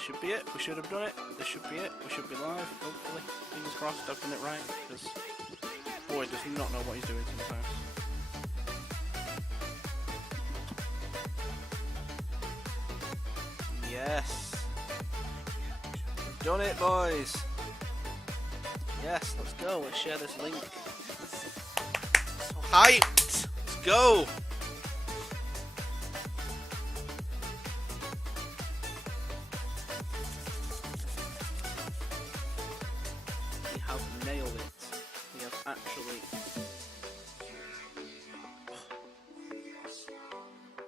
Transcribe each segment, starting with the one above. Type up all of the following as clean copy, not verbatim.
This should be it. We should have done it. This should be it. We should be live. Hopefully, fingers crossed. I've done it right because boy does not know what he's doing sometimes. Yes, we've done it, boys. Yes, let's go. Let's share this link. So hyped. Let's go. Nailed it. We have actually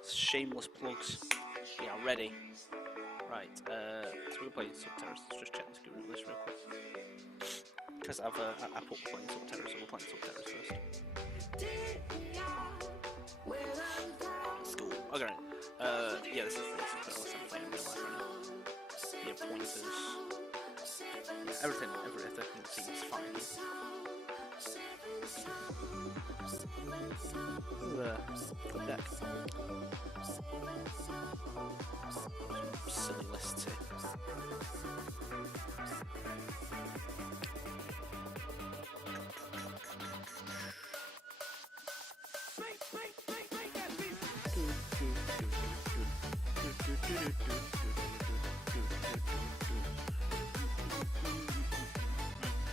shameless plugs. We are ready. Right, so we're playing Subterrace. Let's just check the screen list real quick. Because I put playing Subterrace, so we're playing Subterrace first. School. Okay. Yeah, this is Subterrace I'm playing in real life right now. Yeah, pointers. Everything seems fine. Good deck. Silly lists here.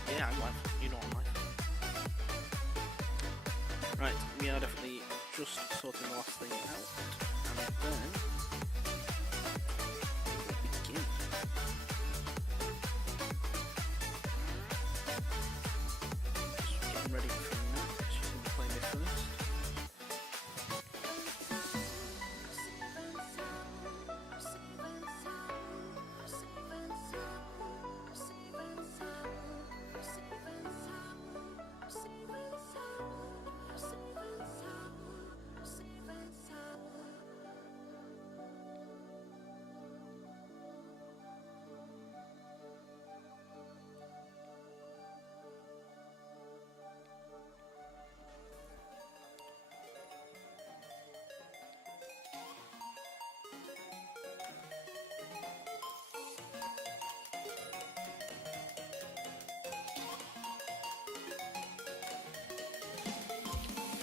Yeah, I'm live. You know I'm live. Right, we are definitely just sorting the last thing out, and then we'll begin. Just getting ready for now. She's going to play me first.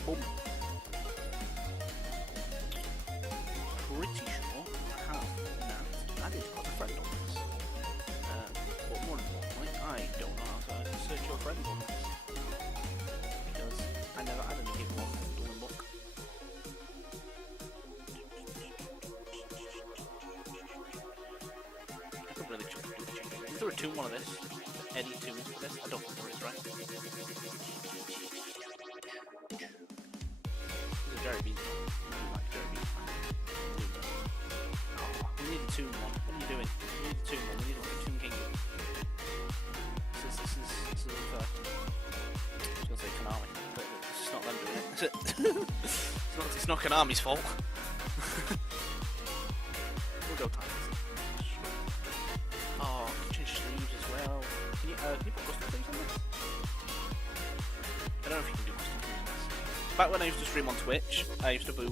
Boom. Pretty sure I have now added a friend on this. But more importantly, I don't know how to search your friends on this. Because I never added a give one dueling book. I could really do the change. Is there a Toon one of this? Any Toon for this? I don't think there is, right? Jerry Bean. Like Jerry Bean. Oh, we need a Toon one. What are you doing? We need a Toon one. We need like a Toon Kingdom. This is unfair. I was going to say Konami, but it's not them doing it, is it? It's not Konami's fault. We'll go Tigers. Oh, change sleeves as well. Can you put custom sleeves on this? I don't know if you can do custom sleeves on this. Back when I used to stream on Twitch, I used to do,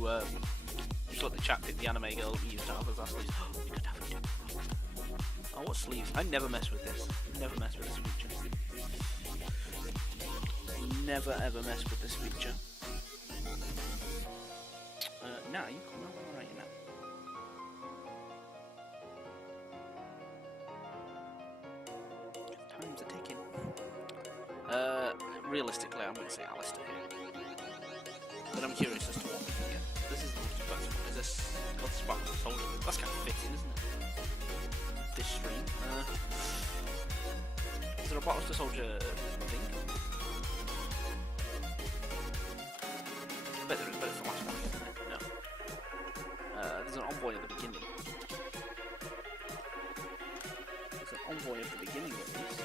just let the chat pick the anime girl we used to have as our sleeves. Oh, we could have it. Oh, what sleeves? I never mess with this. Never mess with this feature. Never ever mess with this feature. Now you come over right now. Time's a ticking. Realistically, I'm going to say Alistair here. But I'm curious as to what we can get. This is the most expensive one. Is this got the Sparkle Soldier? That's kind of fitting, isn't it? This stream. Is there a Battlestar Soldier thing? I bet there is, but it's the last one, isn't it? No. There's an envoy at the beginning. There's an envoy at the beginning at least.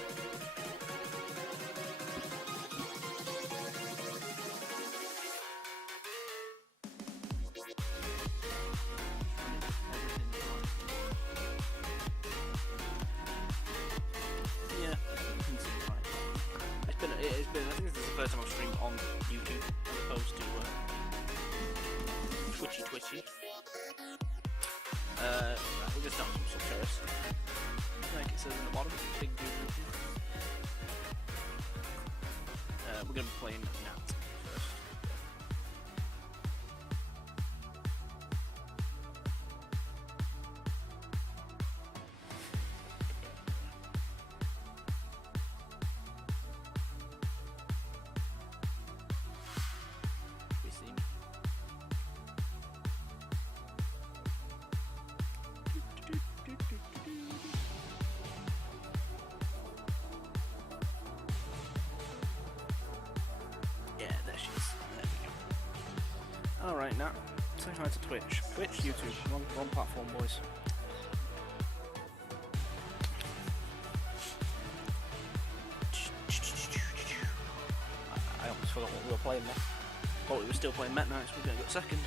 I think this is the first time I've streamed on YouTube as opposed to Twitchy. We'll this down some stuff first. Like it says in the bottom, big dude. We're going to be playing Nat first. Alright, now, say hi to Twitch. Twitch, YouTube, wrong platform, boys. I almost forgot what we were playing there. Thought we were still playing Met Knights, we're going to go second.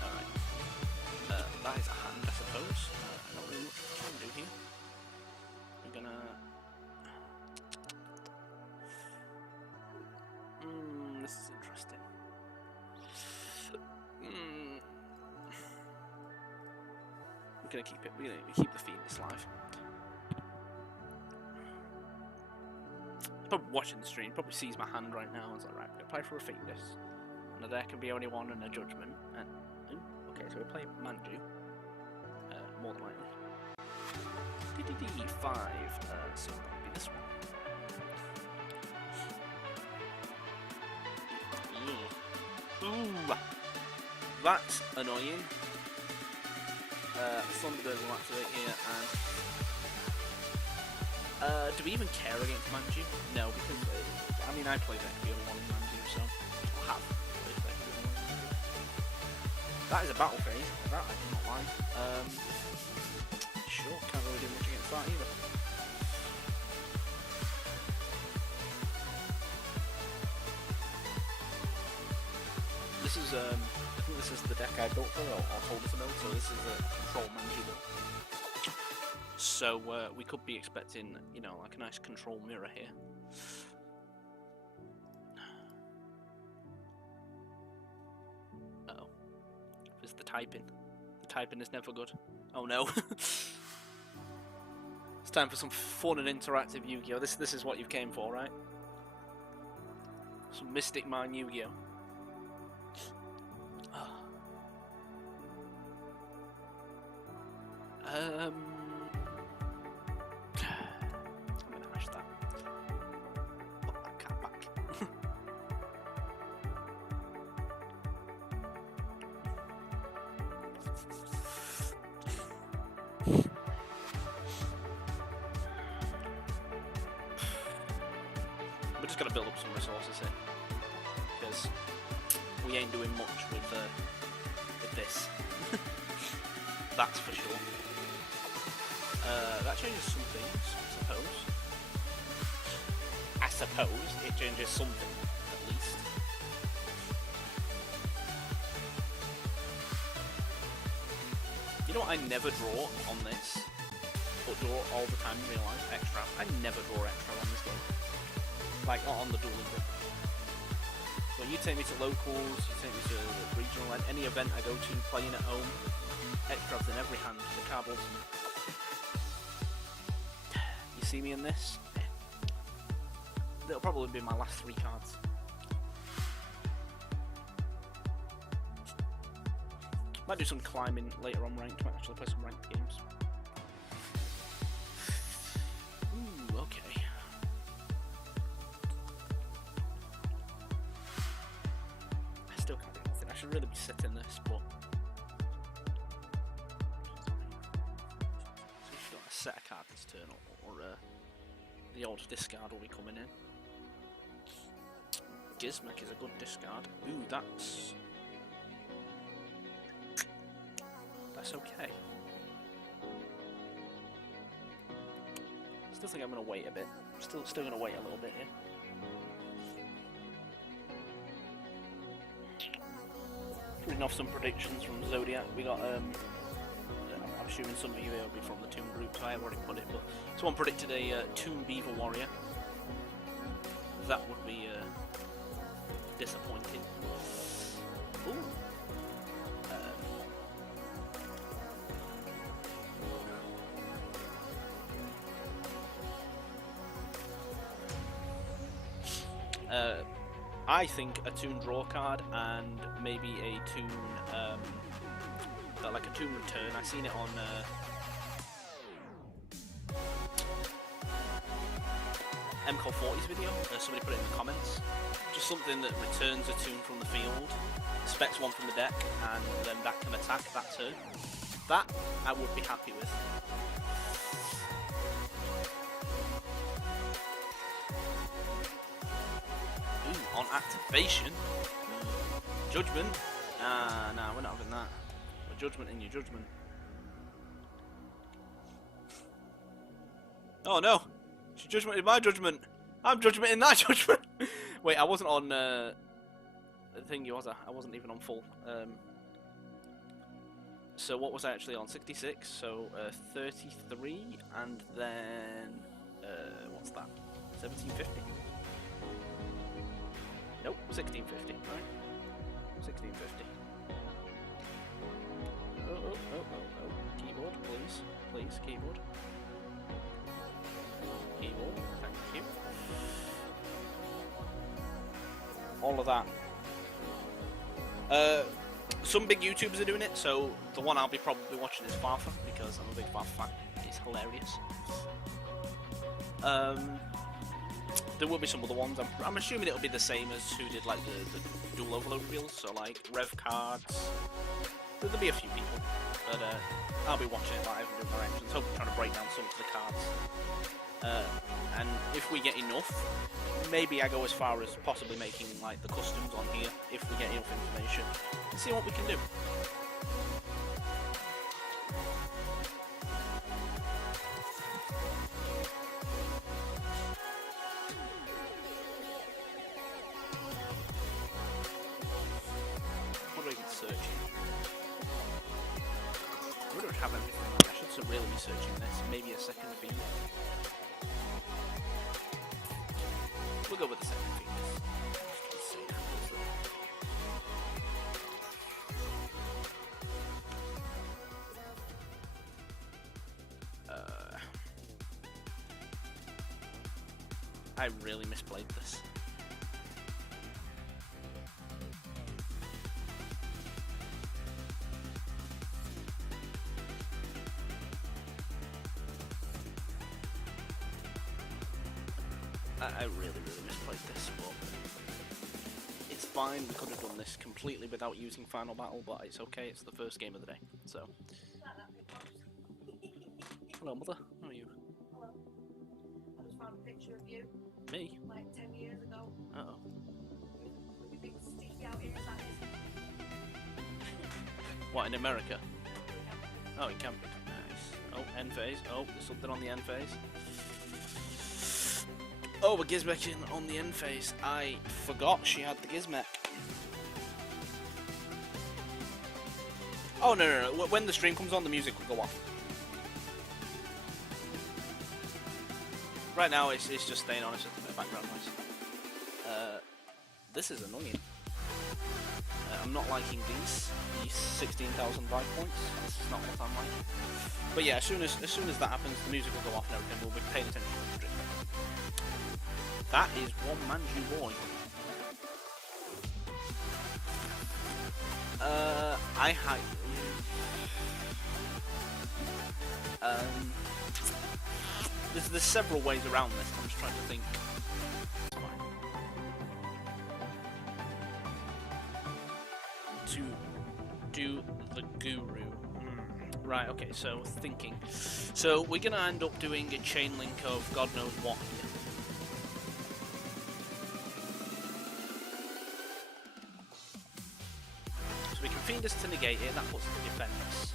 Alright. That is a hand, I suppose. Not really much we can do here. We're gonna... this is interesting. We're gonna keep it. We're gonna keep the Phoenix live. Probably watching the stream. Probably sees my hand right now. I was like, right, we're gonna play for a Phoenix. And there can be only one and a judgment. And okay, so we're playing Manju. More than likely. DDD 5. So that'll be this one. Ooh, that's annoying. Thunderbird will activate here, and do we even care against Manju? No, because I mean I played XP on one Manju, so I have played XP on one Manju. That is a battle phase. That I do not like. Sure, can't really do much against that either. This is I think this is the deck I built for, or told us to build, so this is a control Manju build. So we could be expecting, you know, like a nice control mirror here. Uh-oh. It's the typing. The typing is never good. Oh no. It's time for some fun and interactive Yu-Gi-Oh! This is what you came for, right? Some Mystic Mine Yu-Gi-Oh! I'm gonna hash that. Put that cat back. We're just gonna build up some resources here, because we ain't doing much with this. That's for sure. That changes some things, I suppose. It changes something, at least. You know what I never draw on this, but draw all the time in real life? Extra. I never draw extra on this game. Like, not on the dueling bit. So you take me to locals, you take me to regional, and any event I go to, playing at home, extras in every hand, the cardboards. See me in this? That'll probably be my last 3 cards. Might do some climbing later on ranked, might actually play some ranked games. Ooh, okay. I still can't do nothing. I should really be sitting this, but set a card this turn, or the old discard will be coming in. Gizmek is a good discard. Ooh, that's okay. Still think I'm gonna wait a bit. Still gonna wait a little bit here. Reading off some predictions from Zodiac. We got I'm assuming some of you will be from the Toon group, so I have already put it, but someone predicted a Toon Beaver Warrior. That would be disappointing. Ooh. I think a Toon draw card and maybe a Toon, like a Toon return. I seen it on MCall40's video. Somebody put it in the comments. Just something that returns a Toon from the field, specs one from the deck, and then that can attack that turn. That I would be happy with. Ooh, on activation. Judgment. Nah, we're not having that. Judgment in your judgment. Oh no! She judgmented my judgment! I'm judgmenting that judgment! Wait, I wasn't on the thingy, was I? I wasn't even on full. So what was I actually on? 66, so 33, and then what's that? 1750? Nope, 1650, right? 1650. Oh. Keyboard, please, keyboard. Keyboard, thank you. All of that. Some big YouTubers are doing it, so the one I'll be probably watching is Farfa, because I'm a big Farfa fan. It's hilarious. There will be some other ones. I'm assuming it'll be the same as who did like the dual overload reveals, so like Rev cards. There'll be a few people, but I'll be watching it live and doing my reactions, hopefully trying to break down some of the cards. And if we get enough, maybe I go as far as possibly making like the customs on here, if we get enough information, and see what we can do. What do I even search? I would have everything. I should really be searching this. Maybe a second feed. We'll go with the second feed. I really misplayed this. I really misplayed this, but it's fine. We could have done this completely without using Final Battle, but it's okay. It's the first game of the day, so. Hello, Mother. How are you? Hello. I just found a picture of you. Me? Like 10 years ago. Uh-oh. With your big sticky out ears like this. What, in America? Oh, in Cambridge. Nice. Oh, end phase. Oh, there's something on the end phase. Oh, we're Gizmecking on the end phase. I forgot she had the Gizmec. Oh, no. When the stream comes on, the music will go off. Right now, it's just staying on. It's just a bit of background noise. This is annoying. I'm not liking these 16,000 vibe points. This is not what I'm liking. But yeah, as soon as that happens, the music will go off and everything. We'll be paying attention to the stream. That is one Manju boy. I hide. There's several ways around this. I'm just trying to think. To do the guru. Right. Okay. So thinking. So we're gonna end up doing a chain link of God knows what here. So we can feed us to negate it. That puts the defense.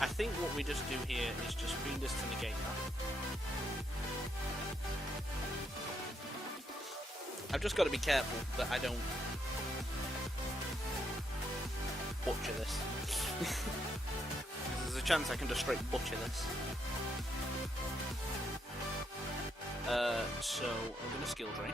I think what we just do here is just feed us to negate that. I've just got to be careful that I don't butcher this. There's a chance I can just straight butcher this. So I'm going to skill drain.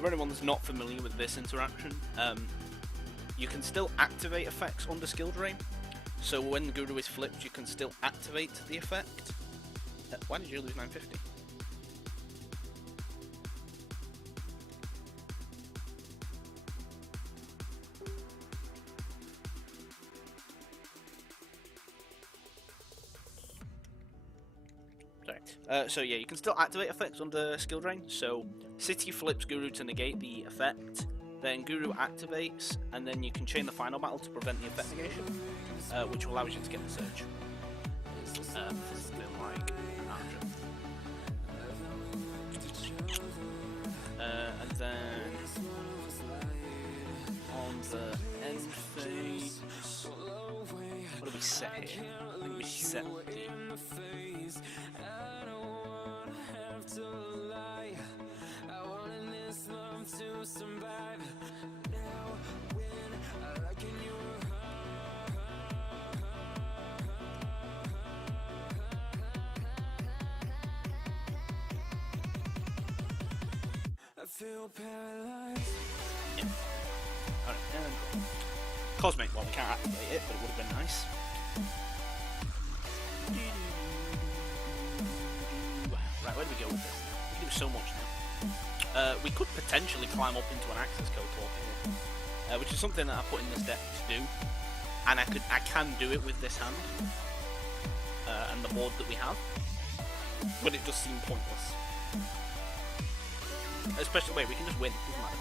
for anyone that's not familiar with this interaction, you can still activate effects under skill drain. So when the Guru is flipped, you can still activate the effect. Why did you lose 950? So yeah, you can still activate effects under skill drain. So City flips Guru to negate the effect, then Guru activates, and then you can chain the final battle to prevent the effect negation, which will allow you to get the surge. Something like action. And then on the end phase, what do we set here? I think we set the yeah. Alright, and Cosmic, well we can't activate it, but it would have been nice. Right, where do we go with this? We can do so much now. We could potentially climb up into an access code port here, which is something that I put in this deck to do, and I can do it with this hand and the board that we have, but it just seemed pointless. Especially, wait, we can just win, doesn't matter.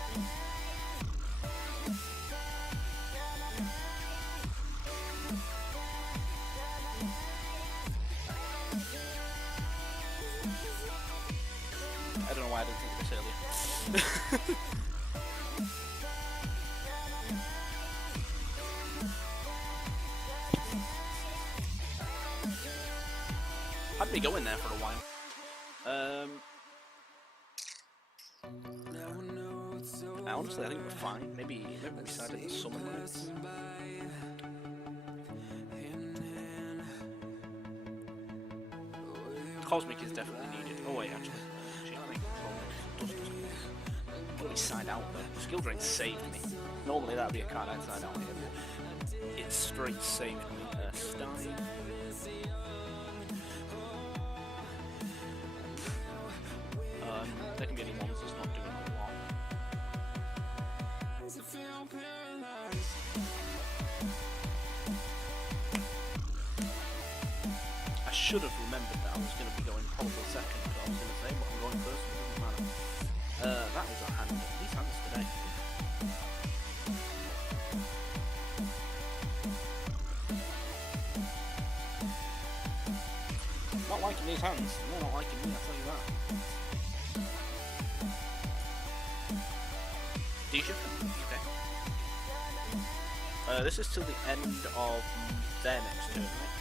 I don't know why I didn't think of this earlier. I'd be going there for a while. Honestly, I think we're fine. Maybe we decided to summon it. Cosmic is definitely needed. Oh wait, actually, we side out though. Skill Drain saved me. Normally that would be a card I'd side out here, but it straight saved me. Stein. There can be any ones that's not doing a lot. I should have remembered that I was going to be going probably second, but I was going to say, but I'm going first, it doesn't matter. That was a hand. These hands today. Not liking these hands. They're not liking me, I'll tell you that. Okay. This is till the end of their next turn, right?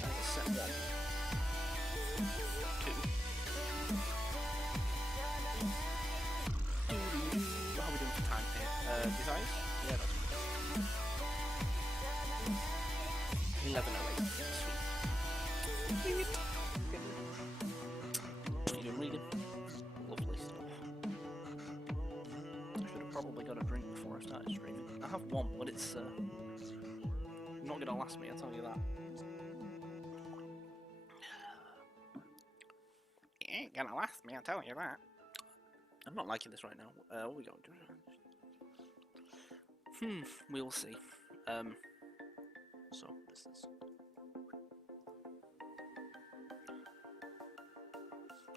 Yeah. Set 1. 2. How are we doing for time here? Desires? Yeah, that's good. 11:08. Sweet. What are you doing, Regan? Lovely stuff. I should have probably got a drink before I started streaming. I have one, but it's not going to last me, I'll tell you that. It ain't going to last me, I'll tell you that. I'm not liking this right now. What are we going to do? We'll see. So, this is...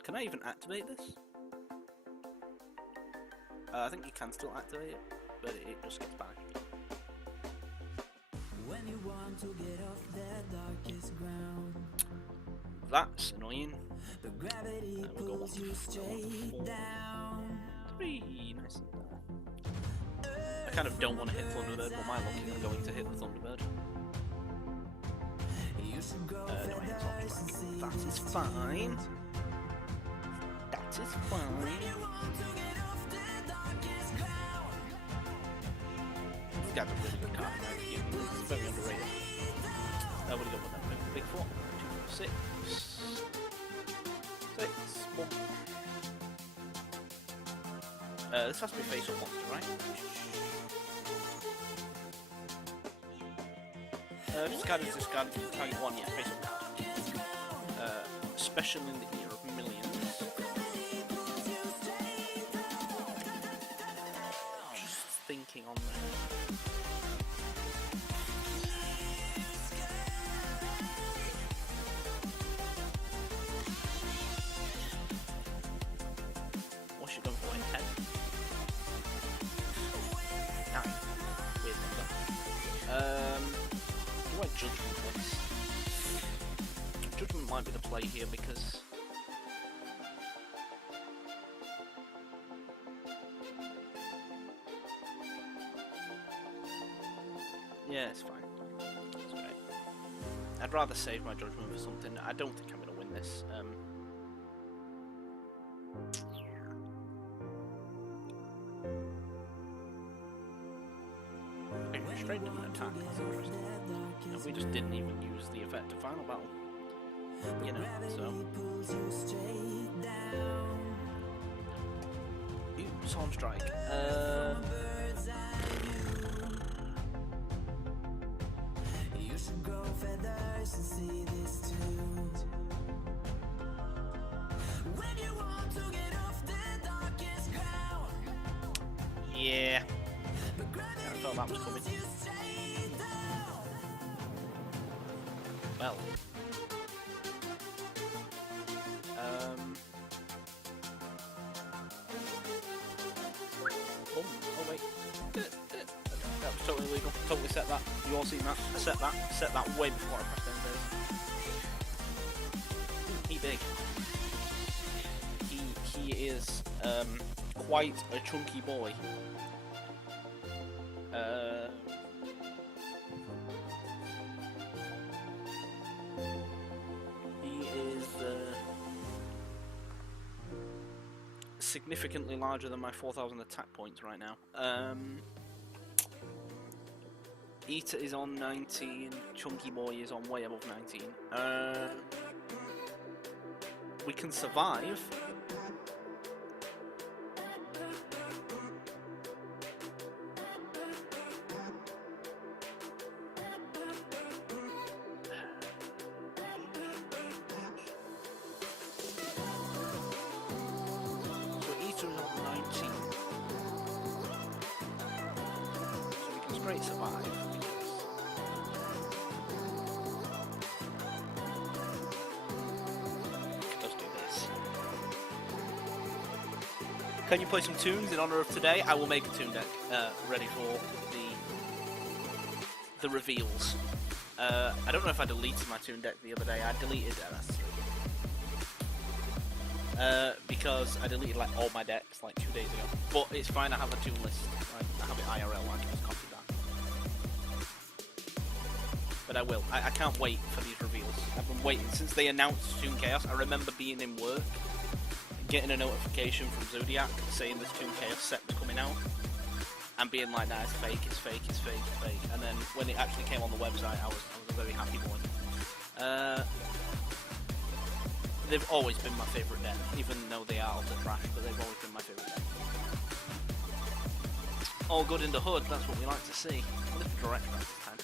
Can I even activate this? I think you can still activate it, but it just gets banished. When you want to get off the darkest ground. That's annoying. The gravity pulls you straight down. 3, nice. I kind of don't want to hit Thunderbird, but my lucky I'm going to hit the Thunderbird. No, that is fine. That is fine. This guy's a really good card. It's very underrated. What do you got with that? Big 4. 2, 4, 6. fits. Boom. This has to be face-up monster, right? Discard is discarded to target one, yeah, face-up card. Special in the ear of millions. Just thinking on there. What's she going for in 10? 9. Weird number. Do I judgment this? Judgment might be the play here because yeah, it's fine. It's great. I'd rather save my judgment for something. I don't think I'm gonna win this. Okay, straight into an attack. That's interesting. And we just didn't even use the effect of final battle. You know, so. Ooh, Storm Strike. Yeah. I thought that was coming. Well. Oh wait. That was totally illegal. Totally set that. You all seen that? I set that. Set that way before I pressed enter. He big. He is quite a chunky boy. He is significantly larger than my 4,000 attack points right now. Eater is on 19, Chunky Boy is on way above 19. We can survive. So Eater is on 19. So we can straight survive. Can you play some tunes in honor of today? I will make a tune deck ready for the reveals. I don't know if I deleted my tune deck the other day. I deleted it, because I deleted like all my decks like 2 days ago. But it's fine. I have a tune list. I have it IRL. I can just copy that. But I will. I can't wait for these reveals. I've been waiting since they announced Toon Chaos. I remember being in work, getting a notification from Zodiac saying this Toon Chaos set was coming out, and being like, nah, it's fake, it's fake, it's fake, it's fake. And then when it actually came on the website, I was a very happy boy. They've always been my favourite deck, even though they are utter trash, but they've always been my favourite deck. All good in the hood, that's what we like to see. A little direct this time.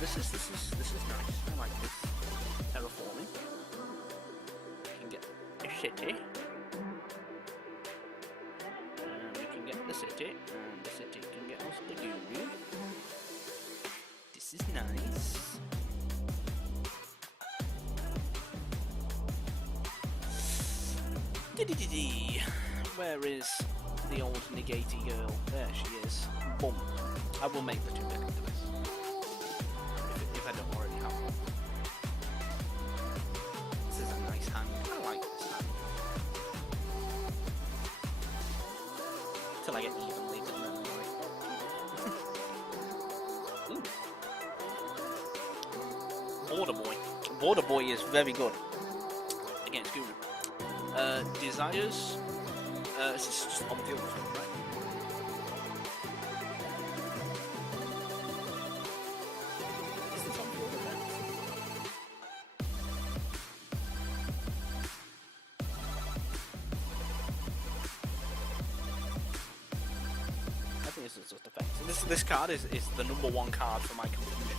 This is nice. I like this. Terraforming. We can get a city. We can get the city, and the city can get us the guru. This is nice. Where is the old Negati girl? There she is. Boom. I will make the two deck into this. If I don't already have one. This is a nice hand. I like this hand. Till I get evenly done anyway. Border Boy. Border Boy is very good against Guru. Desires. This is just on field, right? Is this on field event? This card is the #1 card for my confusion.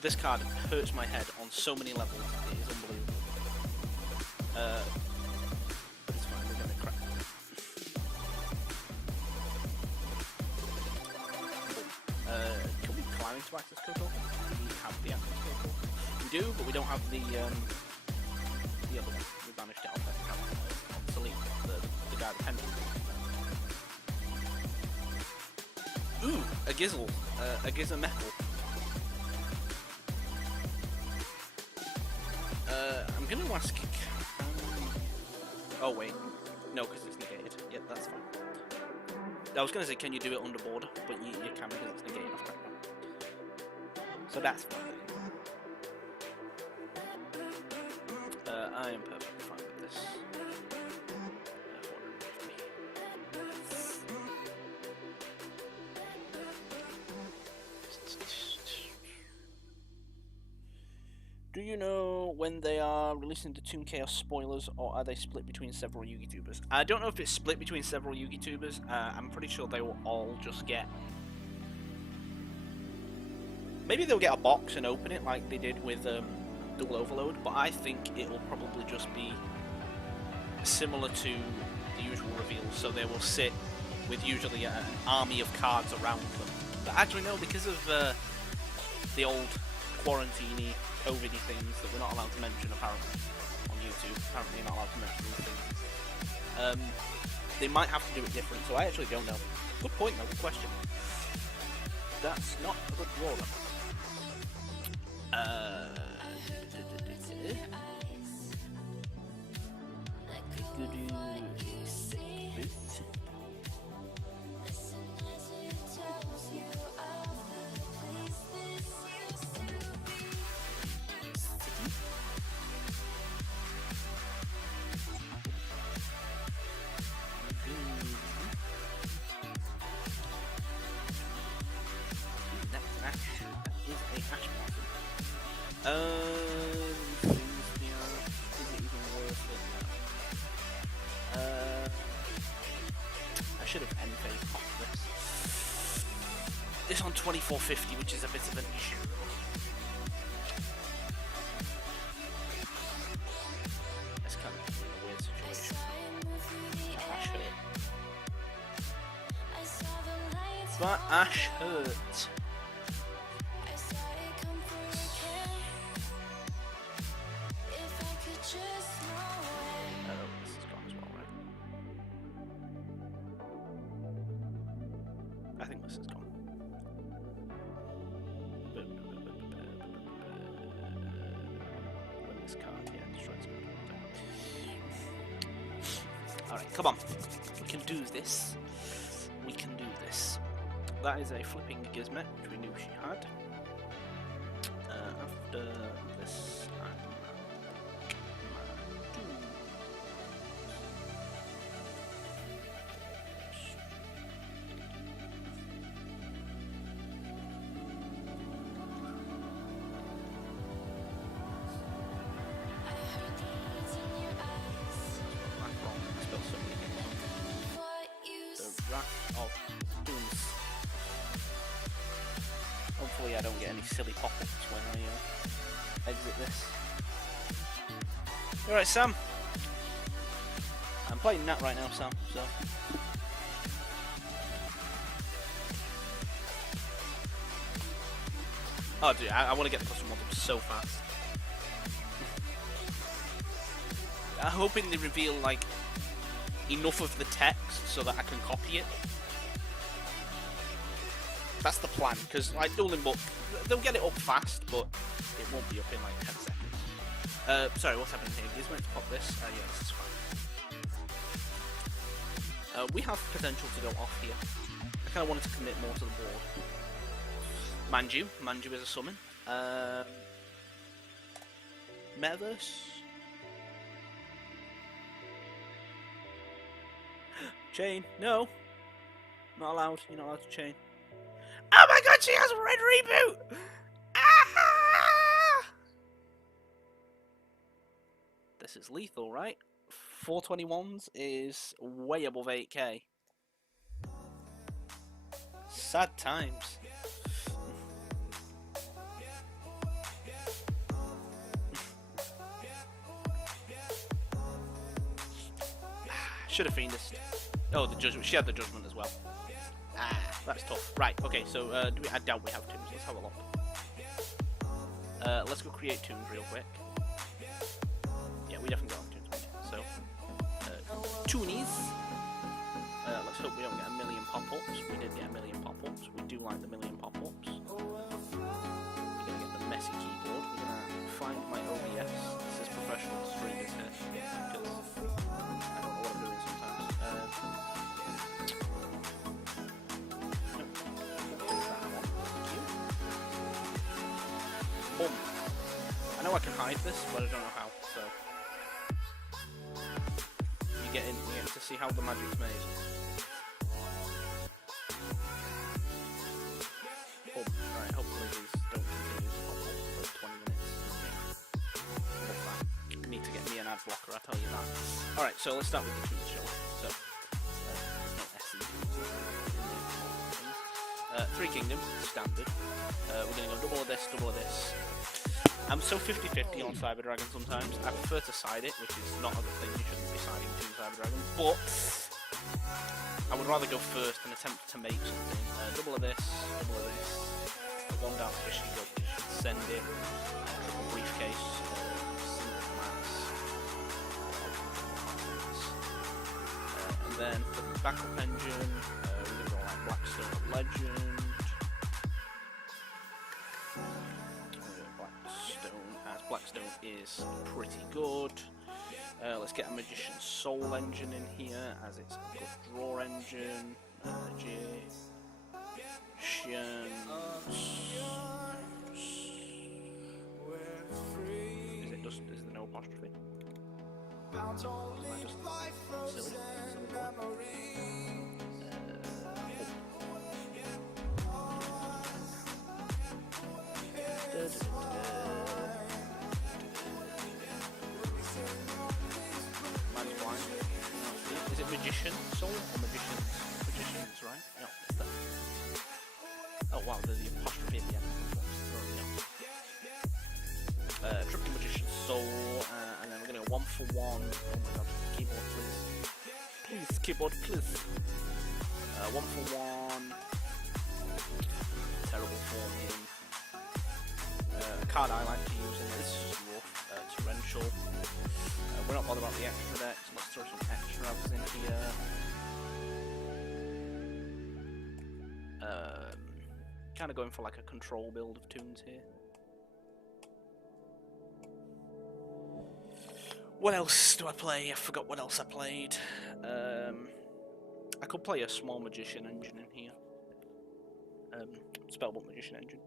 This card hurts my head on so many levels. It is unbelievable. It's fine. We're gonna crack it. Can we climb into access code token? We have the access code token. We do, but we don't have the other one. We banished it off that account. Obsolete. The guy with pendant. Ooh, a Gizzle. A Gizzameckle. I'm gonna ask. Oh wait, no, because it's negated. Yep, that's fine. I was gonna say, can you do it under border? But you can because it's negated off camera. So that's fine. I am perfectly fine with this. Do you know when they are releasing the Toon Chaos spoilers, or are they split between several YouTubers? I don't know if it's split between several YouTubers. I'm pretty sure they will all just get... Maybe they'll get a box and open it like they did with Double Overload, but I think it will probably just be similar to the usual reveals, so they will sit with usually an army of cards around them. But actually no, because of the old quarantine-y, COVID-y things that we're not allowed to mention apparently on YouTube. Apparently you're not allowed to mention these things. They might have to do it different, so I actually don't know. Good point though, good question. That's not a good draw though. Is it even worth it now? I should have end-phase popped this. It's on 2450, which is a bit of an issue. It's kind of a weird situation. That Ash hurt. I think this is gone. Win this card, yeah, destroys it. Alright, come on. We can do this. We can do this. That is a flipping Gizmet, which we knew she had. After this, of Toons. Hopefully I don't get any silly pop-ups when I exit this. Alright, Sam. I'm playing Nat right now, Sam, so... Oh dude, I want to get the custom mod up so fast. I'm hoping they reveal, like, enough of the text so that I can copy it. That's the plan, because like Dueling Book, they'll get it up fast, but it won't be up in like 10 seconds. Sorry, what's happening here? Is meant to pop this? Yeah, this is fine. We have potential to go off here. I kind of wanted to commit more to the board. Manju is a summon. Metaverse. Chain. No. Not allowed. You're not allowed to chain. Oh my god, she has a red reboot! Ah! This is lethal, right? 421s is way above 8k. Sad times. Should have Fiendist. Oh, the judgment. She had the judgment as well. That's tough. Right. Okay. So I doubt we have Toons. Let's have a look. Let's go create Toons real quick. Yeah, we definitely don't have Toons. So Toonies. Let's hope we don't get a million pop-ups. We did get a million pop-ups. We do like the million pop-ups. We're gonna get the messy keyboard. We're gonna find my OBS. This is professional streamers here. Because I don't know what I'm doing sometimes. Boom. I know I can hide this, but I don't know how. So you get to see how the magic's made. Boom. Right. Hopefully these don't continue to pop up for 20 minutes. Okay. Need to get me an ad blocker. I tell you that. All right. So let's start with the Toons show. So Three Kingdoms, standard. We're going to go double of this, double of this. I'm so 50-50 on Cyber Dragon sometimes. I prefer to side it, which is not a good thing. You shouldn't be siding Toon Cyber Dragon. But I would rather go first and attempt to make something. Double of this, double of this. One down fishing good. Send it. Triple briefcase. Single mass. And then for the backup engine, we're going to go like Blackstone Legend. Blackstone is pretty good. Let's get a Magician's Soul engine in here, as it's a good draw engine. Is there no apostrophe? Silly. Is it Magician Soul or Magicians? Magicians, right? No, it's that. Oh wow, there's the apostrophe at the end. Triple Magician's Soul, and then we're gonna go 1 for 1. Oh my god, keyboard please. Please, keyboard please. 1 for 1. Terrible forming. A card I like to use in this is rough, torrential. We're not bothered about the extra deck, so let's throw some extras in here. Kind of going for like a control build of Toons here. What else do I play? I forgot what else I played. I could play a small Magician engine in here. Spellbook Magician engine.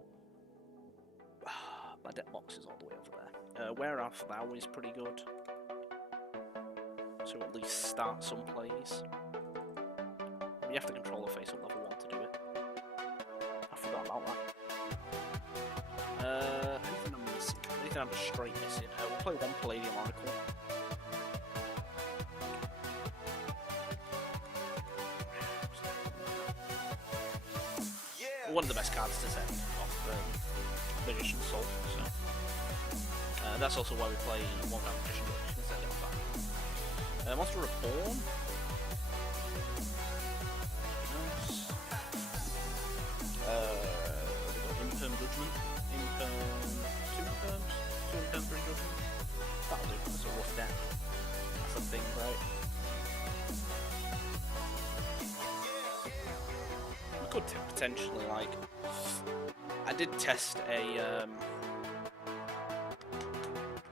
My deck box is all the way over there. Where Art Thou is pretty good. So at least start some plays. You have to control the face up level 1 to do it. I forgot about that. Anything I'm missing? Anything I'm just straight missing? We'll play 1 Palladium Oracle. One of the best cards to set off Magician's Soul. So that's also why we play 1 Magician Glitch instead of that. Monster Reborn. Nice. Imperm Judgment. Two Imperm Free Judgment. That'll do. That's a rough deck. That's a thing, right? We could potentially, like, I did test a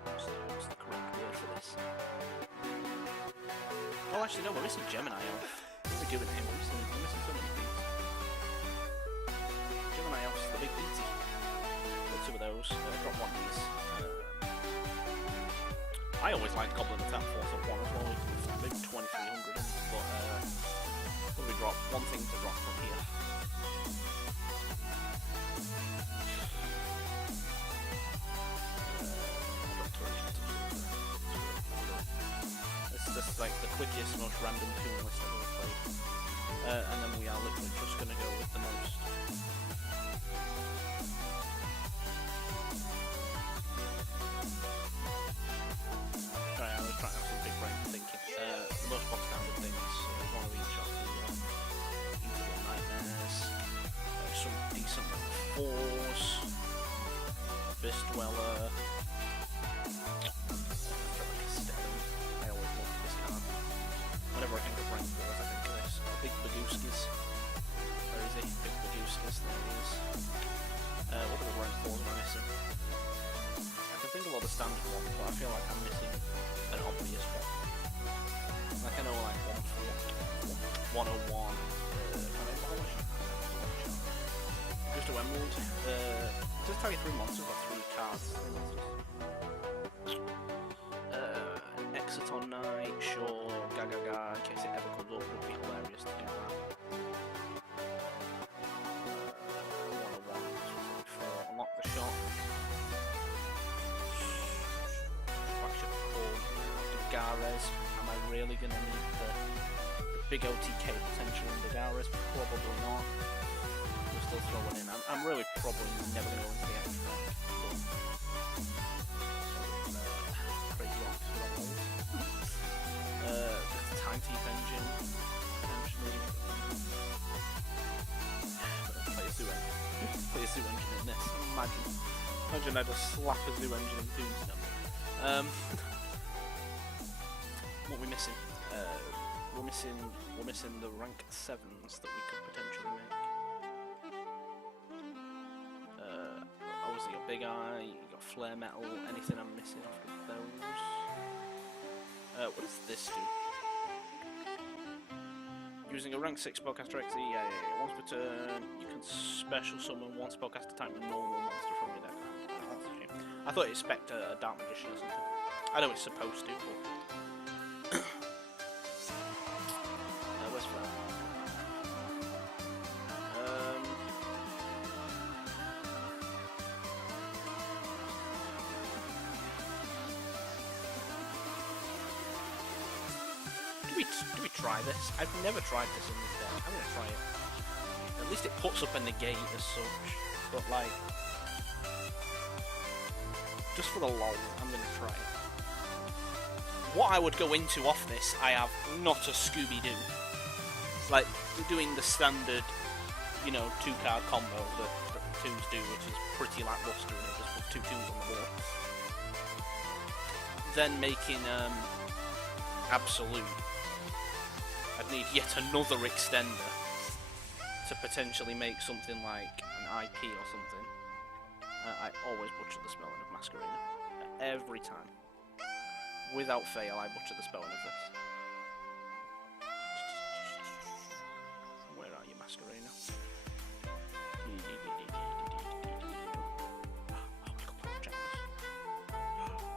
what's the correct word for this? Oh, actually, no, we're missing Gemini Elf. What are we doing here? We're missing so many things. Gemini Elf's the big BT. Got 2 of those. Drop 1 of these. I always like Goblin Attack Force at 1 as well. Maybe 2300. But what do we drop? 1 thing to drop from here. This is like the quickest, most random Toon list I've ever played. And then we are literally just going to go with the most. Sorry, I was trying to have some big brain thinking. The most box standard things, one of each of the usual nightmares, some decent level 4s, Fist Dweller, I always love this card. Whenever I think of rank 4s, I think of this. Big Bagooskis. Where is he? Big Bagooskis, there he is. What other rank 4s am I missing? I can think of all the standard ones, but I feel like I'm missing an obvious one. Like I know like 101, just a Emerald. Just target 3 monsters or 3 cards. 3 monsters. An Exciton Knight, sure, Gaga, in case it ever comes up, it would be hilarious to do that. 101, unlock the shot. Flagship call, Gares. Am I really going to need the big OTK potential in the Gares? Probably not. We'll still throw it in. I'm really probably never going to go into the extract. Crazy off for that hold. The Time Thief engine, potentially. Play a zoo engine. Play a zoo engine in this. Imagine I just slap a zoo engine in Toonstone. What are we missing? We're missing the rank 7s that we could potentially make. Obviously, you got Big Eye, you got Flare Metal. Anything I'm missing after those? What does this do? Using a rank 6 spellcaster XE, yeah. Once per turn, you can special summon one spellcaster type normal monster from your deck. That's a shame. I thought it spec'd a Dark Magician or something. I know it's supposed to, but where's Flare? Do we try this? I've never tried this in this deck. I'm gonna try it. At least it puts up a negate as such. But like, just for the lol, I'm gonna try it. What I would go into off this, I have not a Scooby-Doo. Like, we're doing the standard, you know, 2-card combo that Toons do, which is pretty lackluster, and it just puts 2 2s on the board. Then making Absolute. I'd need yet another extender to potentially make something like an IP or something. I always butcher the spelling of Masquerena. Every time. Without fail, I butcher the spelling of this. Where are you, Masquerena?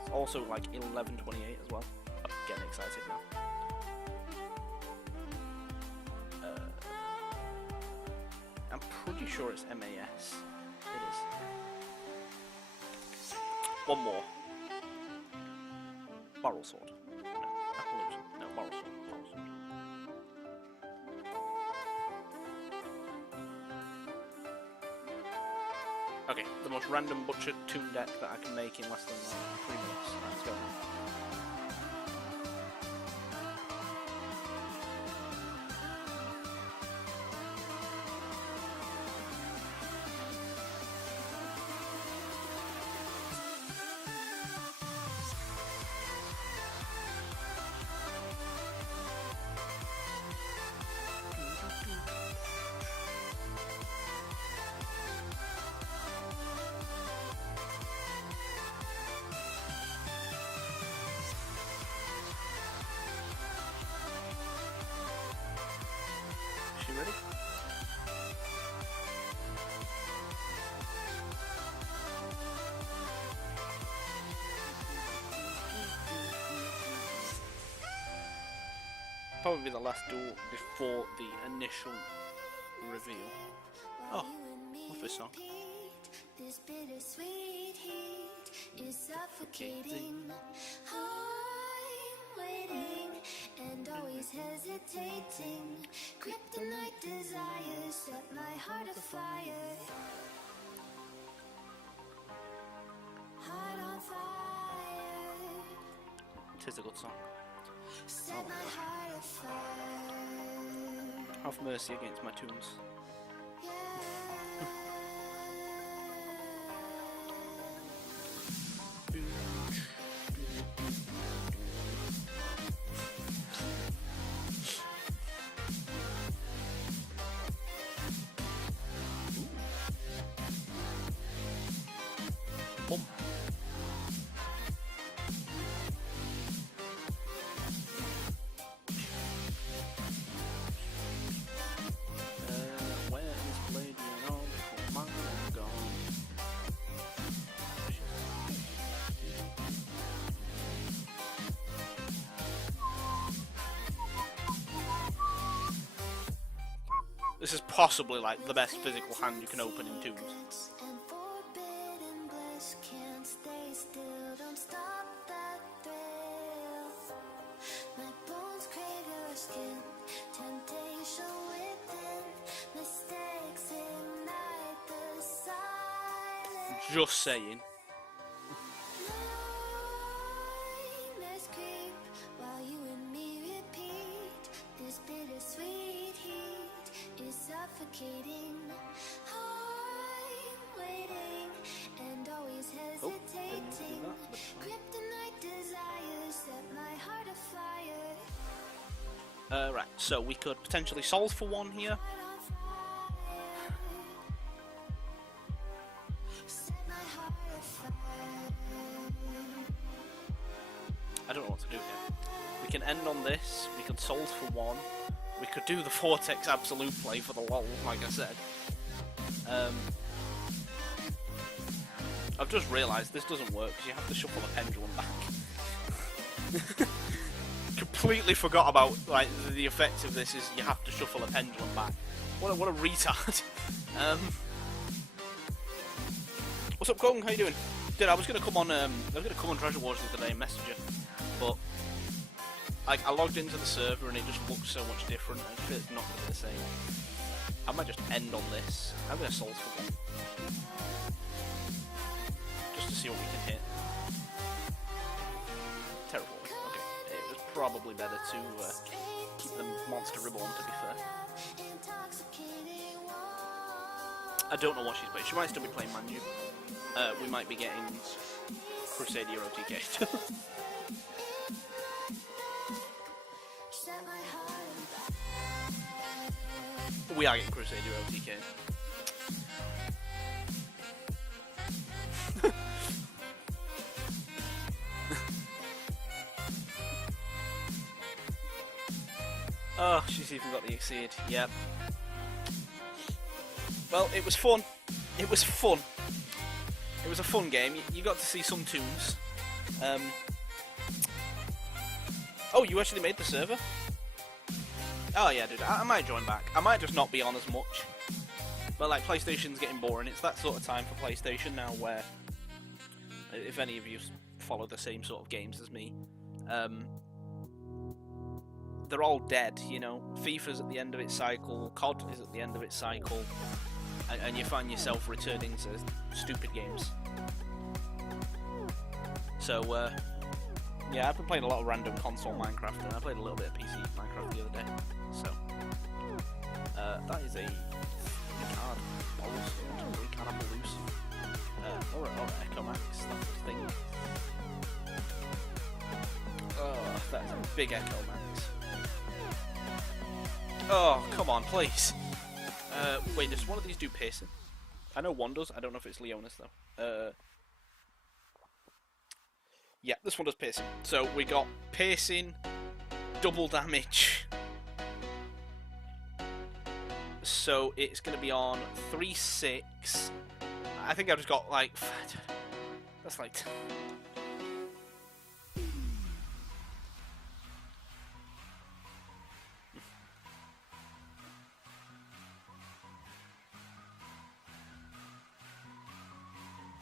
It's also like 11:28 as well. I'm getting excited now. I'm pretty sure it's MAS. It is. One more. Barrel Sword. No, Appaloosa. No, Barrel Sword. Barrel Sword. Okay, the most random butchered Toon deck that I can make in less than 3 minutes. Let's go. Is she ready? Probably the last duel before the initial reveal. Oh, what's this song? This bittersweet heat is suffocating. I'm waiting, and always hesitating. Kryptonite desires set my heart afire. Heart on fire. Tis a good song. Set my heart afire. Have mercy against my tunes. Boom. Where is Blade? You know, before mine is gone. This is possibly like the best physical hand you can open in Toons. And forbidden bliss can't stay still. Don't stop that thrill. My bones crave your skin. Temptation within. Mistakes ignite the silence. Just saying. Nightmares creep while you and me repeat. This bittersweet heat is suffocating. I'm waiting and always hesitating. Kryptonite desires set my heart afire. Right, so we could potentially solve for one here. Heart on fire. Set my heart afire. I don't know what to do here. We can end on this, we could solve for one, we could do the Vortex Absolute play for the lol, like I said. I've just realised this doesn't work because you have to shuffle the pendulum back. Completely forgot about like the effect of this is you have to shuffle a pendulum back. What a retard. What's up, Kong? How you doing? Dude, I was gonna come on Treasure Wars the other day and message you, but like I logged into the server and it just looks so much different and it's not gonna be the same. I might just end on this. I'm gonna solve for one. Just to see what we can hit. Terrible. Okay. It was probably better to keep the monster reborn, to be fair. I don't know what she's playing. She might still be playing Manu. We might be getting Crusadia OTK. We are getting Crusadia OTK. Oh, she's even got the Exceed. Yep. Well, it was fun. It was fun. It was a fun game. You got to see some tunes. Oh, you actually made the server? Oh yeah, dude. I might join back. I might just not be on as much. But like, PlayStation's getting boring. It's that sort of time for PlayStation now where, if any of you follow the same sort of games as me, they're all dead, you know. FIFA's at the end of its cycle, COD is at the end of its cycle, and you find yourself returning to stupid games. So, yeah, I've been playing a lot of random console Minecraft, and I played a little bit of PC Minecraft the other day. So, that is a card. We can't have a loose. Alright, Echo Max, that's the thing. Oh, that is a big Echo Max. Oh, come on, please. Wait, does one of these do piercing? I know one does. I don't know if it's Leonis, though. Yeah, this one does piercing. So we got piercing, double damage. So it's going to be on 3-6. I think I just got, like... That's like...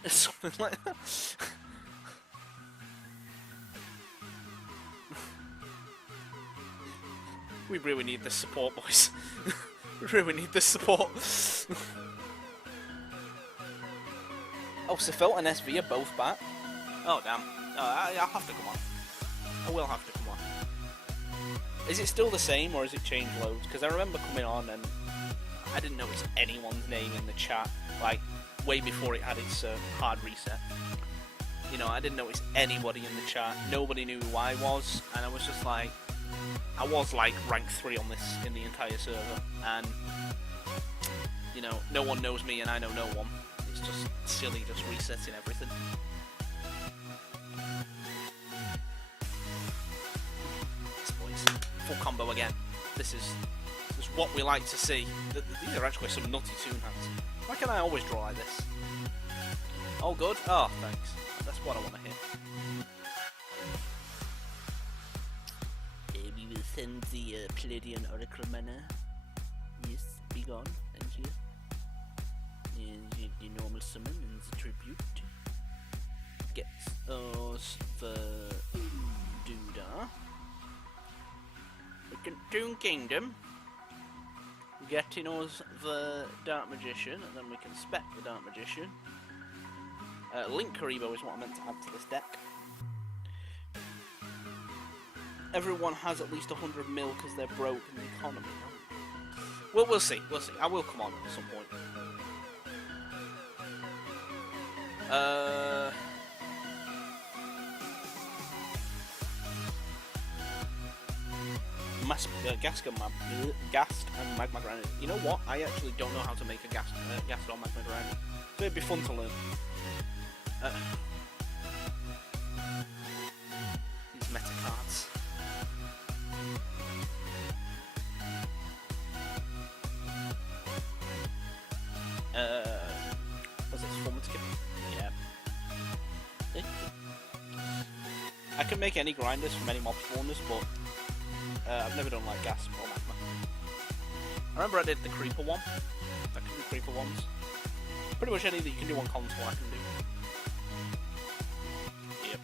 Something like that. We really need this support, boys. We really need this support. Oh, Sefelt and SV are both back. Oh, damn. I'll have to come on. I will have to come on. Is it still the same, or has it changed loads? Because I remember coming on and I didn't notice anyone's name in the chat, like, way before it had its hard reset. You know, I didn't notice anybody in the chat. Nobody knew who I was, and I was just like... I was, like, rank 3 on this in the entire server, and... You know, no one knows me and I know no one. It's just silly, just resetting everything. Yes, boys. Full combo again. This is what we like to see. These are actually some nutty Toon hands. Why can't I always draw like this? All good? Oh, thanks. That's what I want to hear. We will send the Palladian Oracle mana. Yes, be gone. Thank you. The normal summon and the tribute. Gets us the Doodah. Toon Kingdom. Getting us the Dark Magician, and then we can spec the Dark Magician. Link Karibo is what I meant to add to this deck. Everyone has at least 100 mil because they're broke in the economy. Well, we'll see. We'll see. I will come on at some point. Ghast and Magma Granite. You know what? I actually don't know how to make a Ghast or Magma Granite. But it'd be fun to learn. These meta cards. Was this fun to give? Yeah. I can make any grinders from any mob spawners, but I've never done like gas or magma. I remember I did the creeper one. I can do creeper ones. Pretty much any that you can do on console I can do. Yep.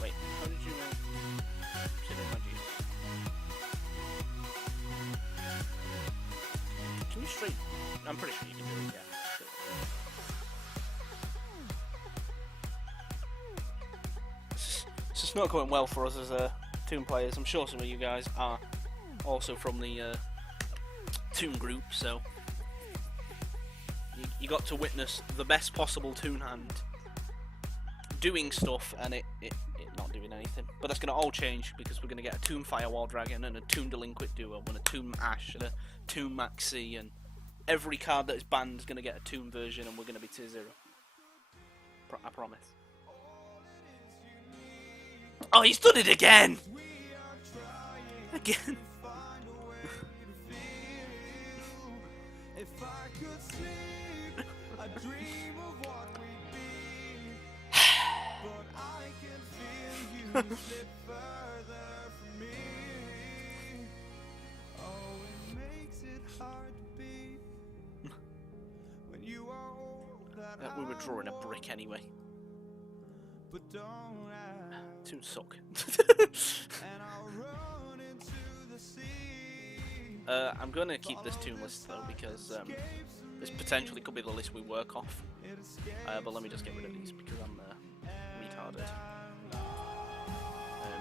Wait, how did you sit in my juice? Can you straight? I'm pretty sure you can do it, yeah. It's not going well for us as Toon players. I'm sure some of you guys are also from the Toon group, so you got to witness the best possible Toon hand doing stuff and it not doing anything. But that's going to all change because we're going to get a Toon Firewall Dragon and a Toon Delinquent Duo and a Toon Ash and a Toon Maxi, and every card that is banned is going to get a Toon version, and we're going to be tier 0. I promise. Oh, he's done it again! Again. We were drawing a brick anyway. Toon suck. I'm going to keep this Toon list though because this potentially could be the list we work off. But let me just get rid of these because I'm retarded.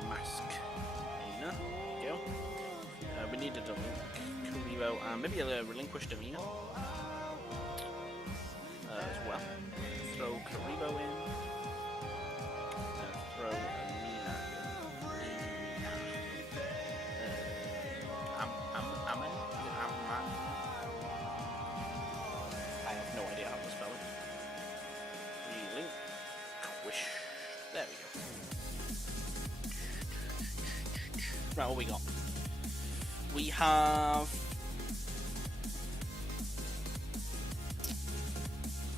Mask. There we go. We need a Karibo and maybe a relinquished Amina as well. Throw Karibo in. Throw Amina in. Amen? Is it Amman? I have no idea how to spell it. Relinquish. There we go. Right, what we got? We have...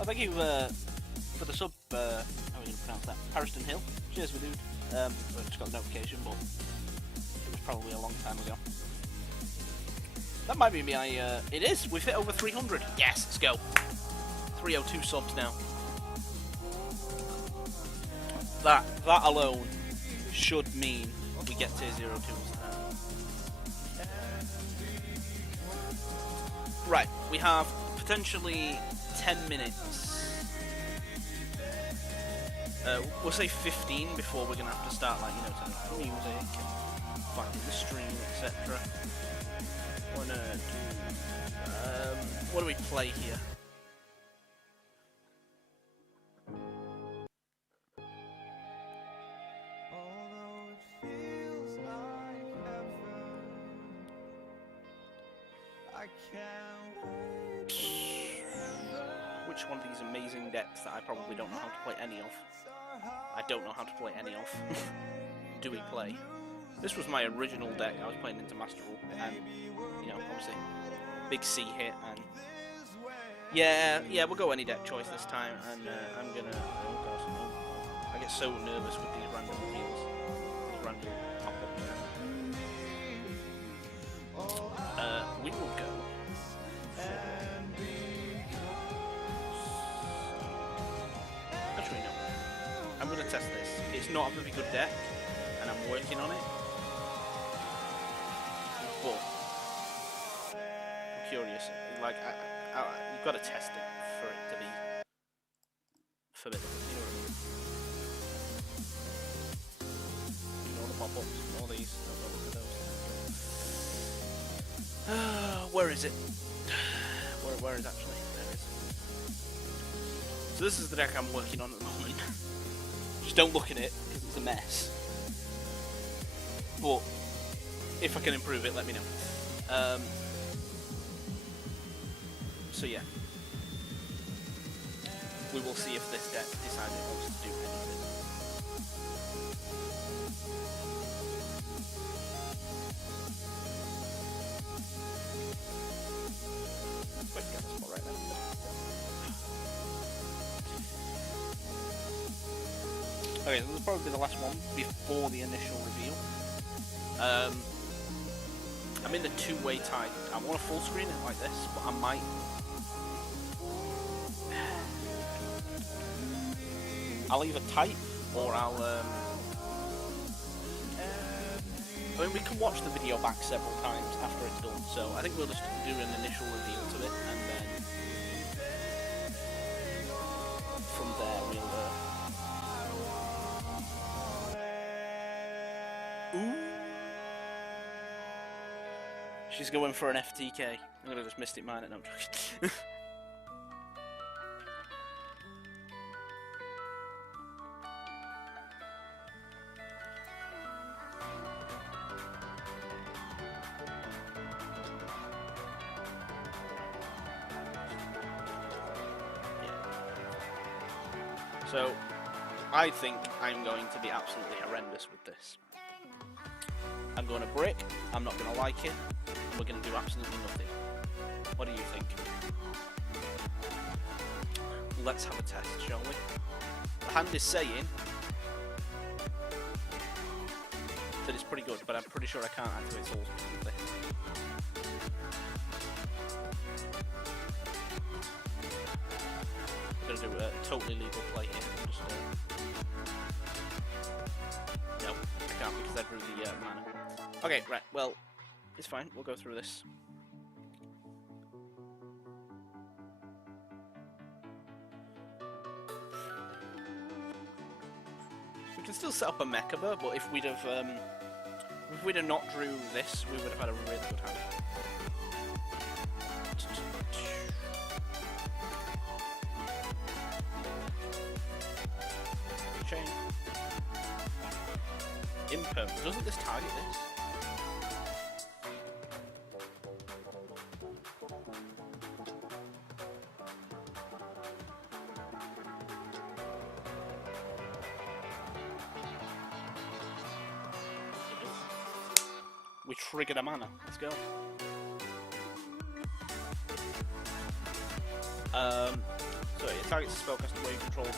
Oh, thank you for the sub, how are you going to pronounce that? Harrison Hill. Cheers, my dude. I just got a notification, but it was probably a long time ago. That might be me, it is! We've hit over 300! Yes, let's go! 302 subs now. that alone should mean we get tier 0 Toons now. Right, we have potentially 10 minutes. We'll say 15 before we're gonna have to start, like, you know, turning off music and finding the stream, etc. Wanna do, what do we play here? Which one of these amazing decks that I probably don't know how to play any of? I don't know how to play any of. Do we play? This was my original deck I was playing into Master Rule, and, you know, obviously, big C hit, and yeah, we'll go any deck choice this time, and I'm gonna, oh god, I get so nervous with these random reveals, these random pop-ups. We will go. Actually, no. I'm going to test this. It's not a very good deck, and I'm working on it. But I'm curious. Like, you've got to test it for it to be forbidden. You know what I mean? Ignore the pop-ups. Ignore these. Don't look at those. Where is it? Where is actually? There it is. So this is the deck I'm working on at the moment. Just don't look at it, because it's a mess. But if I can improve it, let me know. So yeah. We will see if this deck decides it wants to do anything. Wait, get this one right now. Okay, so this will probably be the last one before the initial reveal. I'm in the two-way tie. I want to full screen it like this, but I might. I'll either type or I'll. I mean, we can watch the video back several times after it's done, so I think we'll just do an initial reveal to it, and then from there we'll. Ooh. She's going for an FTK. I'm gonna just Mystic Mine it. No, I'm joking. So, I think I'm going to be absolutely horrendous with this. I'm going to brick, I'm not going to like it, and we're going to do absolutely nothing. What do you think? Let's have a test, shall we? The hand is saying that it's pretty good, but I'm pretty sure I can't activate souls with this. We're going to do a totally legal play here. Just, no, I can't because I drew the mana. Okay, right, well, it's fine. We'll go through this. We can still set up a Mechaba, but if we'd have not drew this, we would have had a really good hand. Chain. Imperm. Doesn't this target this? We triggered a mana. Let's go. So it targets the spellcaster where you control the.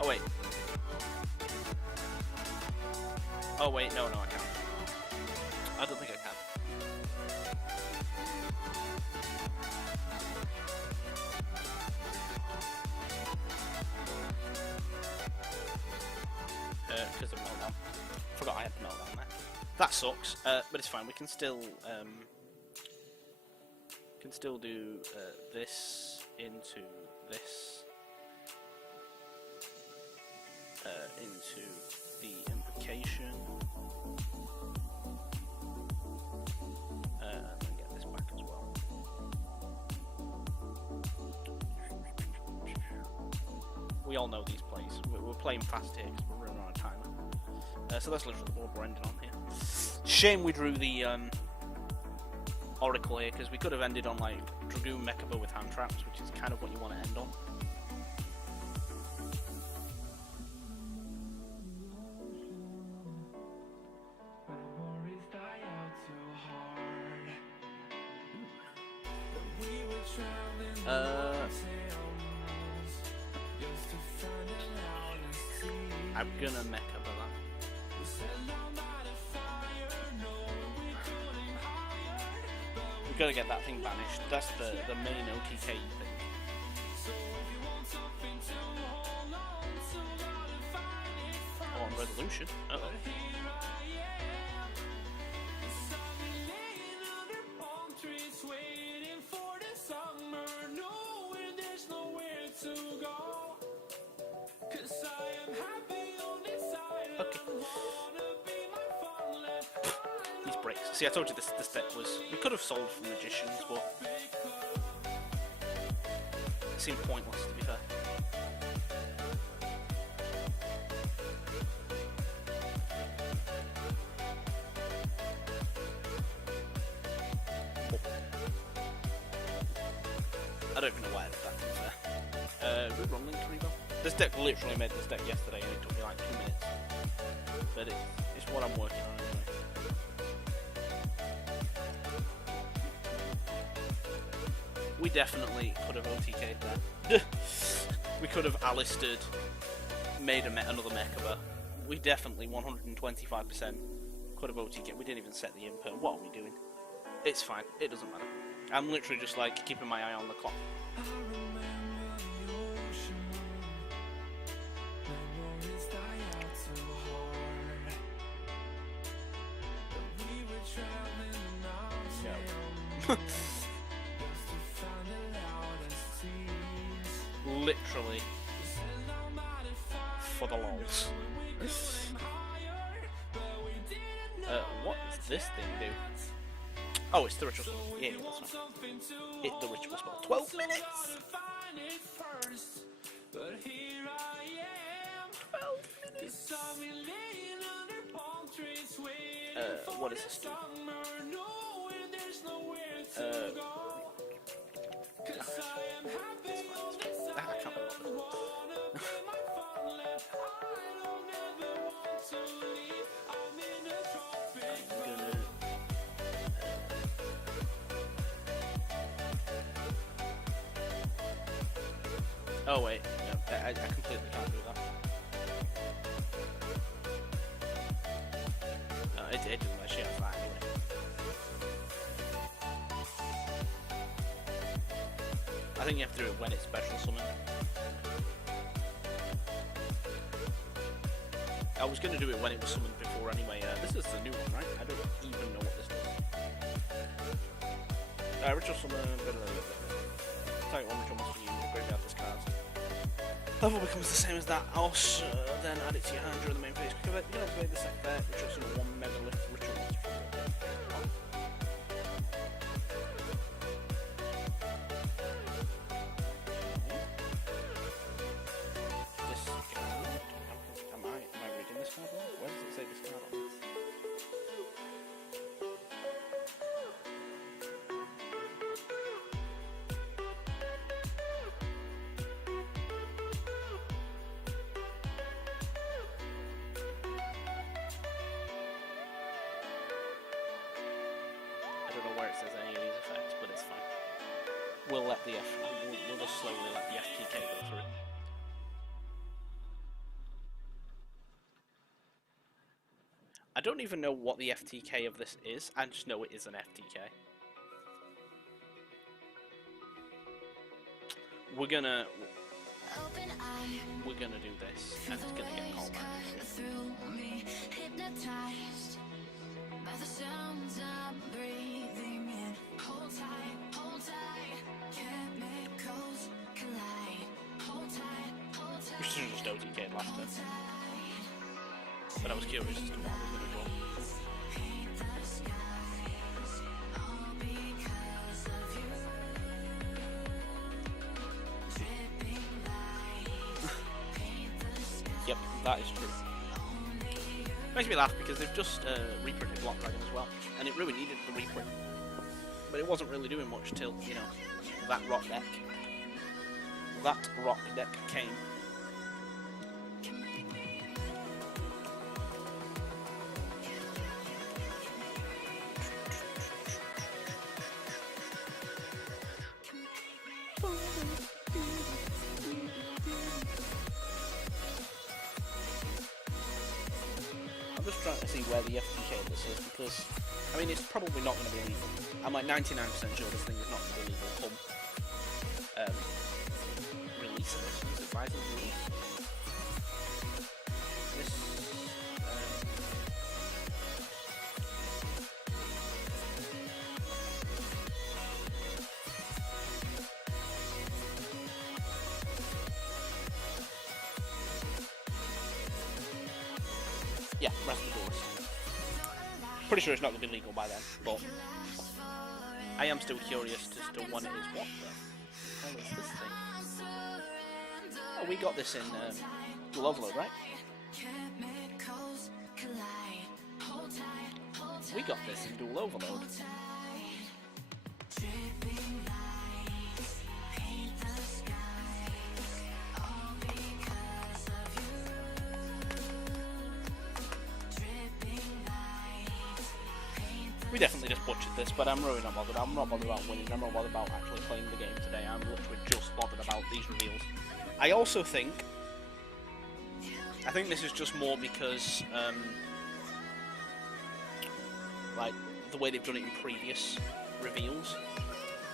Oh wait. Oh wait, no, I can't. I don't think I can. That sucks, but it's fine. We can still do this into this into the invocation, and then get this back as well. We all know these plays. We're playing fast here because we're running on a timer. So that's literally what we're ending on here. Shame we drew the Oracle here, because we could have ended on like Dragoon Mechaba with hand traps, which is kind of what you want to end on. I'm gonna Mechaba that. We've got to get that thing banished. That's the main OTK thing. Oh, on resolution. Uh-oh. Okay. These breaks. See, I told you this deck was... We could have sold for Magicians, but... It seemed pointless, to be fair. I don't even know why I did that, to be fair. Good run, Link Reaver. This deck literally made this deck yesterday and it took me like 2 minutes. But it's what I'm working on anyway. We definitely could have OTK'd that. We could have Alistair'd, made another Mechaba. We definitely 125% could have OTK'd. We didn't even set the input. What are we doing? It's fine. It doesn't matter. I'm literally just like keeping my eye on the clock. Literally for the lols. What does this thing do? Oh, it's the ritual spell. Yeah, that's right. Hit the ritual spell. 12 minutes! 12 minutes! What does this do? I can't remember. Oh wait, no, I completely can't do that. No, it doesn't actually have that anyway. I think you have to do it when it's special summoned. I was going to do it when it was summoned before anyway. This is the new one, right? I don't even know what this does. Ritual summon, target one ritual monster you graveyard this card. Level becomes the same as that else, then add it to your hand during the main phase. You can activate this effect, ritual summon 1 megalith ritual monster. Where does it say this card on? I don't know where it says any of these effects, but it's fine. We'll let the we'll just slowly let the FTK go through it. I don't even know what the FTK of this is, I just know it is an FTK. We're gonna do this, and it's gonna get called back. are the sounds I'm breathing in. Hold tight, chemicals collide. Hold tight, We should have just OTK'd last turn. But I was curious as to what I was going to draw. paint the skies, all because of you. Dripping lights, paint the skies. Yep, that is true. Makes me laugh because they've just reprinted Block Dragon as well, and it really needed the reprint. But it wasn't really doing much till, you know, that rock deck came. I'm just trying to see where the FTK of this is because, I mean, it's probably not going to be legal. I'm like 99% sure this thing is not going to be legal come release of this. Is it Vital release? This, yeah, rest of the doors. Pretty sure it's not going to be legal by then, but I am still curious as to when it is. What the hell is this thing? Oh, we got this in Dual Overload, right? Chemicals collide. Hold tight, We got this in Dual Overload. dripping lights, paint the skies, all because of you. Dripping lights, paint the We definitely just butchered this, but I'm really not bothered. I'm not bothered about winning. I'm not bothered about actually playing the game today. I'm literally just bothered about these reveals. I also think this is just more because like the way they've done it in previous reveals.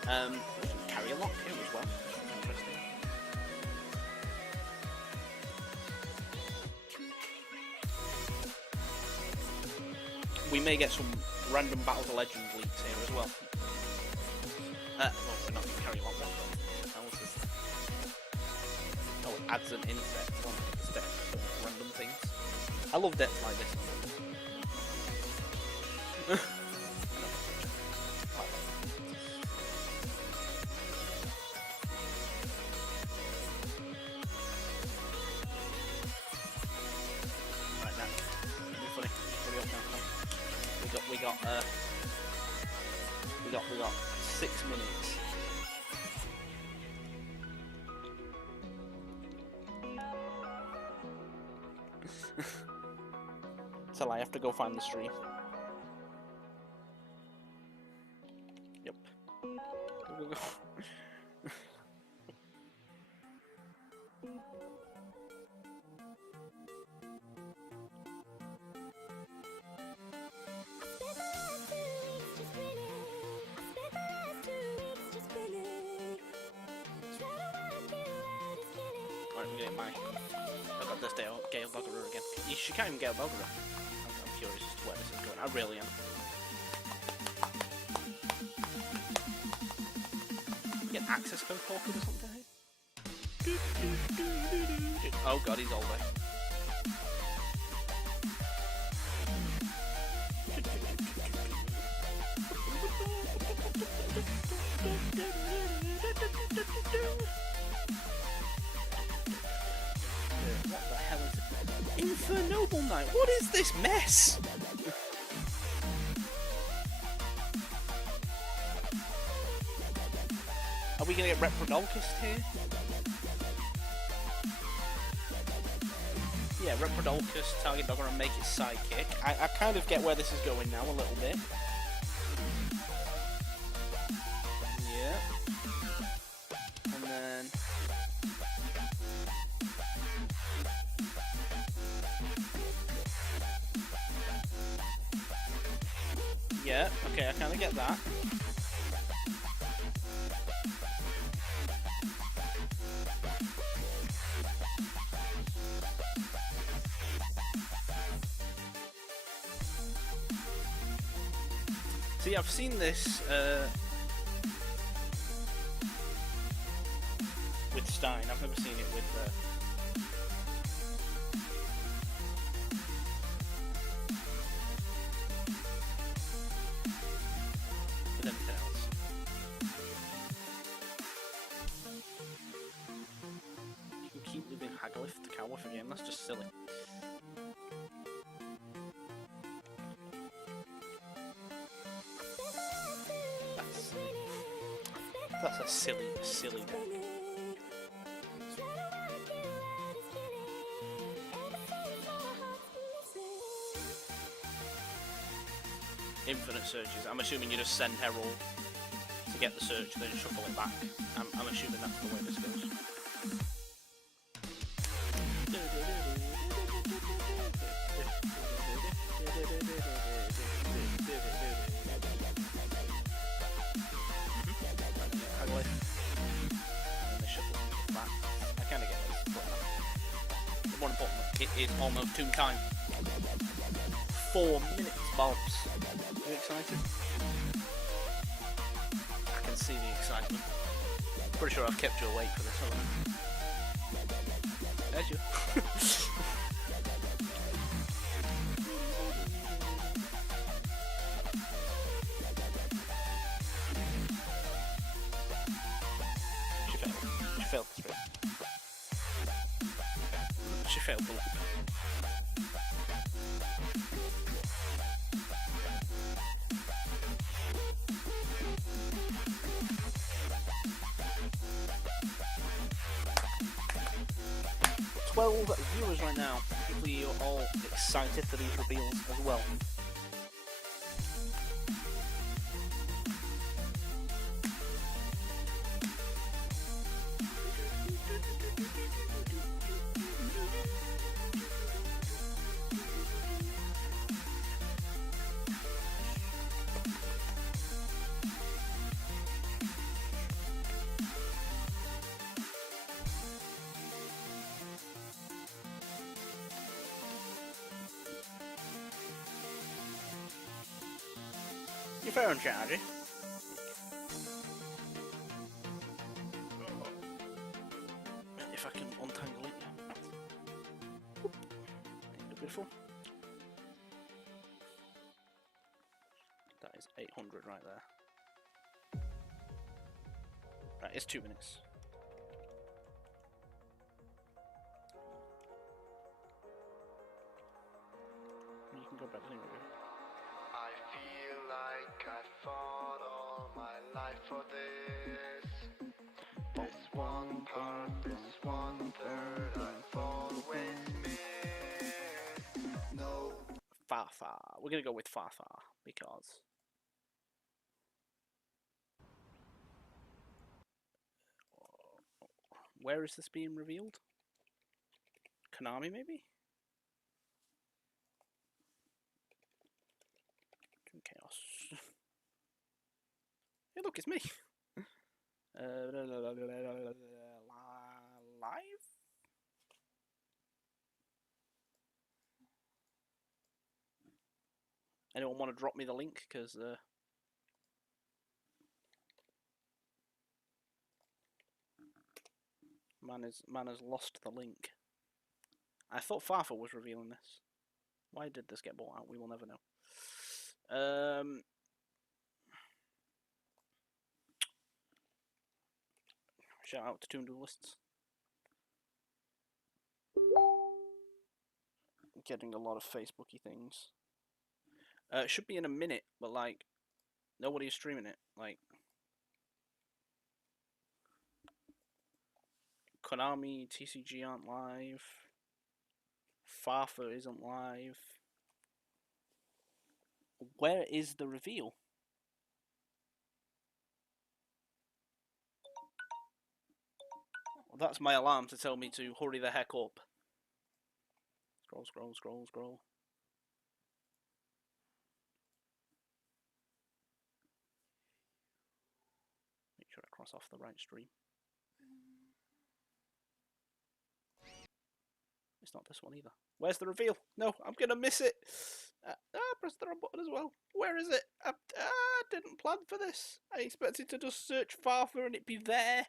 Carry a lot here as well. Interesting. We may get some random Battles of Legends leaks here as well. Well, we're not going to carry a lot more. How was this? Oh, it adds an insect on the deck of random things. I love decks like this. Right, that's gonna be funny. Hurry up now. We got 6 minutes. Till I have to go find the stream. Yep. Go. Alright, we're getting mine. I got this Gale Buggerer again. She can't even Gale Buggerer. I'm curious as to where this is going. I really am. We get access code portal or something here? Oh god, he's all there. What the hell is it? Infernoble Knight! What is this mess? Are we gonna get Reprodolcust here? Yeah, Reprodolcust, target dogger and make it sidekick. I kind of get where this is going now a little bit. Yeah. And then... yeah, okay, I kind of get that. See, I've seen this with Stein. I've never seen it with anything else. You can keep moving Hagalith to Cowliff again. That's just silly. That's a silly deck. Infinite searches. I'm assuming you just send Herald to get the search, then shuffle it back. I'm assuming that's the way this goes. I kind of get this. But more importantly, it is almost Toon time. 4 minutes, Bobs. Are you excited? I can see the excitement. Pretty sure I've kept you awake for this, haven't I? There's you. She failed the spin. She failed the loop. Viewers right now. Hopefully you're all excited for these reveals as well. You're fair and chargy. If I can untangle it. Beautiful. That is 800 right there. Right, it's 2 minutes. You can go back to the movie. I feel like I fought all my life for this. This one part, this 1/3, I've always missed. No. Farfar. We're gonna go with Farfar because where is this being revealed? Konami, maybe? Chaos. Hey, look, it's me. Live? Anyone want to drop me the link? Because man has lost the link. I thought Farfa was revealing this. Why did this get bought out? We will never know. Shout out to Toon Duelists. Getting a lot of Facebooky things. It should be in a minute, but like nobody's streaming it. Like Konami, TCG aren't live. Farfa isn't live. Where is the reveal? Well, that's my alarm to tell me to hurry the heck up. Scroll, scroll, scroll, scroll. Make sure I cross off the right stream. it's not this one either. Where's the reveal? No, I'm gonna miss it. Press the wrong button as well. Where is it? I didn't plan for this. I expected to just search Farfa and it'd be there.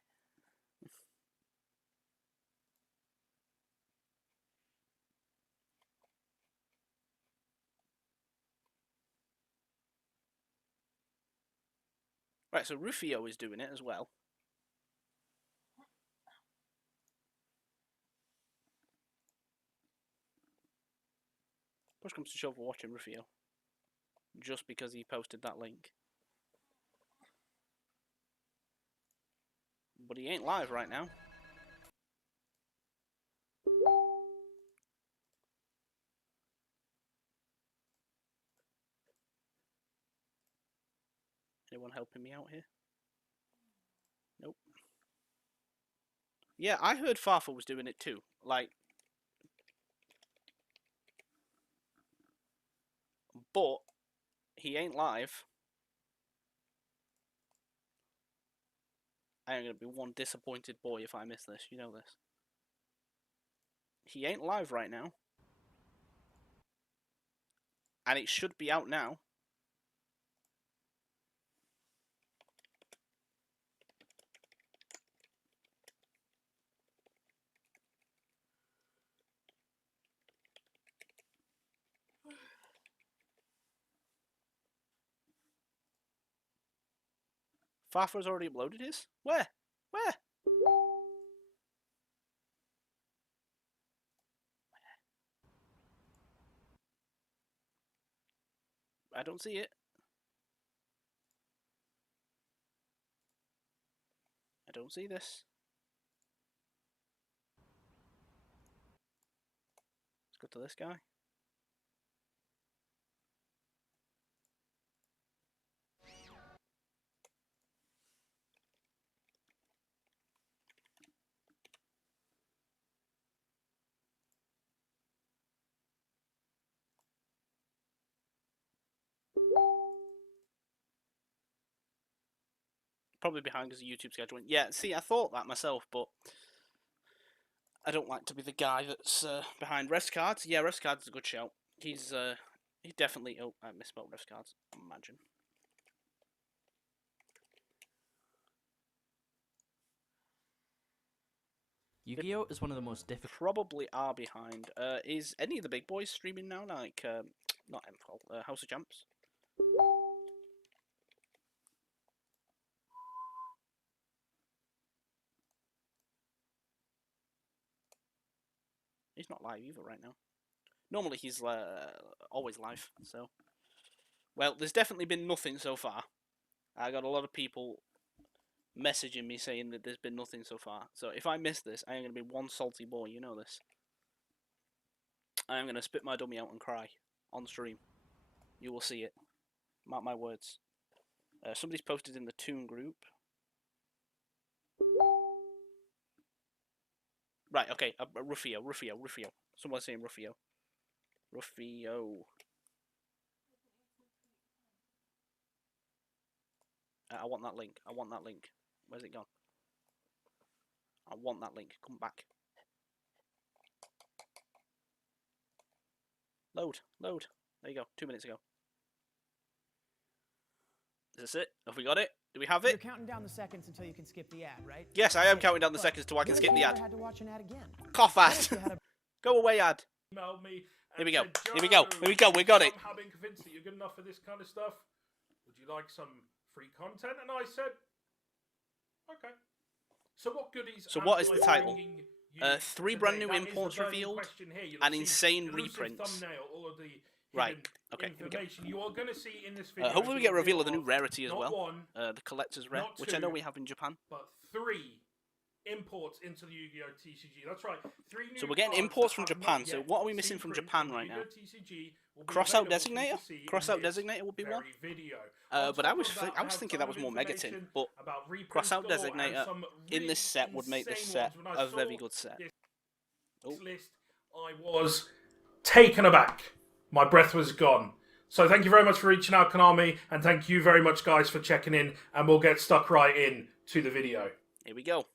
Right, so Rufio is doing it as well. Push comes to shove, we're watching Rufio. Just because he posted that link. But he ain't live right now. Anyone helping me out here? Nope. Yeah, I heard Farfa was doing it too. Like, but he ain't live. I am gonna be one disappointed boy if I miss this. You know this. He ain't live right now, and it should be out now. Farfa's already uploaded his? Where? Where? I don't see it. I don't see this. Let's go to this guy. Probably behind because of YouTube scheduling. Yeah, see, I thought that myself, but I don't like to be the guy that's behind Rest Cards. Yeah, Rest Cards is a good shout. He definitely. Oh, I misspelled Rest Cards. Imagine. Yu-Gi-Oh is one of the most difficult. Probably are behind. Is any of the big boys streaming now? Like, not MFL, House of Champs. He's not live either right now. Normally he's always live, so... Well, there's definitely been nothing so far. I got a lot of people messaging me saying that there's been nothing so far. So if I miss this, I am going to be one salty boy, you know this. I am going to spit my dummy out and cry on stream. You will see it. Mark my words. Somebody's posted in the Toon group. Right, okay, Rufio. Someone's saying Rufio. I want that link. Where's it gone? I want that link. Come back. Load. There you go. 2 minutes ago. Is this it? Have we got it? Do we have it? You're counting down the seconds until you can skip the ad, right? Yes, I am counting down the seconds till I can What if skip you the never ad. had to watch an ad again? Cough What ad. if you had a Go away, ad. Emailed me. Here we and go. said, Here we go. "Joe, Here we go. We got it. Somehow been convinced that you're good enough for this kind of stuff. Would you like some free content?" And I said, "Okay." So what goodies? So am what is I the title? bringing you 3 today? brand new That is the imports burning revealed, question here. You'll and see insane elusive reprints. thumbnail, all of the Right, hidden okay, here we go. information you are going to see in this video. Hopefully we is get a reveal of the new of rarity as not well. one, The collector's rare, not which I know two, we have in Japan. but 3 imports into the Yu-Gi-Oh! TCG. That's right. 3 new So we're getting cards imports that from have Japan. not So yet what are we seen missing from print Japan in right now? Yu-Gi-Oh! TCG will be Crossout available for you Designator? to see in Crossout this Designator would be one. very video. But On I top was of that, I was thinking that was more Megatin, but about reprints Crossout galore and Designator some in this set really would make this insane set ones. When I a very saw good set. this Oh. list, I was taken aback. My breath was gone. So thank you very much for reaching out, Konami, and thank you very much, guys, for checking in, and we'll get stuck right in to the video. Here we go.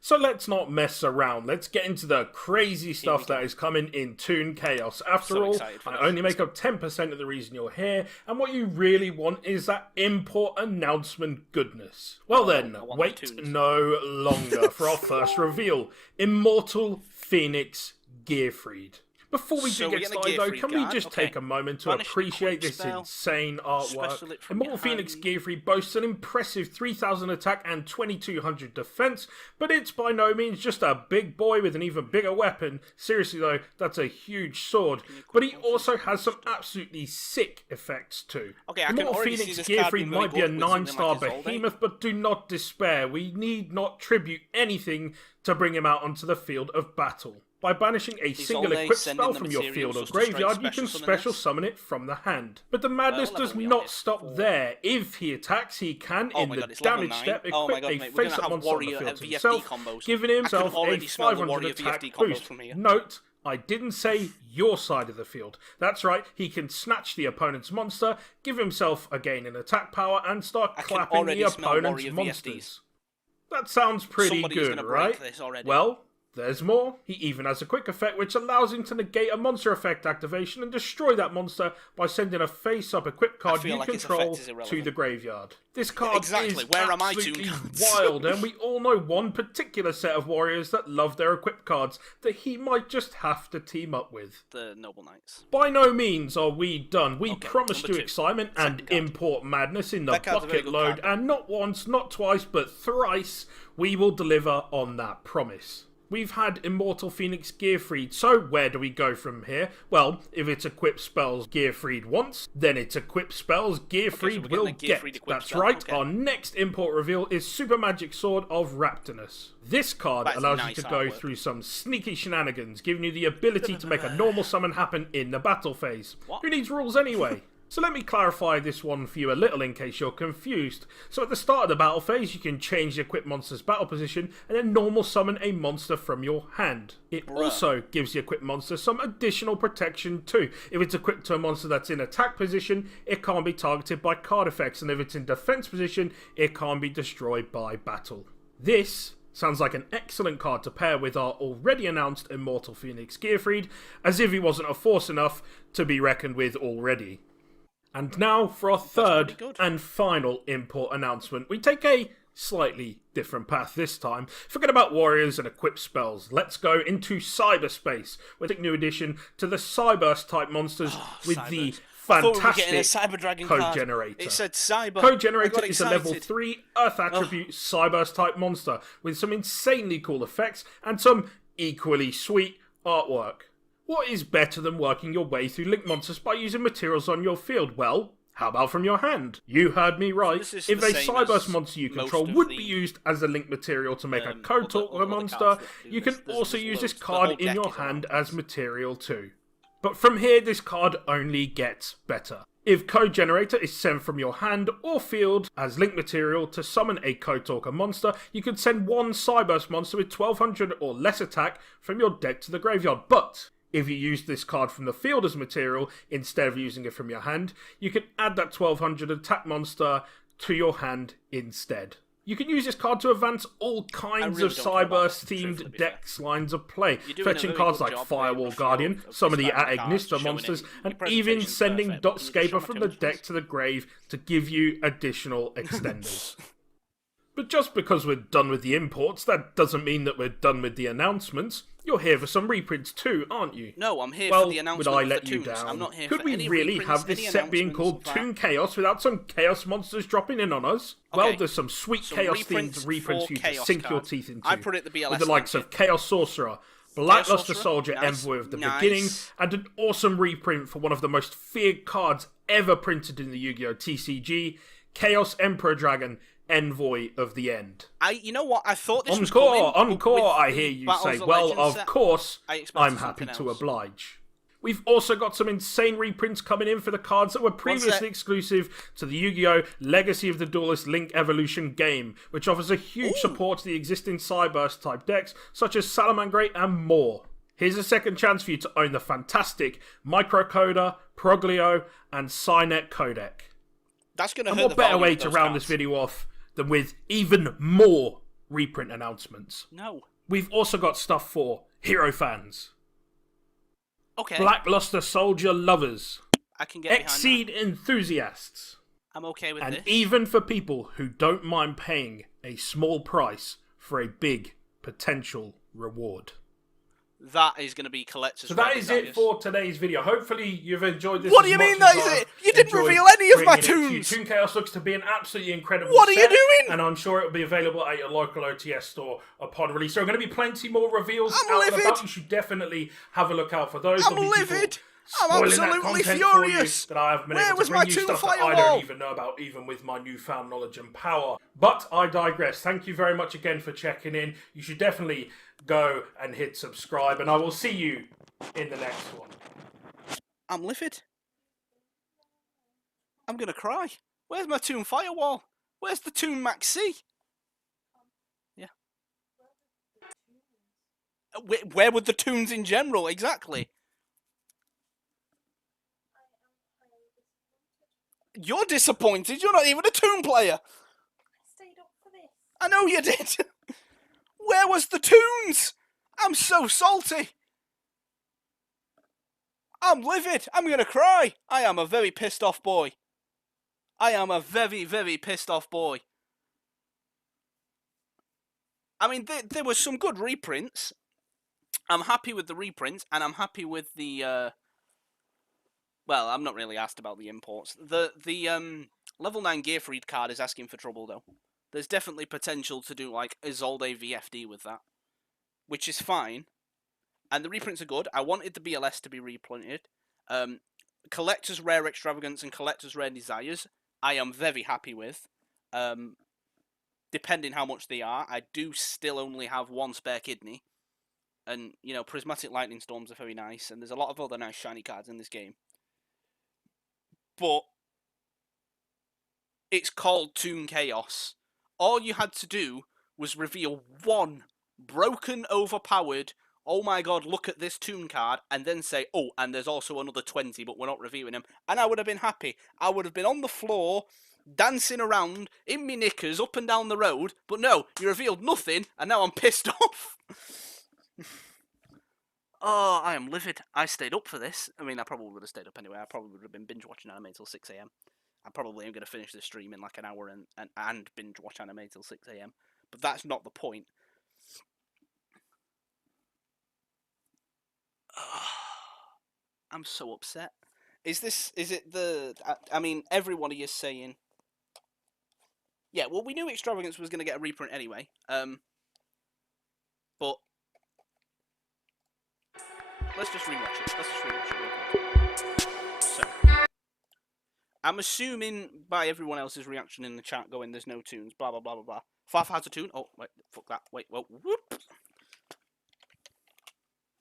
So let's not mess around. Let's get into the crazy stuff that is coming in Toon Chaos. After So all, excited for I this. only make up 10% of the reason you're here, and what you really want is that import announcement goodness. Well then, I want the wait Toons. no longer for our first reveal. Immortal Phoenix Gearfried. Before we So do we're get getting a started though, Gearfried can we guard? just Okay. take a moment to Banish the appreciate quick this spell. insane artwork? Special it from Immortal your Phoenix hand. Gearfried boasts an impressive 3,000 attack and 2,200 defense, but it's by no means just a big boy with an even bigger weapon. Seriously though, that's a huge sword. But he also has some absolutely sick effects too. Okay, I can Immortal already Phoenix see this card Gearfried being really might be a good with something 9-star like Isolde. behemoth, but do not despair. We need not tribute anything to bring him out onto the field of battle. By banishing a single Isolde equipped sending spell the from your materials field or just to straight graveyard, you special can summon special this? summon it from the hand. But the madness level does are we on not here? stop 4. there. If he attacks, he can, Oh in my the God, it's level damage 9. step, Oh my equip God, a mate, we're gonna face-up have monster on the warrior field to VFD himself, combos. giving I can himself a already smell the 500 warrior attack VFD combos boost. from here. Note, I didn't say your side of the field. That's right, he can snatch the opponent's monster, give himself a gain in attack power, and start I can clapping already the smell opponent's warrior monsters. That sounds pretty Somebody is good, gonna break right? this already. Well, there's more. He even has a quick effect which allows him to negate a monster effect activation and destroy that monster by sending a face-up equipped card feel you like its control effect is to irrelevant. the graveyard. This card Exactly, is where are my Toon absolutely cards? wild, and we all know one particular set of warriors that love their equipped cards that he might just have to team up with. The Noble Knights. By no means are we done. We Okay, promised number you 2. excitement and Second card. import madness in the That card's a very bucket good load, card. and not once, not twice, but thrice, we will deliver on that promise. We've had Immortal Phoenix Gearfried, so where do we go from here? Well, if it's equipped spells Gearfried once, then it's equipped spells Gearfried we're will getting a Gearfried get. equipped That's spell, right, okay. our next import reveal is Super Magic Sword of Raptinus. This card That is allows nice you to go artwork. through some sneaky shenanigans, giving you the ability to make a normal summon happen in the battle phase. What? Who needs rules anyway? So let me clarify this one for you a little in case you're confused. So at the start of the battle phase, you can change the equipped monster's battle position and then normal summon a monster from your hand. It also gives the equipped monster some additional protection too. If it's equipped to a monster that's in attack position, it can't be targeted by card effects, and if it's in defense position, it can't be destroyed by battle. This sounds like an excellent card to pair with our already announced Immortal Phoenix Gearfried, as if he wasn't a force enough to be reckoned with already. And now for our third pretty good. and final import announcement. We take a slightly different path this time. Forget about warriors and equipped spells. Let's go into cyberspace with a new addition to the Cyburst type monsters with the I thought we were getting a fantastic Cyber Dragon Code card. Generator. It said Cyber. Code I Generator got is a level excited. 3 Earth attribute Cyburst type monster with some insanely cool effects and some equally sweet artwork. What is better than working your way through Link monsters by using materials on your field? Well, how about from your hand? You heard me right. this is If the a same Cyburst as monster you most control of would the, be used as a Link material to make a other- Code Talker other monster, cards that do you can this. There's also use this loads. The card whole in deck your is hand around as material too. But from here, this card only gets better. If Code Generator is sent from your hand or field as link material to summon a Code Talker monster, you can send one Cyburst monster with 1200 or less attack from your deck to the graveyard. But if you use this card from the field as material instead of using it from your hand, you can add that 1200 attack monster to your hand instead. You can use this card to advance all kinds really of don't care about Cyburst that, truthfully, themed to be decks lines of play, You're doing a fetching very cards good like job Firewall of, Guardian, of some of the describing At cards, Ignister showing monsters, it. Your and even presentation's sending perfect, but you need to show Dotscaper my from the toes, deck please. to the grave to give you additional extenders. But just because we're done with the imports, that doesn't mean that we're done with the announcements. You're here for some reprints too, aren't you? No, I'm here Well, for the would announcement I of let the you Toons. down? I'm not here Could for we any really reprints, have this any set being called announcements, Toon Chaos without some Chaos monsters dropping in on us? Well, Okay, there's some sweet some Chaos-themed reprints reprints for for you to Chaos sink your cards. teeth into. I put it the BLS with the likes link of Chaos Sorcerer, Blackluster Sorcerer? Soldier, Nice. Envoy of the Nice. Beginning, and an awesome reprint for one of the most feared cards ever printed in the Yu-Gi-Oh! TCG, Chaos Emperor Dragon, Envoy of the End. You know what? I thought this was Encore, coming, but encore, with I the hear you Battles say. of Well, Legends of set, course, I expected I'm happy something to else. oblige. We've also got some insane reprints coming in for the cards that were sec. previously exclusive to the Yu-Gi-Oh! Legacy of the Duelist Link Evolution game, which offers a huge support to the existing Cyburst type decks, such as Salamangreat and more. Here's a second chance for you to own the fantastic Microcoder, Proglio, and Cynet codec. That's going to And hurt what the better value way of to those round cards. this video off than with even more reprint announcements. No. We've also got stuff for hero fans, Okay. Blackluster Soldier lovers, I can get behind that. Exceed enthusiasts, I'm okay with and this. even for people who don't mind paying a small price for a big potential reward. That is going to be collector's So that rare is desires. it for today's video. Hopefully you've enjoyed this. What as do you much mean as that is I've it? You didn't enjoyed reveal any of my bringing it to you. tunes. Toon Chaos looks to be an absolutely incredible What are you set, doing? and I'm sure it will be available at your local OTS store upon release. There are going to be plenty more reveals I'm out and livid. about. You should definitely have a look out for those. I'm There'll be people livid. I'm spoiling that absolutely content furious. for you that I haven't been Where able to was bring my you Toon stuff that I firewall? don't even know about, even with my newfound knowledge and power. But I digress. Thank you very much again for checking in. You should definitely go and hit subscribe, and I will see you in the next one. I'm livid. I'm going to cry. Where's my Toon firewall? Where's the Toon Maxi? Yeah. Where were the Toons in general? Exactly. You're disappointed. You're not even a Toon player. I stayed up for this. I know you did. Where was the Toons? I'm so salty. I'm livid. I'm going to cry. I am a very pissed off boy. I am a very, very pissed off boy. I mean, there were some good reprints. I'm happy with the reprints, and I'm happy with the, well, I'm not really asked about the imports. The level 9 Gearfried card is asking for trouble, though. There's definitely potential to do, like, Isolde VFD with that, which is fine. And the reprints are good. I wanted the BLS to be reprinted. Collector's Rare Extravagance and Collector's Rare Desires, I am very happy with. Depending how much they are, I do still only have one spare kidney. And, you know, Prismatic Lightning Storms are very nice, and there's a lot of other nice shiny cards in this game. But it's called Toon Chaos. All you had to do was reveal one broken, overpowered, oh my god, look at this Toon card, and then say, oh, and there's also another 20, but we're not reviewing them. And I would have been happy. I would have been on the floor, dancing around, in me knickers, up and down the road, but no, you revealed nothing, and now I'm pissed off. Oh, I am livid. I stayed up for this. I mean, I probably would have stayed up anyway. I probably would have been binge watching anime till 6 AM. I probably am going to finish this stream in like an hour and binge watch anime till 6 AM. But that's not the point. I'm so upset. Is it the... I mean, everybody is saying... Yeah, well, we knew Extravagance was going to get a reprint anyway. But... Let's just rewatch it. Real quick. So... I'm assuming by everyone else's reaction in the chat going, there's no tunes, blah, blah, blah, blah, blah. Fafa has a tune. Oh, wait, fuck that. Wait, whoa, whoop.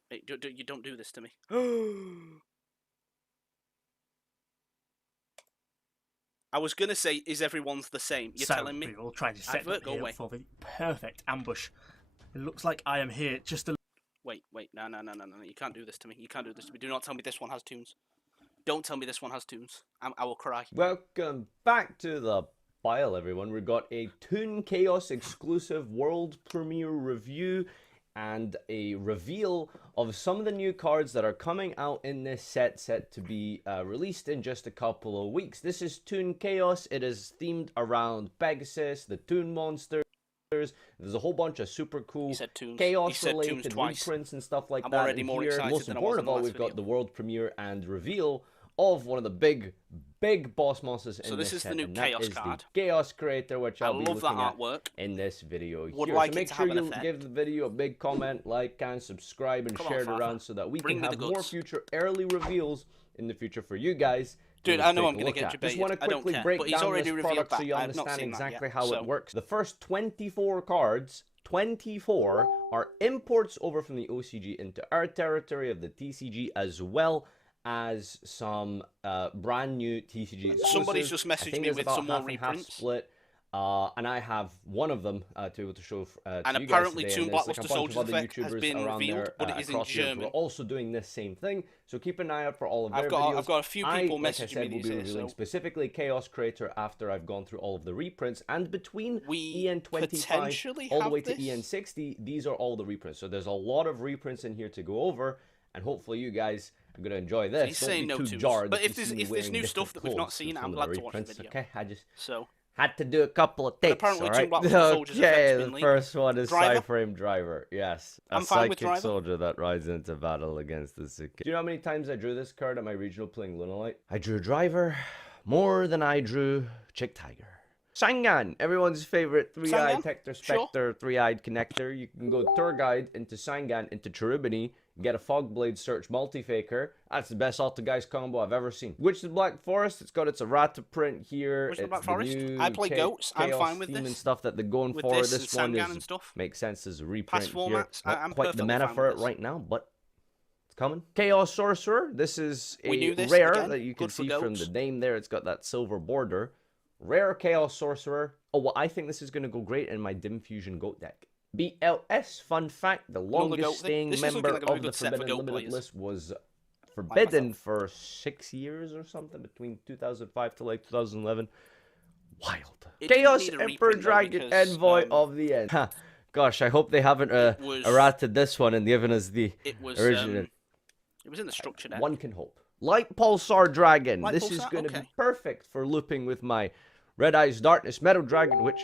Hey, you don't do this to me. I was gonna say, is everyone's the same? You're telling me? We will try to set Advert, up go here away. for the perfect ambush. It looks like I am here just a... Wait, no, you can't do this to me. You can't do this to me. Do not tell me this one has tunes. Don't tell me this one has tunes. I will cry. Welcome back to the pile, everyone. We've got a Toon Chaos exclusive world premiere review and a reveal of some of the new cards that are coming out in this set to be released in just a couple of weeks. This is Toon Chaos. It is themed around Pegasus, the Toon monsters. There's a whole bunch of super cool chaos-related reprints and stuff like I'm that. already more excited Most than I was in important the of all, last we've got video. the world premiere and reveal of one of the big boss monsters in So this this is the set, new and that Chaos is card. the Chaos Creator, which I I'll be love that looking at artwork. in this video Would here. like So it make to sure have an you effect. give the video a big comment, like, and subscribe, and Come on, share it Fafa. around so that we Bring can me the have more goods. future early reveals in the future for you guys. Dude, to I know take I'm a gonna look get at. Just debated. want to I don't quickly care, break but he's down already this revealed product so that. you I have not understand seen that exactly yet, how so- it works. The first 24 cards, 24, are imports over from the OCG into our territory of the TCG, as well as some brand new TCG exclusives. Somebody's just I messaged think me there's with about some more half and half reprints. split. And I have one of them to be able to show to And you apparently guys today. Toon And there's like Blockbuster a bunch of Soldier's other effect has YouTubers been around revealed, there but it is in across Europe who are German. also doing this same thing. So keep an eye out for all of their I've videos. got a few people like I messaging said, me will these be days, reviewing so specifically Chaos Creator after I've gone through all of the reprints. And between we EN25 potentially all the have way to this. EN60, these are all the reprints. So there's a lot of reprints in here to go over. And hopefully you guys are going to enjoy this. He's Don't saying be no too to us. jarred But you if there's see me if there's wearing new different stuff that we've not clothes seen, from I'm the glad to watch the reprints, video. okay? I just So had to do a couple of takes, apparently all right? Toon Blockbuster Soldier's effect's Okay, been the leaked. first one is Driver? Cyframe Driver. Yes, a I'm fine with psychic Driver. soldier that rides into battle against the sick. Do you know how many times I drew this card at my regional playing Lunalite? I drew Driver more than I drew Chick Tiger. Sangan, everyone's favorite three-eyed Sangan? Hector Sure. Spectre, three-eyed connector. You can go Tour Guide into Sangan into Cherubini, get a Fogblade Search Multi-Faker. That's the best Alta-Guys combo I've ever seen. Witch of the Black Forest, it's got its errata print here. Witch of the It's Black Forest? new I play Goats, I'm Chaos fine with theme and this. stuff that they're going With for. this This and one Sangan is and stuff. makes sense as a reprint Past here. formats, Not I'm quite the perfectly mana fine for with it this. right now, but it's coming. Chaos Sorcerer. This is We a knew this, rare again. that you can Good for see from goats. the name there. It's got that silver border. Rare Chaos Sorcerer. Oh, well, I think this is going to go great in my Dim Fusion Goat deck. BLS, fun fact, the longest goat thing. staying This is member looking like a of the good set for Forbidden goat Limited players. list was forbidden myself. for 6 years or something, between 2005 to like 2011. Wild. It didn't Chaos need a Emperor reprint, though, Dragon because, Envoy of the End. Huh. Gosh, I hope they haven't was- errated this one and given us the It was original. it was in the structure deck. One can hope. Light Pulsar Dragon. Light This is Pulsar? going to be Okay. perfect for looping with my Red Eyes Darkness Meadow Dragon, which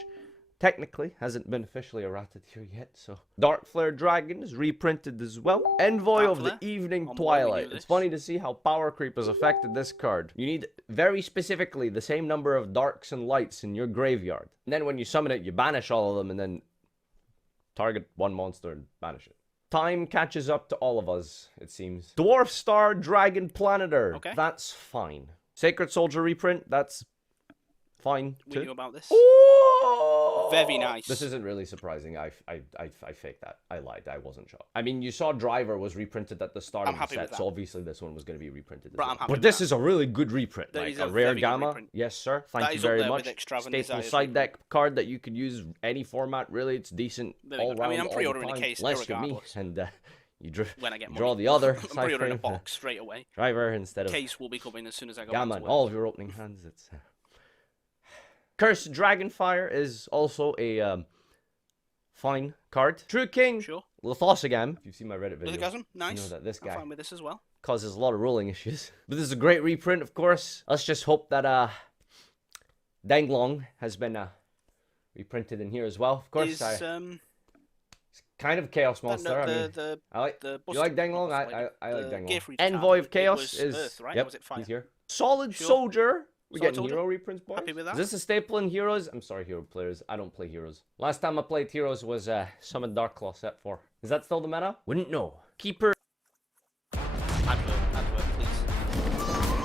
technically hasn't been officially errated here yet. So Dark Flare Dragon is reprinted as well. Envoy Dark of Flare? the Evening On board, we Twilight. knew It's this. funny to see how power creep has affected this card. You need very specifically the same number of darks and lights in your graveyard. And then when you summon it, you banish all of them and then target one monster and banish it. Time catches up to all of us, it seems. Dwarf Star Dragon Planeter. Okay. That's fine. Sacred Soldier reprint. That's fine We too. knew about this. Ooh! Very nice. This isn't really surprising. I faked that. I lied. I wasn't shocked. I mean, you saw Driver was reprinted at the start I'm of the happy set, with that. so obviously this one was going to be reprinted as Right, well. I'm happy But with this that. is a really good reprint. That Like is a a rare very good gamma. reprint. Yes, sir. Thank That you is up very there with much. Extravagant Staple Desires side deck card that you could use any format. Really, it's decent Very all good. round. I mean, I'm all the pre-ordering the time, case unless you're me irregardless. and you When I get draw money. the other I'm pre-ordering a Cypher box straight away. Driver instead of Case will be coming as soon as I go Gamma back and to all work. of your opening hands. It's Cursed Dragonfire is also a fine card. True King Sure. Lithosagam. If you've seen my Reddit video, Lithosagam? Nice. you know that this I'm guy fine with this as well. causes a lot of rolling issues. But this is a great reprint, of course. Let's just hope that Danglong has been reprinted in here as well. Of course, Is it's kind of a Chaos monster. I mean, the I like. the You like Buster- Danglong? not Buster I like the Danglong. Gear Free Envoy of Department, it Chaos was is Earth, right? Yep, Or was it Fire? he's here. Solid Sure. Soldier. We're Solid getting Soldier. hero reprints, boys. Happy with that. Is this a staple in Heroes? I'm sorry, hero players. I don't play Heroes. Last time I played Heroes was Summon Darklaw set 4. Is that still the meta? Wouldn't know. Keeper. Advert, please.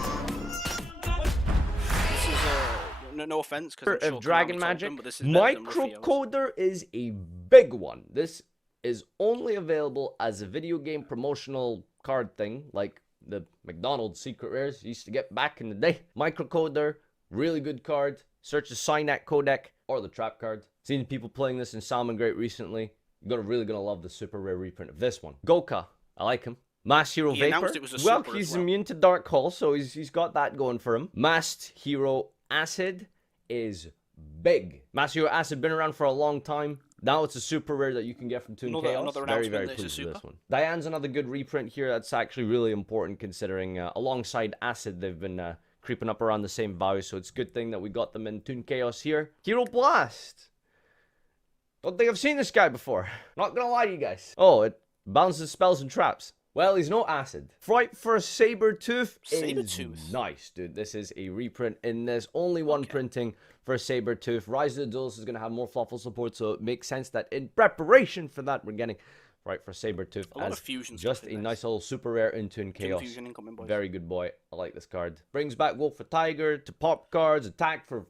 This is no offense because of Dragon Magic. but this is better than Rufio's. Microcoder is a big one. This is only available as a video game promotional card thing, like the McDonald's Secret Rares used to get back in the day. Microcoder, really good card. Search the Synac codec or the trap card. Seen people playing this in Salmon Great recently. You're really gonna love the super rare reprint of this one. Goka, I like him. Mass Hero He Vapor. announced it was a Well, super as he's well. immune to Dark Hole, so he's got that going for him. Masked Hero Acid is big. Masked Hero Acid been around for a long time. Now it's a super rare that you can get from Toon Chaos. Another Very, announcement very that it's a pleased with this super. one. Diane's another good reprint here. That's actually really important considering alongside Acid, they've been creeping up around the same value. So it's a good thing that we got them in Toon Chaos here. Hero Blast. Don't think I've seen this guy before. Not gonna lie to you guys. Oh, it bounces spells and traps. Well, he's no acid. Fright for Sabertooth is Sabertooth. nice, dude. This is a reprint in this. Only one printing for Sabertooth. Rise of the Duels is going to have more Fluffle support, so it makes sense that in preparation for that, we're getting Fright for Sabertooth A lot as of fusion just stuff a in nice this. little super rare in Toon Chaos. Fusion incoming, boys. Very good boy. I like this card. Brings back Wolf for Tiger to pop cards. Attack for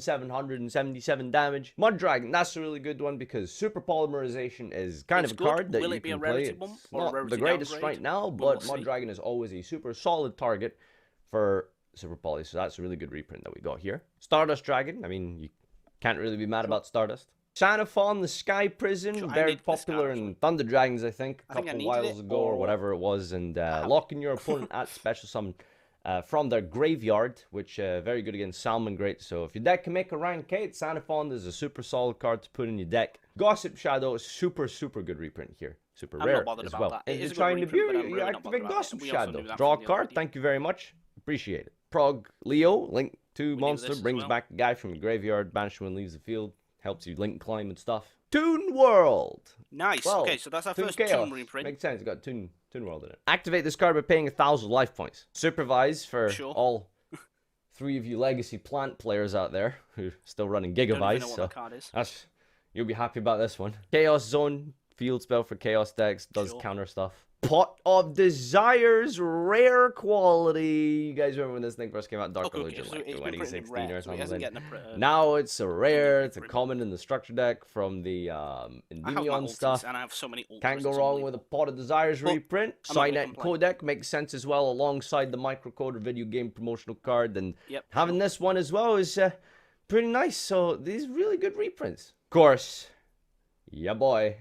4,777 damage. Mud Dragon, that's a really good one because Super Polymerization is kind It's of a good. card that Will you it be a can rarity play. bump It's or a not rarity the greatest downgrade? right now, Well, but we'll Mud see. Dragon is always a super solid target for Super Poly, so that's a really good reprint that we got here. Stardust Dragon, I mean, Can't really be mad about Stardust. Xanathon, the Sky Prison, Sure, I very needed this card, popular in actually. Thunder Dragons, I think, a I think I couple needed whiles it, ago or or whatever it was, and have locking your opponent at special summon from their graveyard, which very good against Salmon Great. So if your deck can make a rank 8, Xanathon is a super solid card to put in your deck. Gossip Shadow is super good reprint here. Super I'm rare not bothered as about well. that. It If is you're a good trying to reprint, but view, I'm you really not bothered activate about it. Gossip We also Shadow. knew that Draw a from the other card, video. thank you very much. Appreciate it. Prog Leo, link to knew monster, this as brings well. back a guy from your graveyard, banishes when leaves the field, helps you link climb and stuff. Toon World! Nice. Well, Okay, so that's our Toon first Chaos. Toon reprint. Makes sense, you got Toon World in it. Activate this card by paying 1,000 life points. Supervise for Sure. all 3 of you legacy plant players out there who are still running Don't even Gigavice, know what so the card is. you'll be happy about this one. Chaos Zone, field spell for Chaos decks, does Sure. counter stuff. Pot of Desires, rare quality. You guys remember when this thing first came out? Dark Okay, Illusion, so like it's been printed in 2016 rare, or so it hasn't something. getting a Now it's a rare, it's a reprint. common in the structure deck from the I have my Endymion ultis, stuff. and I have so many ultras. Can't go it's wrong with a unbelievable. Pot of Desires But reprint. I'm not gonna Cynet complain. Codec makes sense as well alongside the Microcoder video game promotional card. And Yep, having sure. this one as well is pretty nice. So these really good reprints. Of course, yeah boy,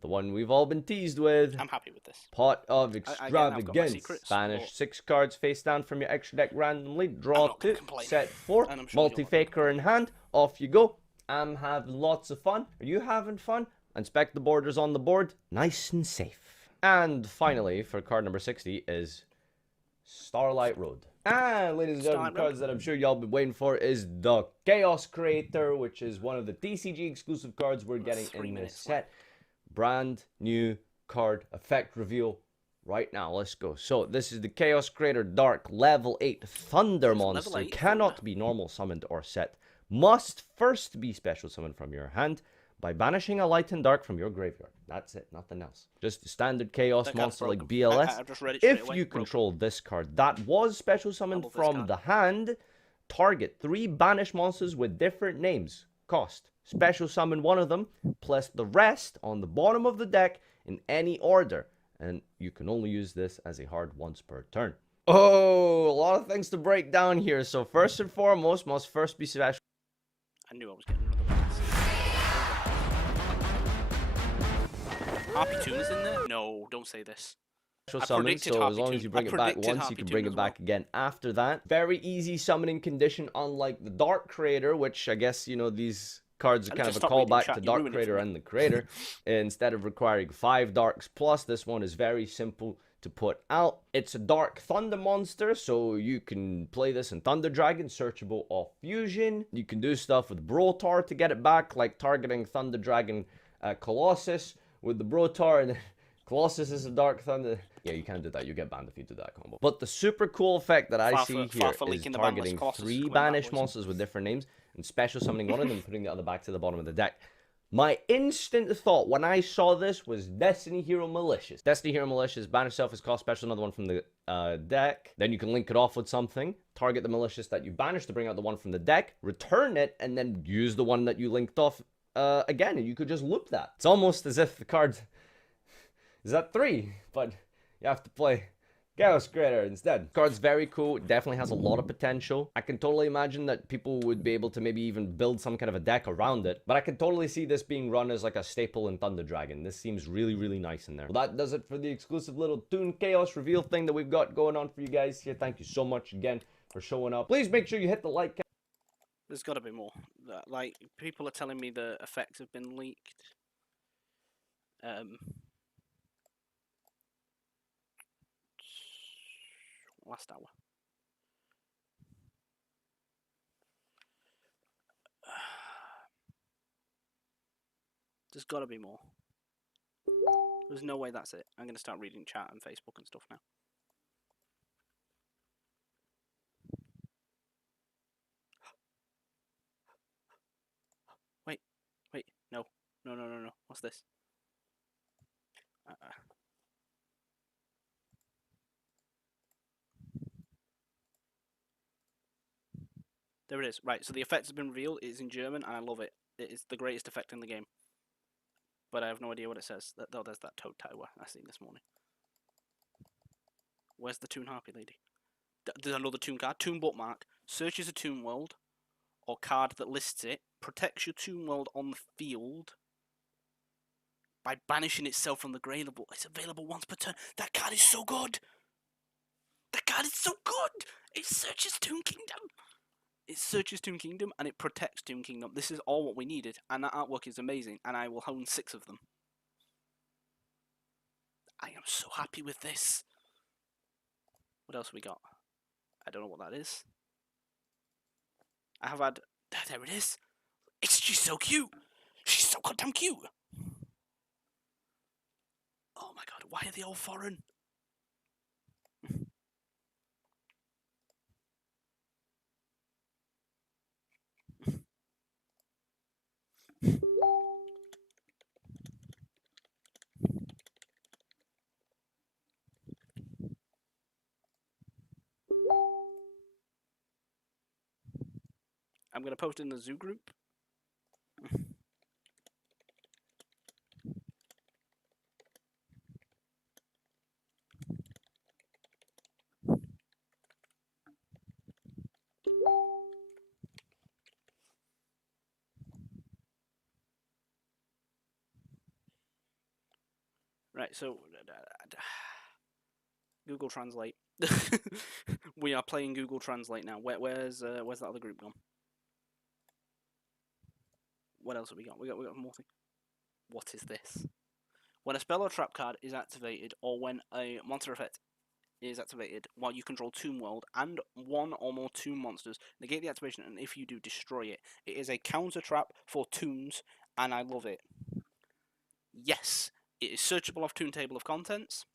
the one we've all been teased with. I'm happy with this. Pot of I've got my Extravagance. secrets, Banish but- 6 cards face down from your extra deck randomly. Draw not 2. gonna complain. Set 4. And I'm sure you're not Multi-faker in hand. Off you go. I'm having lots of fun. Are you having fun? Inspect the borders on the board. Nice and safe. And finally, for card number 60 is Starlight Road. And ladies and gentlemen, Starlight the cards that I'm sure y'all been waiting for is the Chaos Creator, which is one of the TCG exclusive cards we're getting 3 in this minutes set. Brand new card effect reveal right now. Let's go. So this is the Chaos Creator Dark level 8 Thunder Level monster. 8 Cannot Thunder. be normal summoned or set. Must first be special summoned from your hand by banishing a light and dark from your graveyard. That's it, nothing else. Just a standard Chaos That card's monster like broken. BLS. I just read it straight If away, you broken. control this card that was special summoned love this from card. the hand, target 3 banished monsters with different names. Cost. Special summon one of them, place the rest on the bottom of the deck in any order. And you can only use this as a hard once per turn. Oh, a lot of things to break down here. So first and foremost, must first be special I knew I was getting another one. Harpy Toon is in there? No, don't say this. summon, predicted so as Harpy long Toon. as you I bring it back predicted once, you Harpy can Toon bring as it back again after that. Very easy summoning condition, unlike the Dark Creator, which I guess, you know, these cards are I kind just of a stopped reading callback chat, to you Dark ruined it for Creator me. and the Creator. Instead of requiring 5 Darks plus, this one is very simple to put out. It's a Dark Thunder monster, so you can play this in Thunder Dragon, searchable off Fusion. You can do stuff with Brotar to get it back, like targeting Thunder Dragon Colossus with the Brotar, and Colossus is a Dark Thunder. Yeah, you can't do that. You get banned if you do that combo. But the super cool effect that I Far see for- here far for is leaking the ban list. targeting Colossus is 3 coming back, banished boys. monsters with different names and special summoning one of them and putting the other back to the bottom of the deck. My instant thought when I saw this was Destiny Hero Malicious. Destiny Hero Malicious, banish self is cost special, another one from the deck. Then you can link it off with something. Target the Malicious that you banished to bring out the one from the deck. Return it, and then use the one that you linked off again. And you could just loop that. It's almost as if the card is at 3, but you have to play Chaos Creator instead. Card's very cool. It definitely has a lot of potential. I can totally imagine that people would be able to maybe even build some kind of a deck around it. But I can totally see this being run as like a staple in Thunder Dragon. This seems really, really nice in there. Well, that does it for the exclusive little Toon Chaos reveal thing that we've got going on for you guys here. Thank you so much again for showing up. Please make sure you hit the like. There's got to be more. Like, people are telling me the effects have been leaked. Last hour. There's got to be more. There's no way that's it. I'm going to start reading chat and Facebook and stuff now. Wait, no. No. What's this? There it is. Right, so the effect has been revealed. It is in German, and I love it. It is the greatest effect in the game. But I have no idea what it says. Oh, there's that Toad Tower I seen this morning. Where's the Toon Harpy lady? There's another Toon card. Toon Bookmark. Searches a Toon World, or card that lists it, protects your Toon World on the field by banishing itself from the gradable. It's available once per turn. That card is so good! That card is so good! It searches Toon Kingdom! It searches Toon Kingdom and it protects Toon Kingdom. This is all what we needed, and that artwork is amazing, and I will own 6 of them. I am so happy with this. What else have we got? I don't know what that is. I have had... There it is! She's so cute! She's so goddamn cute! Oh my god, why are they all foreign? I'm going to post in the zoo group. Right, so Google Translate. We are playing Google Translate now. Where's that other group gone? What else have we got? We got more things. What is this? When a spell or trap card is activated, or when a monster effect is activated while you control Toon World and one or more Toon monsters, negate the activation, and if you do, destroy it. It is a counter trap for Toons, and I love it. Yes, it is searchable off Toon Table of Contents.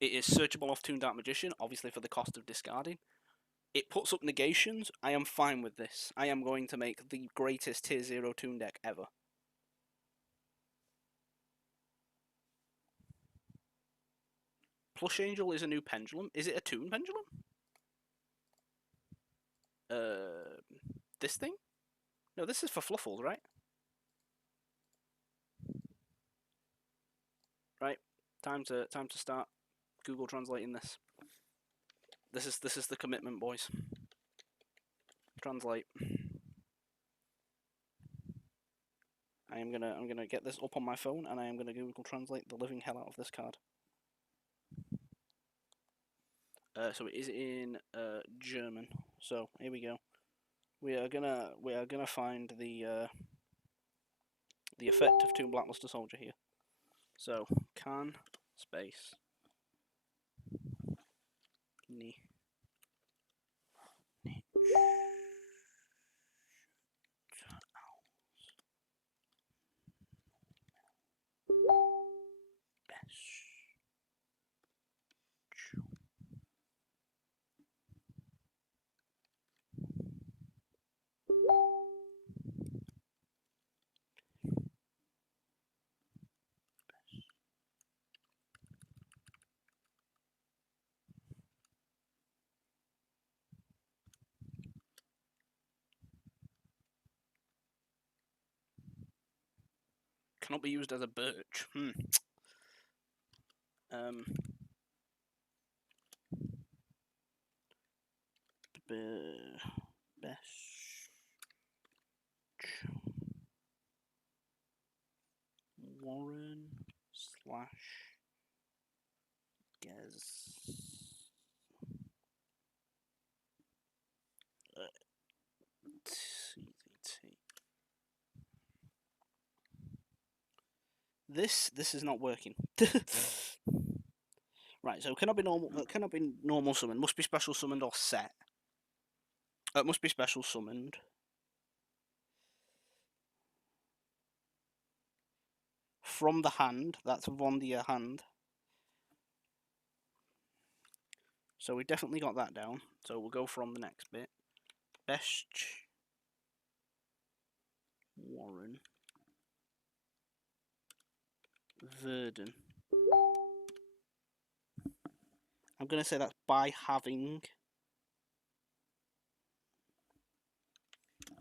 It is searchable off Toon Dark Magician, obviously for the cost of discarding. It puts up negations. I am fine with this. I am going to make the greatest Tier 0 Toon deck ever. Plush Angel is a new pendulum. Is it a Toon pendulum? This thing? No, this is for Fluffles, right? Right. Time to start Google translating this. This is the commitment, boys. Translate. I'm gonna get this up on my phone, and I am gonna Google Translate the living hell out of this card. So it is in German. So here we go. We are gonna find the effect of Toon Blackluster Soldier here. So can space ni. Cannot be used as a birch. Warren slash Gez. TZT. This is not working. Right, so cannot be normal summon. Must be special summoned or set. It must be special summoned. From the hand, that's Vondia hand. So we definitely got that down. So we'll go from the next bit. Best Warren Verdun. I'm gonna say that's by having.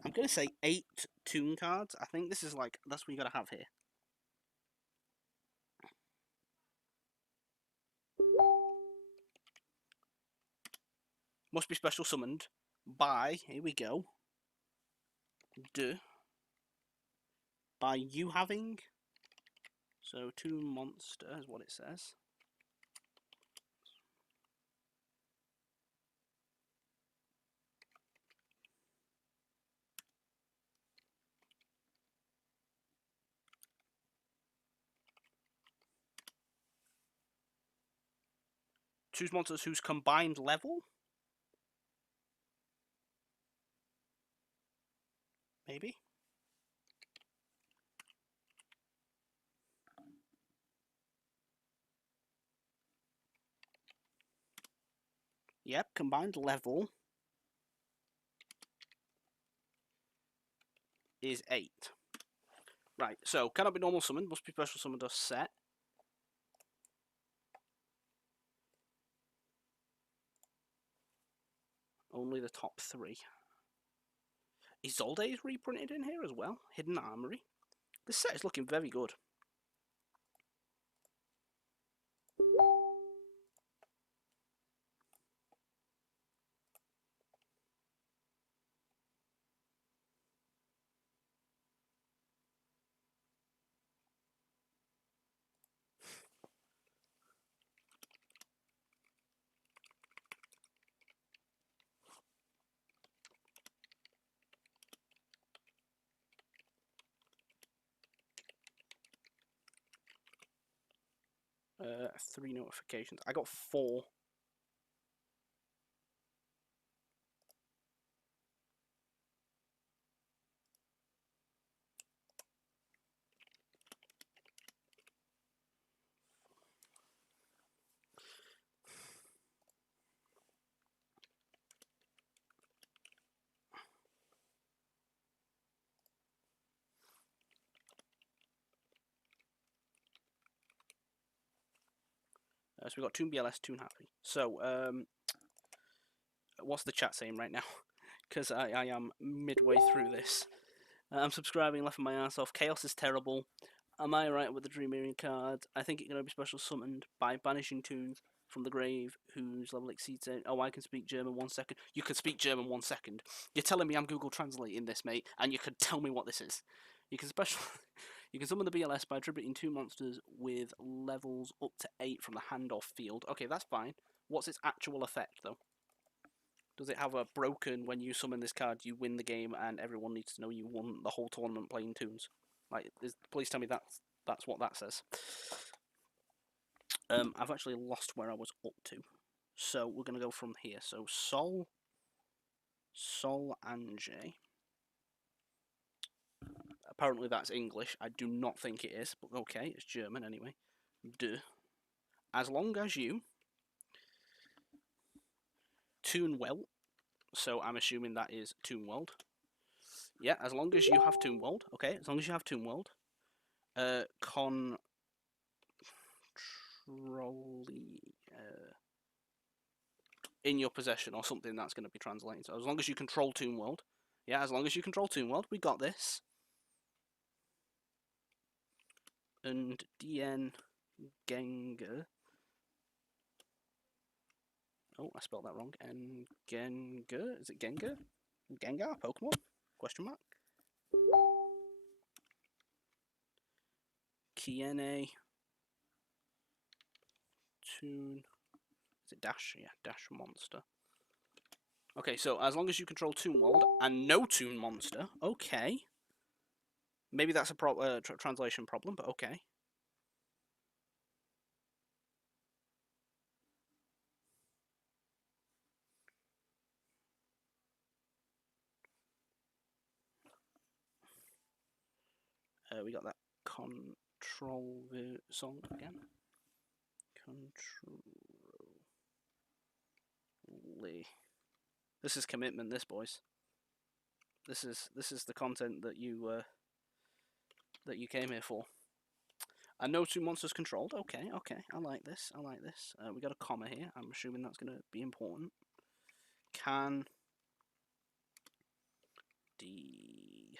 I'm gonna say 8 Toon cards. I think this is like that's what you gotta have here. Must be special summoned by. Here we go. de by you having. So Toon monster is what it says. Choose monsters whose combined level? Maybe? Yep, combined level is 8. Right, so cannot be normal summoned, must be special summoned or set. Only the top 3. Isolde is reprinted in here as well. Hidden Armory. This set is looking very good. Uh, 3 notifications. I got 4. So we got Toon BLS, Toon Happy. So, what's the chat saying right now? Because I am midway through this. I'm subscribing, laughing my ass off. Chaos is terrible. Am I right with the Dreaming card? I think it's going to be special summoned by banishing Toon from the grave, whose level exceeds 8. Oh, I can speak German 1 second. You can speak German 1 second. You're telling me I'm Google translating this, mate, and you could tell me what this is. You can special. You can summon the BLS by attributing 2 monsters with levels up to 8 from the hand or field. Okay, that's fine. What's its actual effect, though? Does it have a broken, when you summon this card, you win the game and everyone needs to know you won the whole tournament playing Toons? Like, please tell me that's what that says. I've actually lost where I was up to. So we're going to go from here. So Sol Ange. Apparently that's English. I do not think it is, but okay, it's German anyway. De. As long as you Toon well. So I'm assuming that is Toon World. Yeah, as long as you have Toon World. Okay, as long as you have Toon World. Controlly. In your possession or something that's going to be translated. So as long as you control Toon World. Yeah, as long as you control Toon World, we got this. And DN Gengar. Oh, I spelled that wrong. And Gengar. Is it Gengar? Gengar? Pokemon? Question mark. Kiene. Toon. Is it Dash? Yeah, Dash Monster. Okay, so as long as you control Toon World and no Toon Monster, okay. Maybe that's a translation problem, but okay. We got that control song again. Control. This is commitment, this, boys. This is the content that you came here for. And no 2 monsters controlled. Okay, okay. I like this. I like this. We got a comma here. I'm assuming that's going to be important. Can D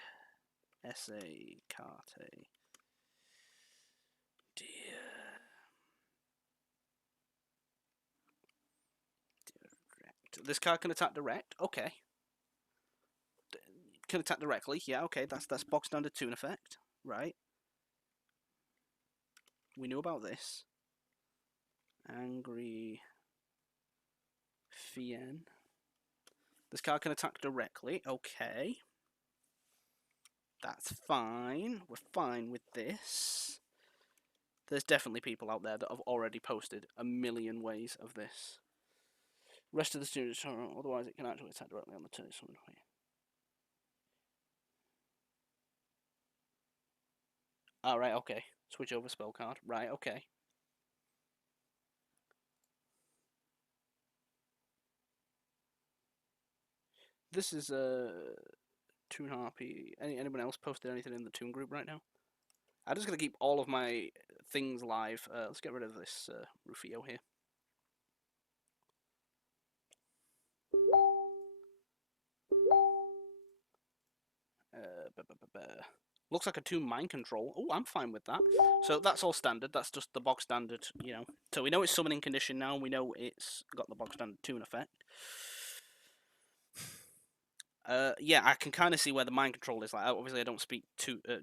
S A Carte direct. This card can attack direct. Okay. can attack directly. Yeah, okay, that's box standard Toon effect, right? We knew about this. Angry Fien. This card can attack directly. Okay. That's fine. We're fine with this. There's definitely people out there that have already posted a million ways of this. Rest of the students, otherwise it can actually attack directly on the turn. Alright, okay. Switch over spell card. Right, okay. This is Toon Harpy. Anyone else posted anything in the Toon group right now? I'm just going to keep all of my things live. Let's get rid of this Rufio here. Looks like a Toon Mind Control. Oh, I'm fine with that. So that's all standard. That's just the box standard, you know. So we know it's summoning condition now. We know it's got the box standard Toon effect. Yeah, I can kind of see where the mind control is. Like, obviously, I don't speak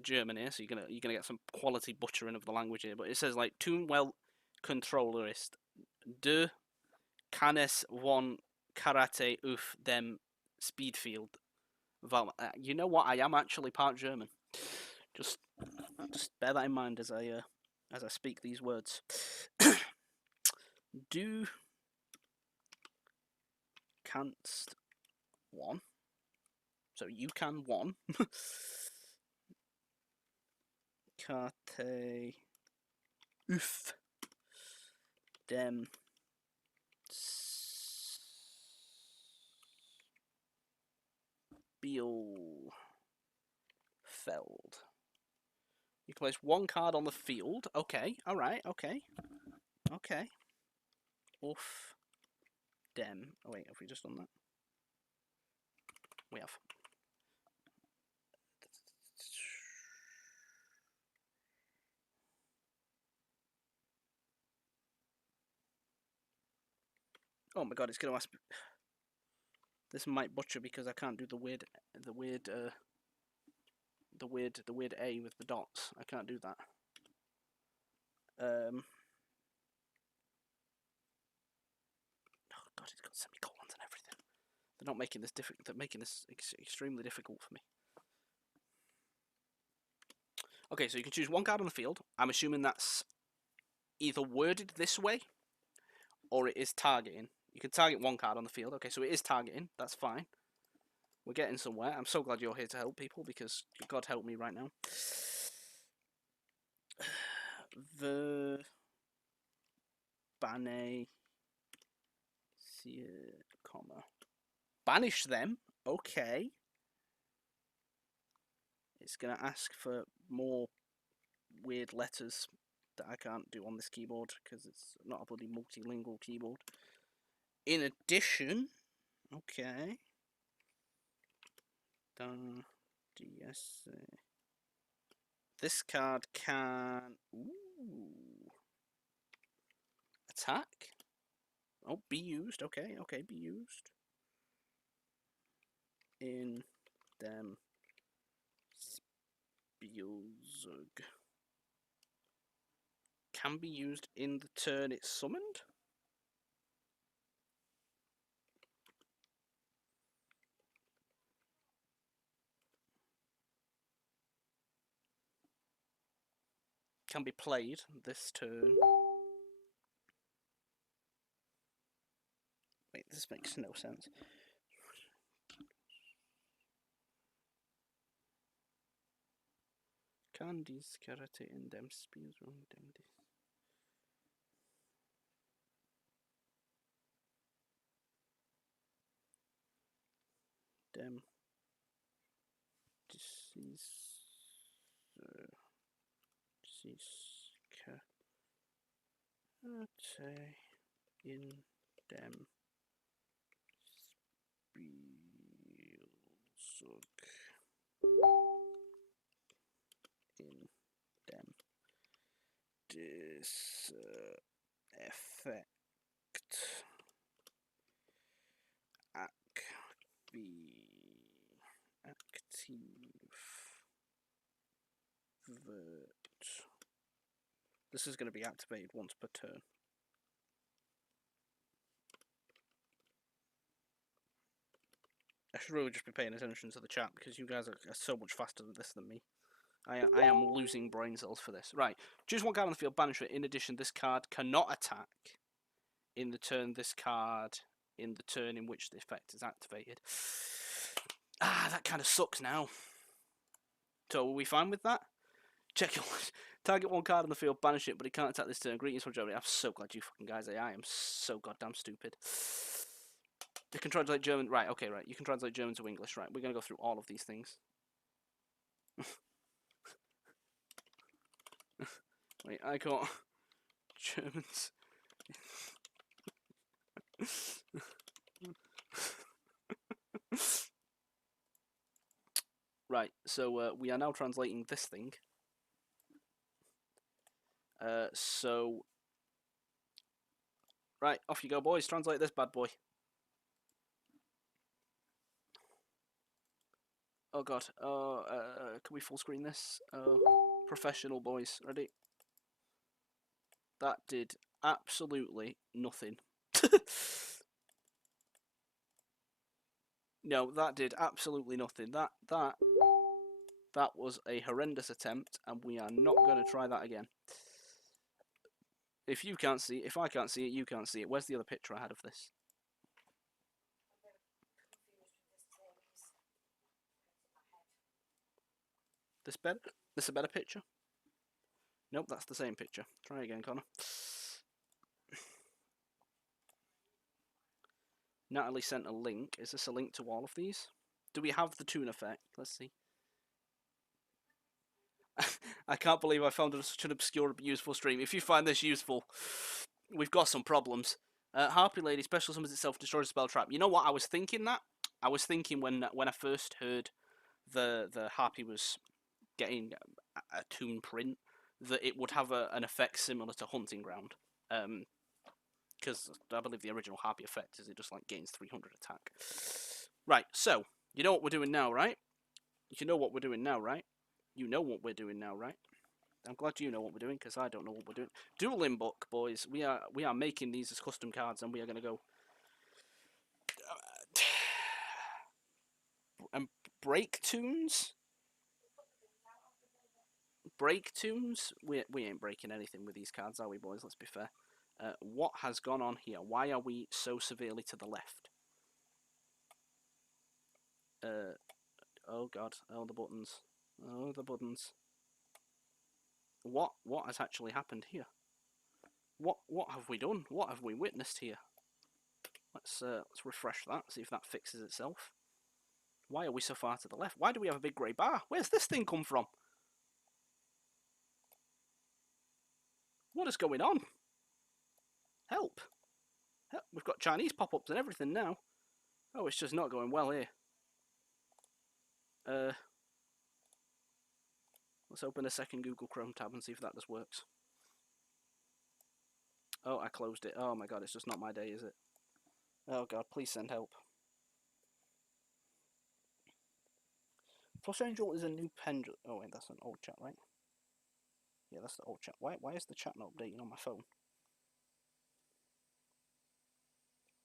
German here, so you're gonna get some quality butchering of the language here. But it says like Toon well controller ist de Canes one karate uf dem Speedfield. You know what? I am actually part German. Just bear that in mind as I speak these words. Du kannst one. So you can one. Karte uf dem Spielfeld. You can place one card on the field. Okay, alright, okay. Okay. Uf dem. Oh wait, have we just done that? We have. Oh my god, it's gonna ask. This might butcher because I can't do the weird A with the dots. I can't do that. Oh god, it's got semicolons and everything. They're not making this difficult. They're making this extremely difficult for me. Okay, so you can choose one card on the field. I'm assuming that's either worded this way or it is targeting. You can target one card on the field. Okay, so it is targeting. That's fine. We're getting somewhere. I'm so glad you're here to help people because God help me right now. The Bane, comma, banish them. Okay. It's gonna ask for more weird letters that I can't do on this keyboard because it's not a bloody multilingual keyboard. In addition, okay. This card can attack. Oh, be used. Okay, okay, be used. In them Spielzug. Can be used in the turn it's summoned. Can be played this turn. Wait, this makes no sense. Can these karate in them spears wrong them this? Them disease karate in them Spielzug in them this effect This is going to be activated once per turn. I should really just be paying attention to the chat because you guys are so much faster at this than me. I am losing brain cells for this. Right, choose one card on the field, banish it. In addition, this card cannot attack in the turn this card in the turn in which the effect is activated. Ah, that kind of sucks now. So are we fine with that? Check your target one card on the field, banish it, but it can't attack this turn. Greetings from Germany. I'm so glad you fucking guys are. I am so goddamn stupid. You can translate German. Right, okay, right. You can translate German to English. Right, we're going to go through all of these things. Wait, I got Germans. Right, so we are now translating this thing. Right, off you go, boys. Translate this bad boy. Oh god. Can we full screen this? Professional boys. Ready? That did absolutely nothing. No, that did absolutely nothing. That was a horrendous attempt, and we are not going to try that again. If you can't see it, if I can't see it, you can't see it. Where's the other picture I had of this? This better? This a better picture? Nope, that's the same picture. Try again, Connor. Natalie sent a link. Is this a link to all of these? Do we have the Toon effect? Let's see. I can't believe I found such an obscure, useful stream. If you find this useful, we've got some problems. Harpy Lady special summons itself, destroys a spell trap. You know what? I was thinking that. I was thinking when I first heard the Harpy was getting a Toon print that it would have an effect similar to Hunting Ground. Because I believe the original Harpy effect is it just like gains 300 attack. Right, so you know what we're doing now, right? You know what we're doing now, right? You know what we're doing now, right? I'm glad you know what we're doing because I don't know what we're doing. Dueling book, boys. We are making these as custom cards, and we are going to go and break Toons. Break Toons. We ain't breaking anything with these cards, are we, boys? Let's be fair. What has gone on here? Why are we so severely to the left? Oh god. Oh, the buttons. Oh, the buttons. What has actually happened here? What have we done? What have we witnessed here? Let's refresh that, see if that fixes itself. Why are we so far to the left? Why do we have a big grey bar? Where's this thing come from? What is going on? Help! Help. We've got Chinese pop-ups and everything now. Oh, it's just not going well here. Let's open a second Google Chrome tab and see if that just works. Oh, I closed it. Oh my god, it's just not my day, is it? Oh god, please send help. Flush Angel is a new pendulum. Oh wait, that's an old chat, right? Yeah, that's the old chat. Why is the chat not updating on my phone?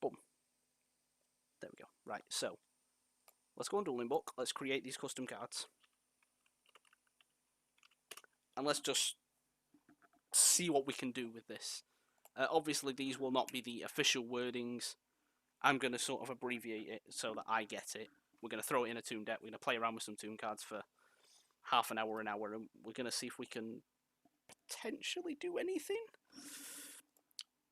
Boom. There we go. Right, so let's go on Dueling Book. Let's create these custom cards. And let's just see what we can do with this. Obviously, these will not be the official wordings. I'm going to sort of abbreviate it so that I get it. We're going to throw it in a Toon deck. We're going to play around with some Toon cards for half an hour, and we're going to see if we can potentially do anything.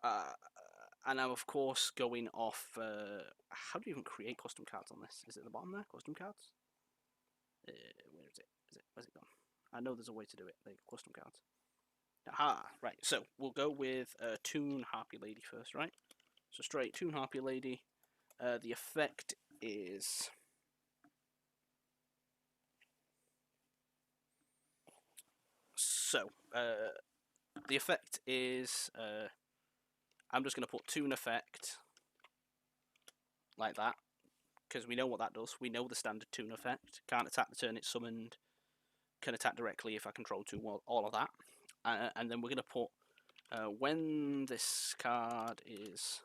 And I'm, of course, going off... how do you even create custom cards on this? Is it at the bottom there? Custom cards? Where is it? Where's it gone? I know there's a way to do it. There you go, custom cards. Aha! Right, so we'll go with Toon Harpy Lady first, right? So straight Toon Harpy Lady. The effect is... So, the effect is... I'm just going to put Toon effect like that, because we know what that does. We know the standard Toon effect. Can't attack the turn it's summoned. can attack directly if I control Toon World, all of that. And then we're going to put, when this card is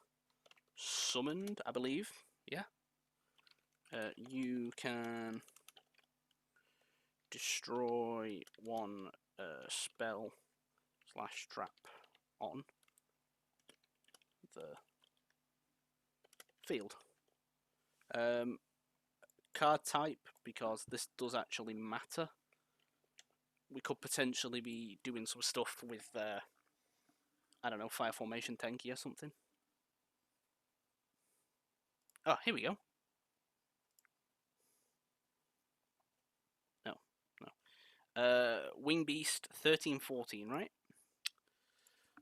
summoned, I believe, yeah, you can destroy one spell / trap on the field. Card type, because this does actually matter. We could potentially be doing some stuff with, I don't know, Fire Formation Tenki or something. Oh, here we go. No. Wing Beast 1314, right?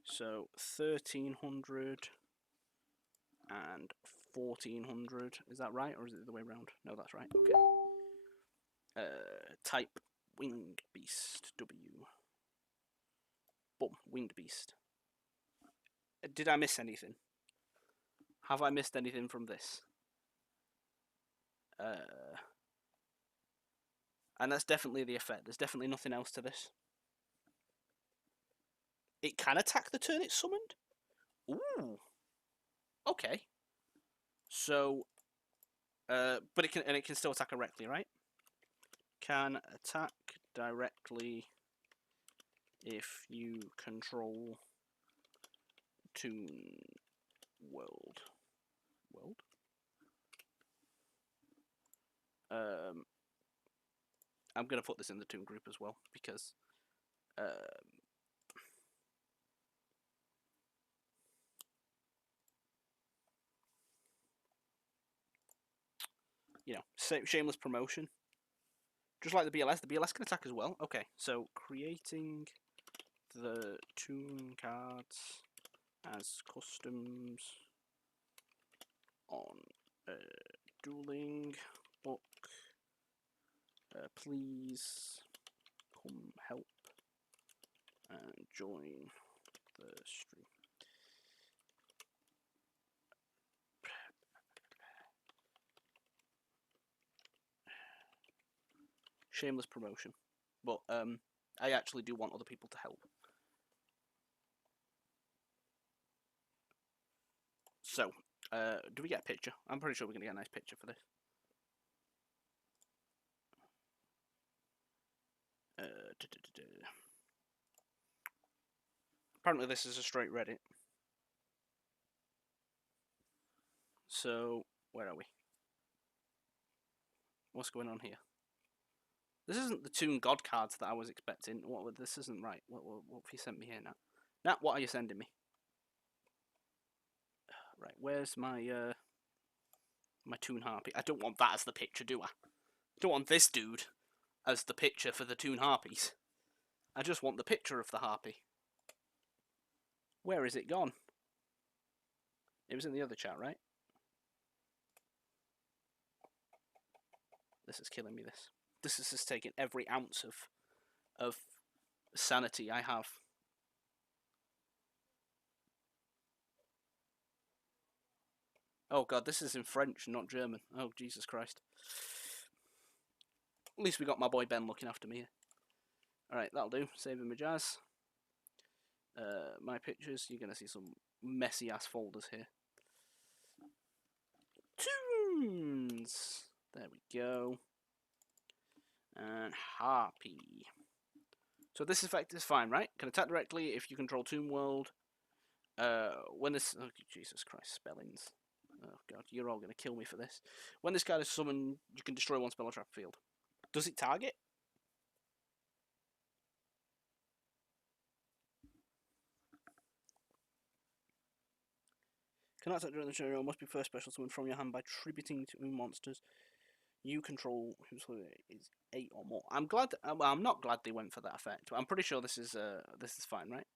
So 1300 and 1400. Is that right, or is it the way around? No, that's right. Okay. Type Winged Beast W. Boom, Winged Beast. Did I miss anything? Have I missed anything from this? And that's definitely the effect. There's definitely nothing else to this. It can attack the turn it's summoned? Ooh. Okay. So, but it can still attack directly, right? Can attack directly if you control Toon World. I'm gonna put this in the Toon group as well because you know, shameless promotion. Just like the BLS can attack as well. Okay, so creating the Toon cards as customs on dueling book. Please come help and join the stream. Shameless promotion, but I actually do want other people to help. So, do we get a picture? I'm pretty sure we're gonna get a nice picture for this. Apparently this is a straight Reddit. So, where are we? What's going on here? This isn't the Toon God cards that I was expecting. This isn't right. What have you sent me here now? Nat, what are you sending me? Right, where's my my Toon Harpy? I don't want that as the picture, do I? I don't want this dude as the picture for the Toon Harpies. I just want the picture of the Harpy. Where is it gone? It was in the other chat, right? This is killing me, this. This is just taking every ounce of sanity I have. Oh god, this is in French, not German. Oh, Jesus Christ. At least we got my boy Ben looking after me here. Alright, that'll do. Saving my jazz. My pictures, you're going to see some messy ass folders here. Toons! There we go. And Harpy. So this effect is fine, right? Can attack directly if you control Toon World. When this... Oh, Jesus Christ, spellings. Oh god, you're all going to kill me for this. When this card is summoned, you can destroy one spell or trap field. Does it target? Can attack during the turn roll, must be first special summoned from your hand by tributing to monsters you control whose is 8 or more. I'm glad. Well, I'm not glad they went for that effect. But I'm pretty sure this is fine, right?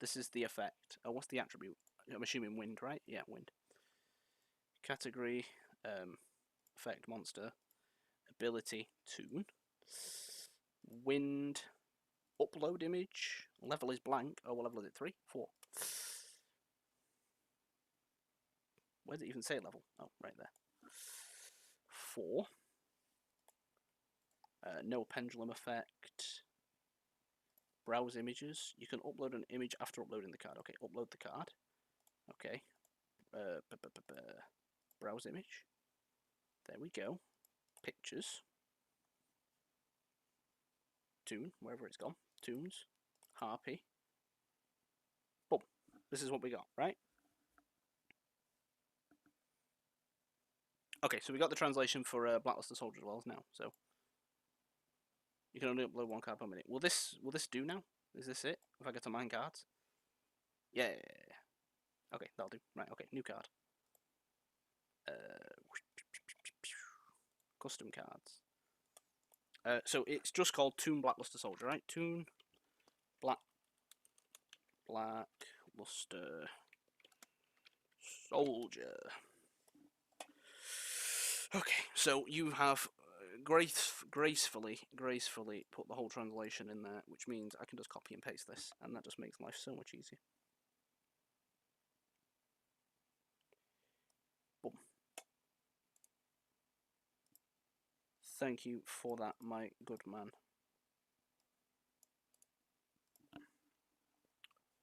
This is the effect. Oh, what's the attribute? I'm assuming wind, right? Yeah, wind. Category, effect monster, ability Toon, wind, upload image, level is blank. Oh, what level is it? 3, 4. Where does it even say level? Oh, right there. 4. No pendulum effect. Browse images. You can upload an image after uploading the card. Okay, upload the card. Okay. Browse image. There we go. Pictures. Toon, wherever it's gone. Toons. Harpy. Boom. This is what we got, right? Okay, so we got the translation for Blacklisted Soldier as well now. So you can only upload 1 card per minute. Will this do now? Is this it? If I get to mine cards? Yeah. Okay, that'll do. Right. Okay, new card. Custom cards. So it's just called Toon Blackluster Soldier, right? Toon Blackluster Soldier. Okay, so you have gracefully put the whole translation in there, which means I can just copy and paste this, and that just makes life so much easier. Boom. Thank you for that, my good man.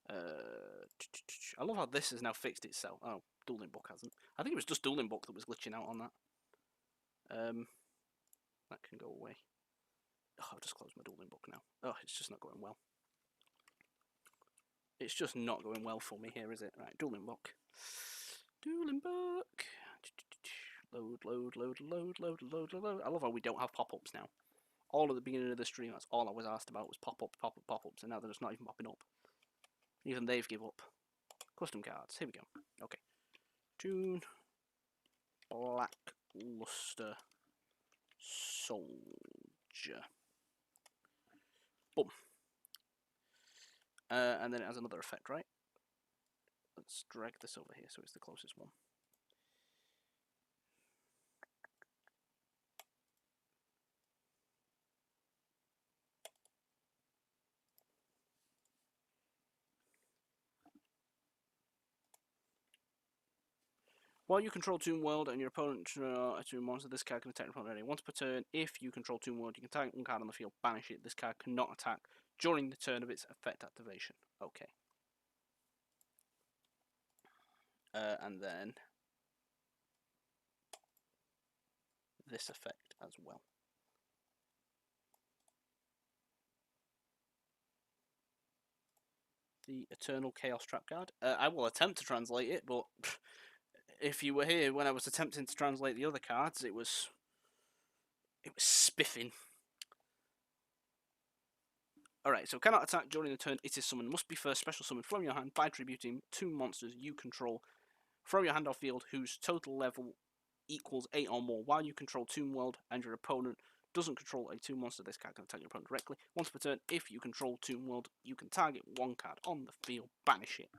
I love how this has now fixed itself. Oh, Dueling Book hasn't. I think it was just Dueling Book that was glitching out on that. That can go away. Oh, I've just closed my Dueling Book now. Oh, it's just not going well. It's just not going well for me here, is it? Right, Dueling Book. Dueling Book. Load. I love how we don't have pop-ups now. All at the beginning of the stream, that's all I was asked about was pop-ups, and now they're just not even popping up. Even they've give up. Custom cards. Here we go. Okay. Toon Blackluster Soldier. Boom. And then it has another effect, right? Let's drag this over here so it's the closest one. While you control Toon World and your opponent a Toon monster, this card can attack your opponent at any once per turn. If you control Toon World, you can target 1 card on the field, banish it. This card cannot attack during the turn of its effect activation. Okay. And then this effect as well. The Eternal Chaos Trap card. I will attempt to translate it, but if you were here when I was attempting to translate the other cards, it was spiffing. Alright, so cannot attack during the turn it is summoned. Must be first special summoned from your hand by tributing 2 monsters you control from your hand or field whose total level equals 8 or more. While you control Toon World and your opponent doesn't control a Toon monster, this card can attack your opponent directly. Once per turn, if you control Toon World, you can target 1 card on the field, banish it.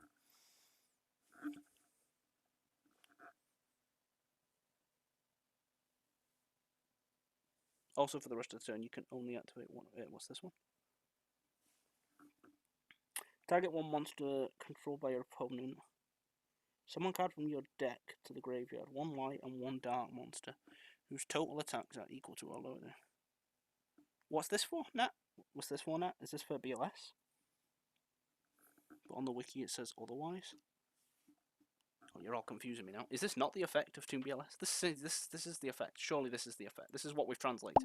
Also, for the rest of the turn, you can only activate one. What's this one? Target 1 monster controlled by your opponent. Summon card from your deck to the graveyard. 1 light and 1 dark monster, whose total attacks are equal to or lower. What's this for, Nat? What's this for, Nat? Is this for BLS? But on the wiki it says otherwise. Oh, you're all confusing me now. Is this not the effect of Toon BLS? This is the effect. Surely this is the effect. This is what we've translated.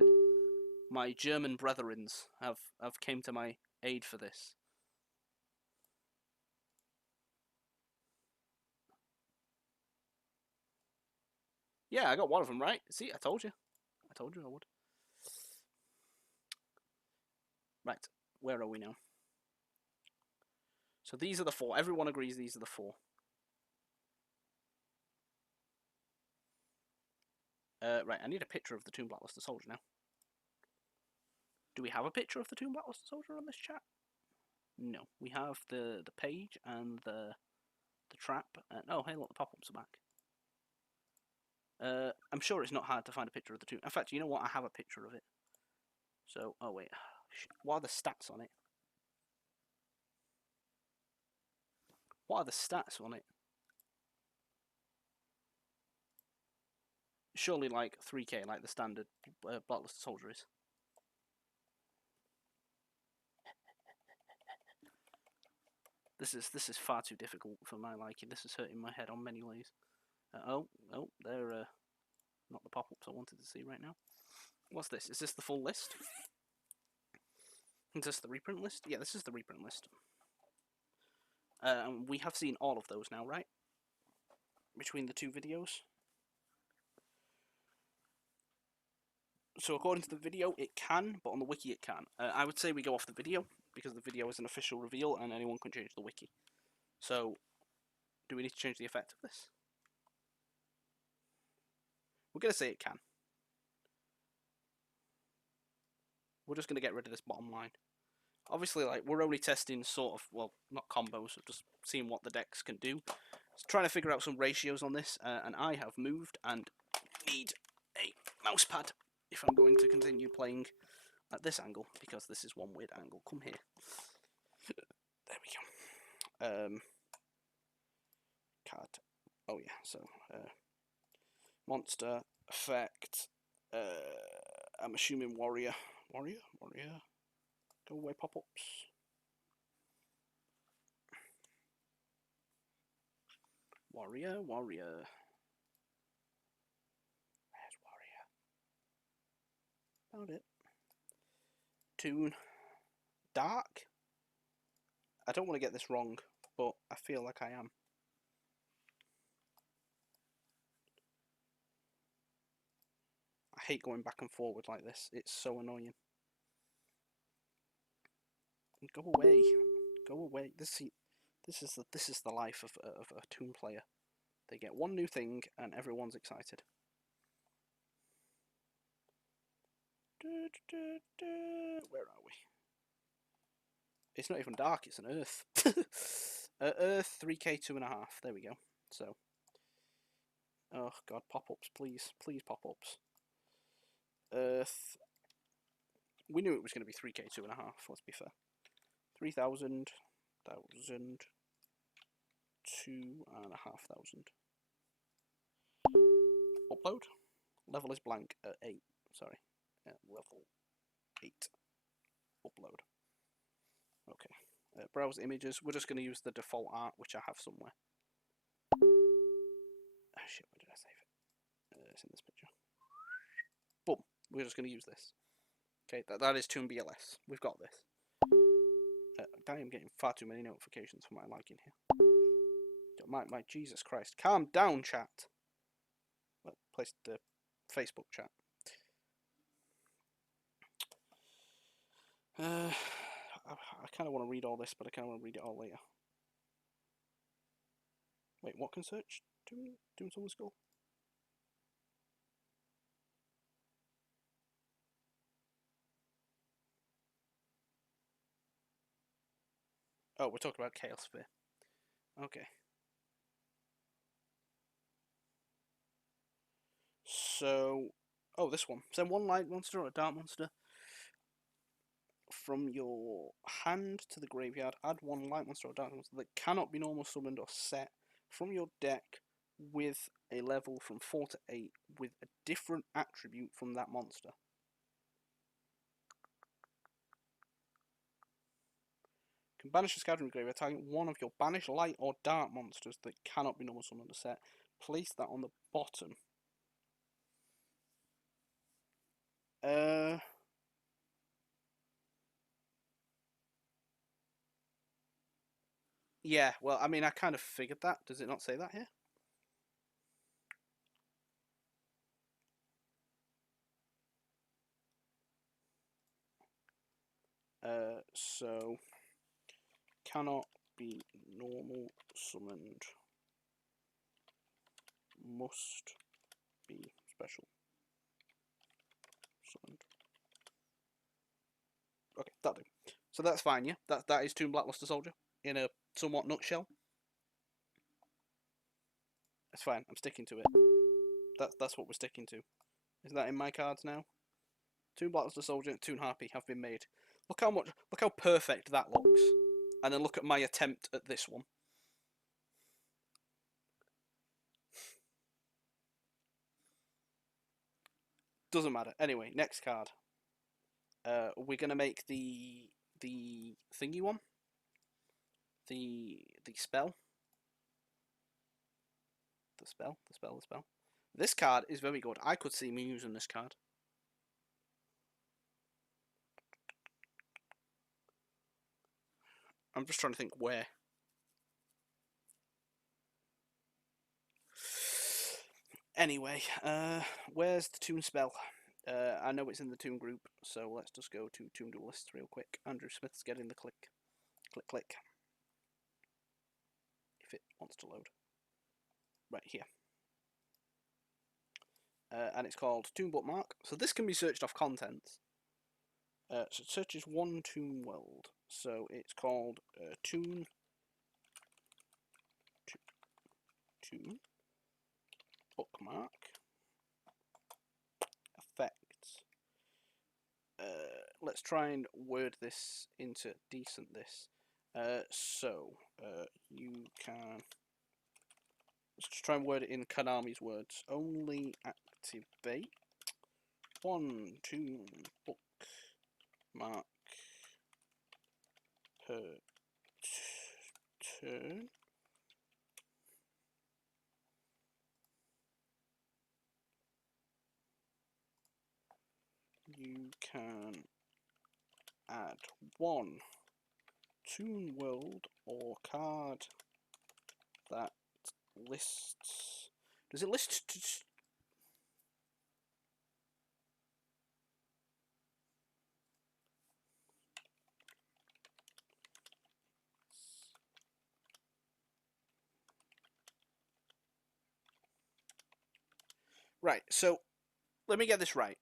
My German brethrens have came to my aid for this. Yeah, I got one of them right. See, I told you. I told you I would. Right, where are we now? So these are the 4. Everyone agrees these are the 4. Right, I need a picture of the Toon Blackluster Soldier now. Do we have a picture of the Toon Blackluster Soldier on this chat? No, we have the page and the trap. Oh, hey, look, the pop-ups are back. I'm sure it's not hard to find a picture of the Toon. In fact, you know what? I have a picture of it. So, oh wait, what are the stats on it? What are the stats on it? Surely like 3k, like the standard Blackluster Soldier is. This is far too difficult for my liking. This is hurting my head on many ways. Oh, they're not the pop-ups I wanted to see right now. What's this? Is this the full list? Is this the reprint list? Yeah, this is the reprint list. We have seen all of those now, right? Between the two videos. So according to the video, it can, but on the wiki it can. I would say we go off the video, because the video is an official reveal and anyone can change the wiki. So, do we need to change the effect of this? We're going to say it can. We're just going to get rid of this bottom line. Obviously, like, we're only testing sort of, well, not combos, just seeing what the decks can do. Just trying to figure out some ratios on this, and I have moved and need a mouse pad if I'm going to continue playing at this angle, because this is one weird angle. Come here. There we go. Card. Oh yeah, so monster effect. I'm assuming warrior. Warrior. Go away, pop-ups. Warrior. Where's warrior? Found it. Toon. Dark. I don't want to get this wrong, but I feel like I am. I hate going back and forward like this. It's so annoying. Go away. Go away. This is the life of a Toon player. They get one new thing and everyone's excited. Where are we? It's not even dark, it's an Earth. Earth 3K 2.5. There we go. So, oh god, pop-ups, please pop-ups. Earth. We knew it was going to be 3K 2.5. Let's be fair. 3,000, 1,000, 2,500. Upload. Level is blank at 8. Sorry, level 8. Upload. Okay. Browse images. We're just going to use the default art, which I have somewhere. Oh shit, where did I save it? It's in this picture. Boom. We're just going to use this. Okay, that is Toon BLS. We've got this. I am getting far too many notifications for my liking here. My Jesus Christ. Calm down, chat. Well, place the Facebook chat. I kind of want to read all this, but I kind of want to read it all later. Wait, what can search? Doing someone's skull? Oh, we're talking about Chaos Sphere. Okay. So, oh, this one. Send one light monster or a dark monster from your hand to the graveyard. Add one light monster or dark monster that cannot be normal summoned or set from your deck with a level from 4 to 8 with a different attribute from that monster. You can banish a scattering graveyard, targeting one of your banished light or dark monsters that cannot be normal summoned or set. Place that on the bottom. Yeah, well, I mean, I kind of figured that. Does it not say that here? So, cannot be normal summoned. Must be special summoned. Okay, that'll do. So that's fine, yeah? That is Toon Blackluster Soldier in a somewhat nutshell. That's fine, I'm sticking to it. That's what we're sticking to. Is that in my cards now? Toon Blackluster Soldier and Toon Harpy have been made. Look how perfect that looks. And then look at my attempt at this one. Doesn't matter. Anyway, next card. We're gonna make the thingy one. the spell. The spell. This card is very good. I could see me using this card. I'm just trying to think where. Anyway, where's the Toon spell? I know it's in the Toon group, so let's just go to Toon Duelists real quick. Andrew Smith's getting the click. Click, click. If it wants to load. Right here. And it's called Toon Bookmark. So this can be searched off contents. So it searches one Toon world. So it's called Toon Bookmark Effects. Let's try and word this into decent this. You can. Let's just try and word it in Konami's words. Only activate one Toon bookmark per turn. You can add one Toon world or card that lists. Does it list? Right, so let me get this right.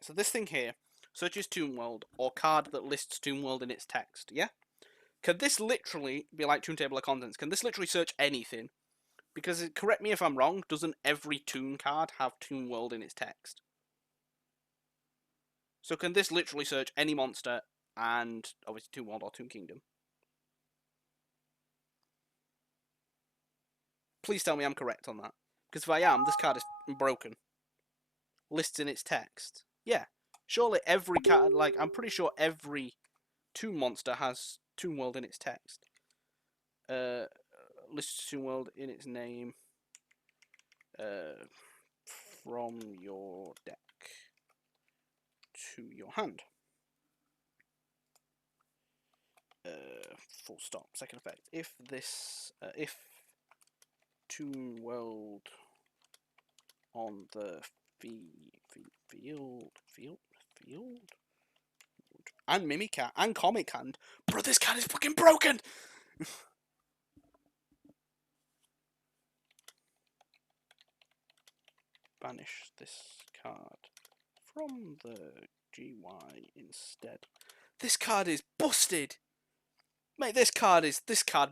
So this thing here searches Toon World or card that lists Toon World in its text, yeah? Can this literally be like Toon Table of Contents? Can this literally search anything? Because, correct me if I'm wrong, doesn't every Toon card have Toon World in its text? So can this literally search any monster and obviously Toon World or Toon Kingdom? Please tell me I'm correct on that. Because if I am, this card is broken. Lists in its text. Yeah. Surely every card, like, I'm pretty sure every Toon monster has Toon World in its text. Lists Toon World in its name. From your deck to your hand. Full stop. Second effect. If Toon World on the field and Mimicat and Comic Hand. Bro, this card is fucking broken! Banish this card from the GY instead. This card is busted! Mate, this card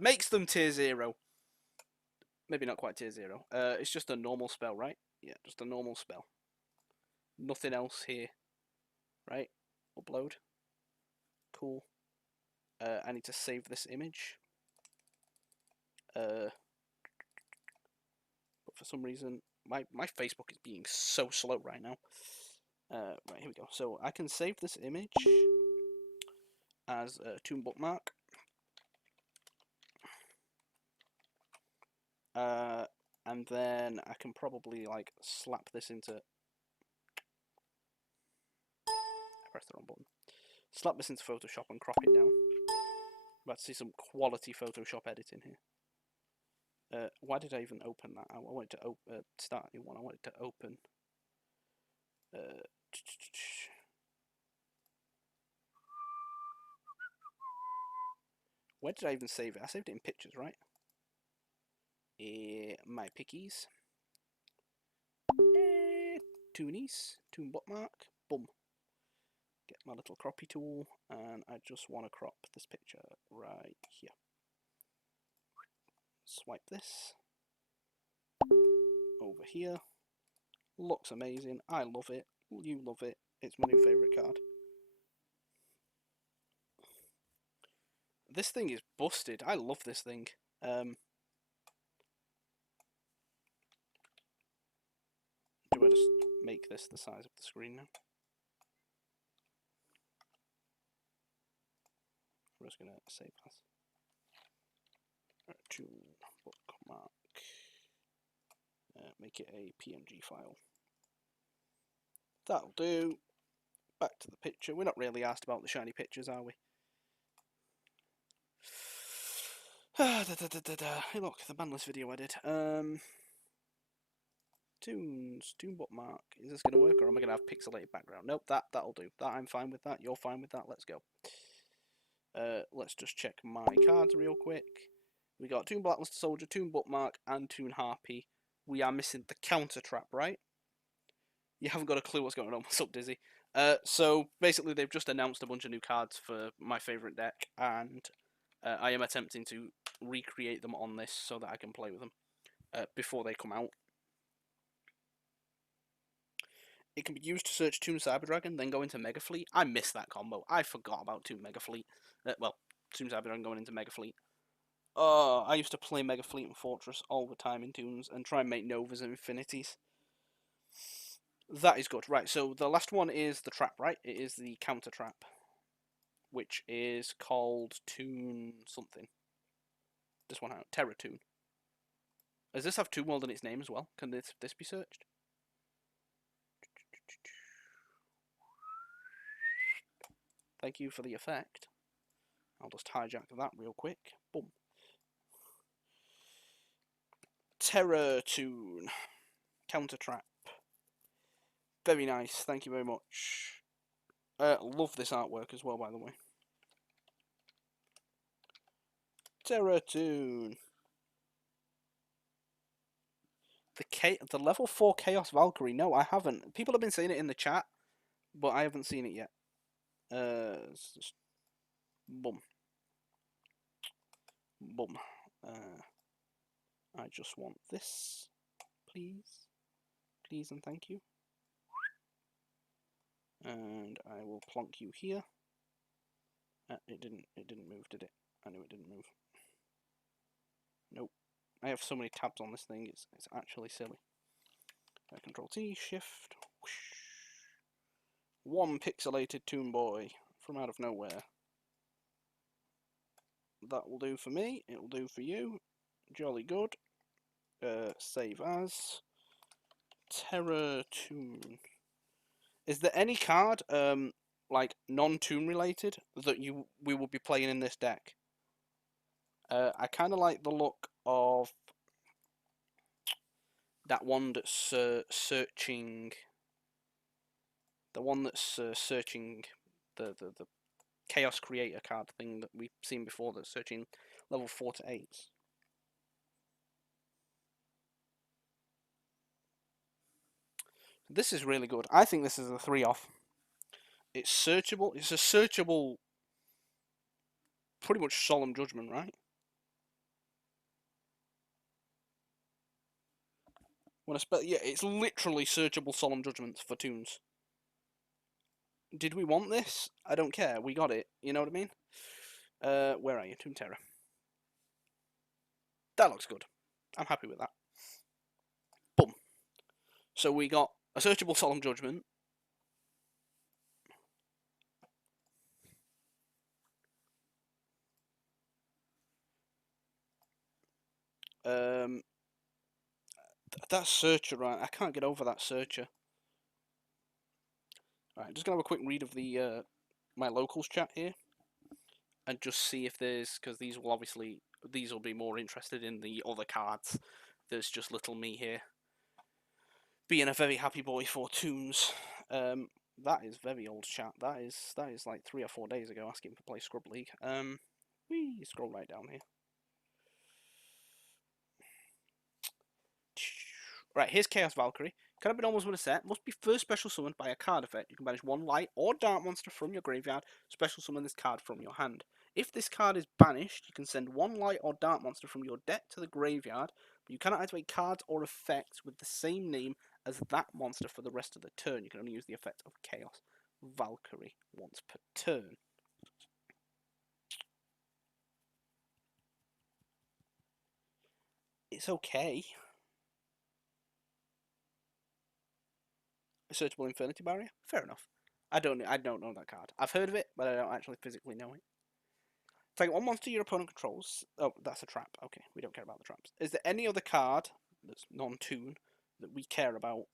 makes them tier 0. Maybe not quite tier 0. It's just a normal spell, right? Yeah, just a normal spell. Nothing else here. Right? Upload. Cool. I need to save this image. But for some reason, my Facebook is being so slow right now. Right, here we go. So I can save this image as a Toon Bookmark. And then I can probably like slap this into. I pressed the wrong button. Slap this into Photoshop and crop it down. About to see some quality Photoshop editing here. Why did I even open that? I wanted to start a new one. I wanted to open. Where did I even save it? I saved it in pictures, right? My pickies. Toonies. Toon Bookmark. Boom. Get my little croppy tool, and I just want to crop this picture right here. Swipe this over here. Looks amazing. I love it. You love it. It's my new favourite card. This thing is busted. I love this thing. Do I just make this the size of the screen now? I'm just going to save as. Toon bookmark. Make it a PNG file. That'll do. Back to the picture. We're not really asked about the shiny pictures, are we? Hey, look, the banlist video I did. Toon bookmark. Is this going to work, or am I going to have pixelated background? Nope, that'll do. That I'm fine with that. You're fine with that. Let's go. Let's just check my cards real quick. We got Toon Blackluster Soldier, Toon Bookmark, and Toon Harpy. We are missing the counter trap, right? You haven't got a clue what's going on. What's up, Dizzy? So basically, they've just announced a bunch of new cards for my favourite deck, and I am attempting to recreate them on this so that I can play with them before they come out. It can be used to search Toon Cyber Dragon, then go into Mega Fleet. I missed that combo. I forgot about Toon Mega Fleet. Well, Toon Cyber Dragon going into Mega Fleet. Oh, I used to play Mega Fleet and Fortress all the time in Toons and try and make Novas and Infinities. That is good. Right, so the last one is the trap, right? It is the counter trap, which is called Toon something. This one out. Terra Toon. Does this have Toon World in its name as well? Can this be searched? Thank you for the effect. I'll just hijack that real quick. Boom. Terra Toon. Counter trap. Very nice. Thank you very much. Love this artwork as well, by the way. Terra Toon. The level 4 Chaos Valkyrie. No, I haven't. People have been saying it in the chat, but I haven't seen it yet. Just boom. Boom. I just want this, please. Please and thank you. And I will plonk you here. It didn't move, did it? I knew it didn't move. Nope. I have so many tabs on this thing, it's actually silly. Control T, Shift. Whoosh. One pixelated Toon Boy from out of nowhere. That will do for me. It will do for you. Jolly good. Save as Terra Toon. Is there any card like non-Toon related that we will be playing in this deck? I kind of like the look of that one that's searching. The one that's searching the Chaos Creator card thing that we've seen before, that's searching level 4 to 8. This is really good. I think this is a 3-off. It's searchable. It's a searchable, pretty much Solemn Judgment, right? When yeah, it's literally searchable Solemn Judgments for Toons. Did we want this? I don't care. We got it. You know what I mean? Where are you? Toon Terror. That looks good. I'm happy with that. Boom. So we got a searchable Solemn Judgment. That searcher, right? I can't get over that searcher. Right, just gonna have a quick read of the my locals chat here, and just see if there's, because these will be more interested in the other cards. There's just little me here, being a very happy boy for Toons. That is very old chat. That is like 3 or 4 days ago, asking to play Scrub League. We scroll right down here. Right, here's Chaos Valkyrie. Cannot be almost with a set. Must be first special summoned by a card effect. You can banish one light or dark monster from your graveyard. Special summon this card from your hand. If this card is banished, you can send one light or dark monster from your deck to the graveyard, but you cannot activate cards or effects with the same name as that monster for the rest of the turn. You can only use the effect of Chaos Valkyrie once per turn. It's okay. A searchable Infinity Barrier? Fair enough. I don't know that card. I've heard of it, but I don't actually physically know it. Target one monster your opponent controls. Oh, that's a trap. Okay, we don't care about the traps. Is there any other card that's non-Toon that we care about?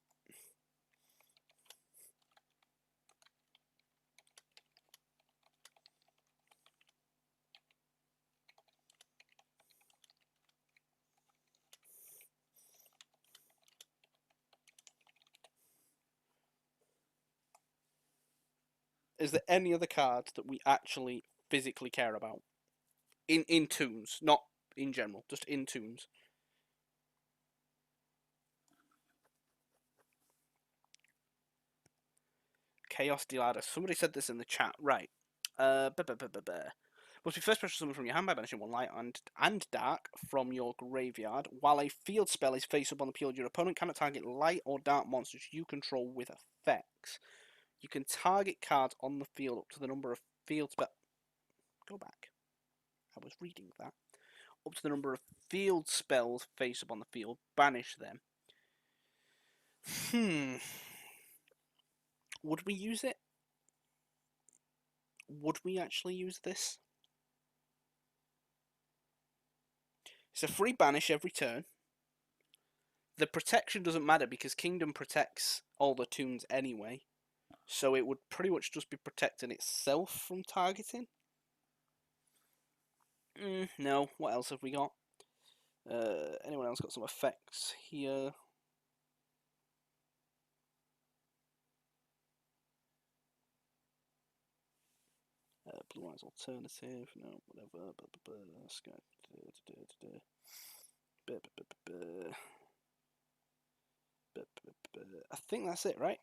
Is there any other cards that we actually physically care about? In Toons, not in general, just in Toons. Chaos Deladder. Somebody said this in the chat. Right. Must be first pressure summon from your hand by banishing one light and dark from your graveyard. While a field spell is face up on the field, your opponent cannot target light or dark monsters you control with effects. You can target cards on the field up to the number of field spell. Go back. I was reading that. Up to the number of field spells face up on the field. Banish them. Would we use it? Would we actually use this? It's a free banish every turn. The protection doesn't matter because Kingdom protects all the Toons anyway. So it would pretty much just be protecting itself from targeting. No. What else have we got? Anyone else got some effects here? Blue Eyes Alternative. No, whatever. Sky. I think that's it, right?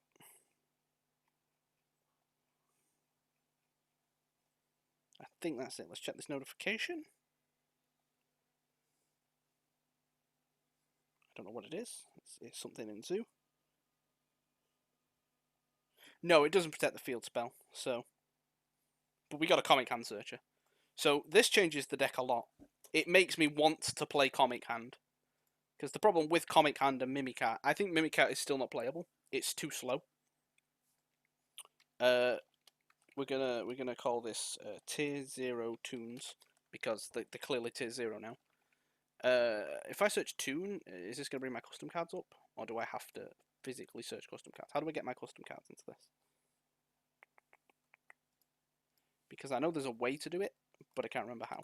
I think that's it. Let's check this notification. I don't know what it is. It's something in Zoo. No, it doesn't protect the field spell, so... But we got a Comic Hand Searcher. So this changes the deck a lot. It makes me want to play Comic Hand. Because the problem with Comic Hand and Mimicat, I think Mimicat is still not playable. It's too slow. We're gonna call this Tier 0 Toons, because they're clearly Tier 0 now. If I search Toon, is this gonna bring my custom cards up? Or do I have to physically search custom cards? How do I get my custom cards into this? Because I know there's a way to do it, but I can't remember how.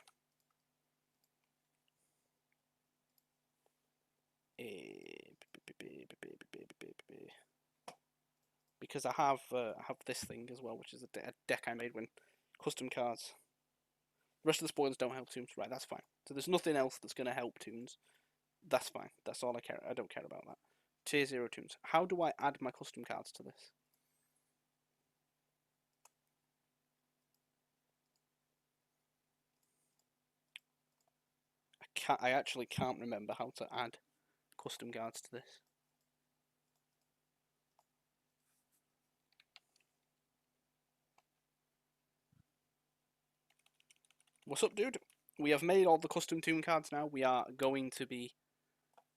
Because I have this thing as well, which is a deck I made when custom cards. The rest of the spoilers don't help Toons, right? That's fine. So there's nothing else that's going to help Toons. That's fine. That's all I care. I don't care about that. Tier 0 Toons. How do I add my custom cards to this? I actually can't remember how to add custom cards to this. What's up, dude? We have made all the custom Toon cards now. We are going to be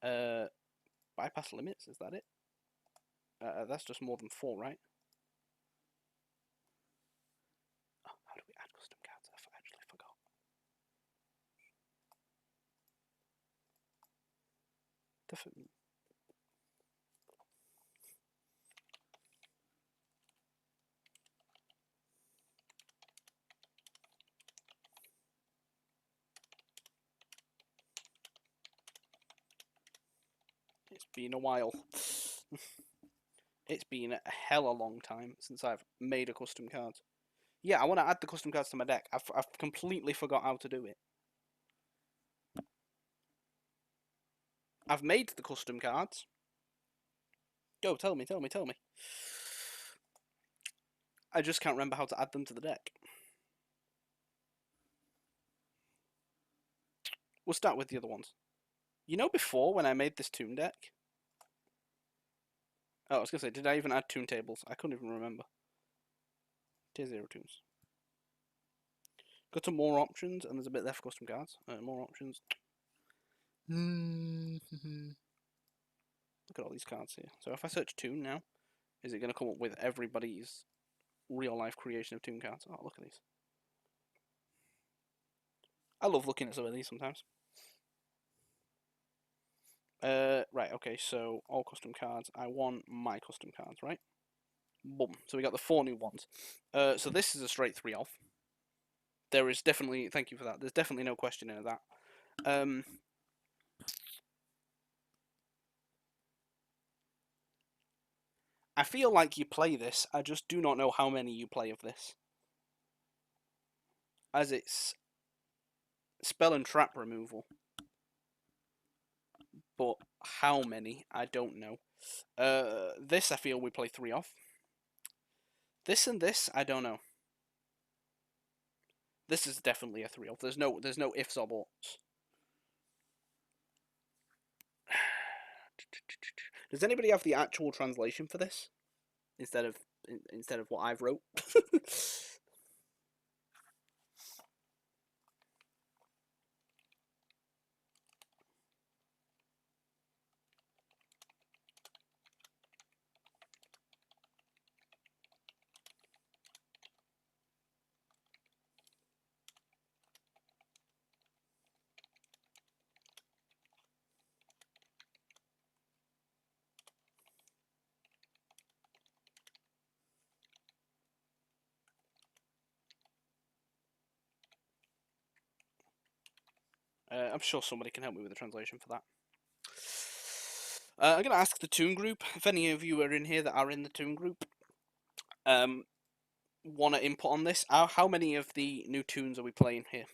bypass limits. Is that it? That's just more than 4, right? Oh, how do we add custom cards? I actually forgot. Definitely. It's been a while. It's been a hell of a long time since I've made a custom card. Yeah, I want to add the custom cards to my deck. I've completely forgot how to do it. I've made the custom cards. Go, tell me. I just can't remember how to add them to the deck. We'll start with the other ones. You know, before when I made this Toon deck? Oh, I was going to say, did I even add Toon tables? I couldn't even remember. Tier 0 Toons. Go to more options, and there's a bit there for custom cards. More options. Look at all these cards here. So if I search Toon now, is it going to come up with everybody's real life creation of Toon cards? Oh, look at these. I love looking at some of these sometimes. Right, okay, so all custom cards. I want my custom cards, right? Boom. So we got the 4 new ones. So this is a straight 3 off. There is definitely, thank you for that. There's definitely no question in that. I feel like you play this. I just do not know how many you play of this, as it's spell and trap removal. But how many, I don't know. This I feel we play 3 off. This and this, I don't know. This is definitely a 3 off. There's no ifs or buts. Does anybody have the actual translation for this instead of what I've wrote? I'm sure somebody can help me with the translation for that. I'm going to ask the Toon group, if any of you are in here that are in the Toon group, want to input on this. How many of the new Toons are we playing here?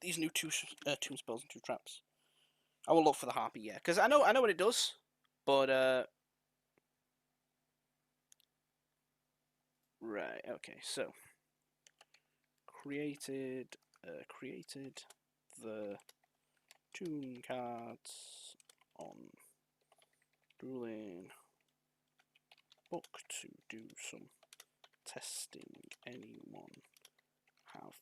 These new Toon spells and 2 traps. I will look for the Harpy, yeah, because I know what it does, but right, okay, so created the Toon cards on Dueling book to do some testing. Anyone have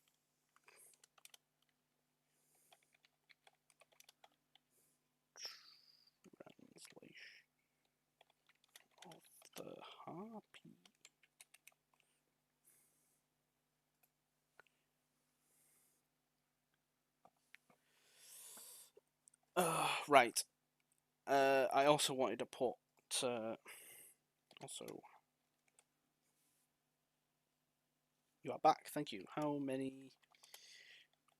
translation of the Harpy? Right. I also wanted to put also you are back. Thank you. How many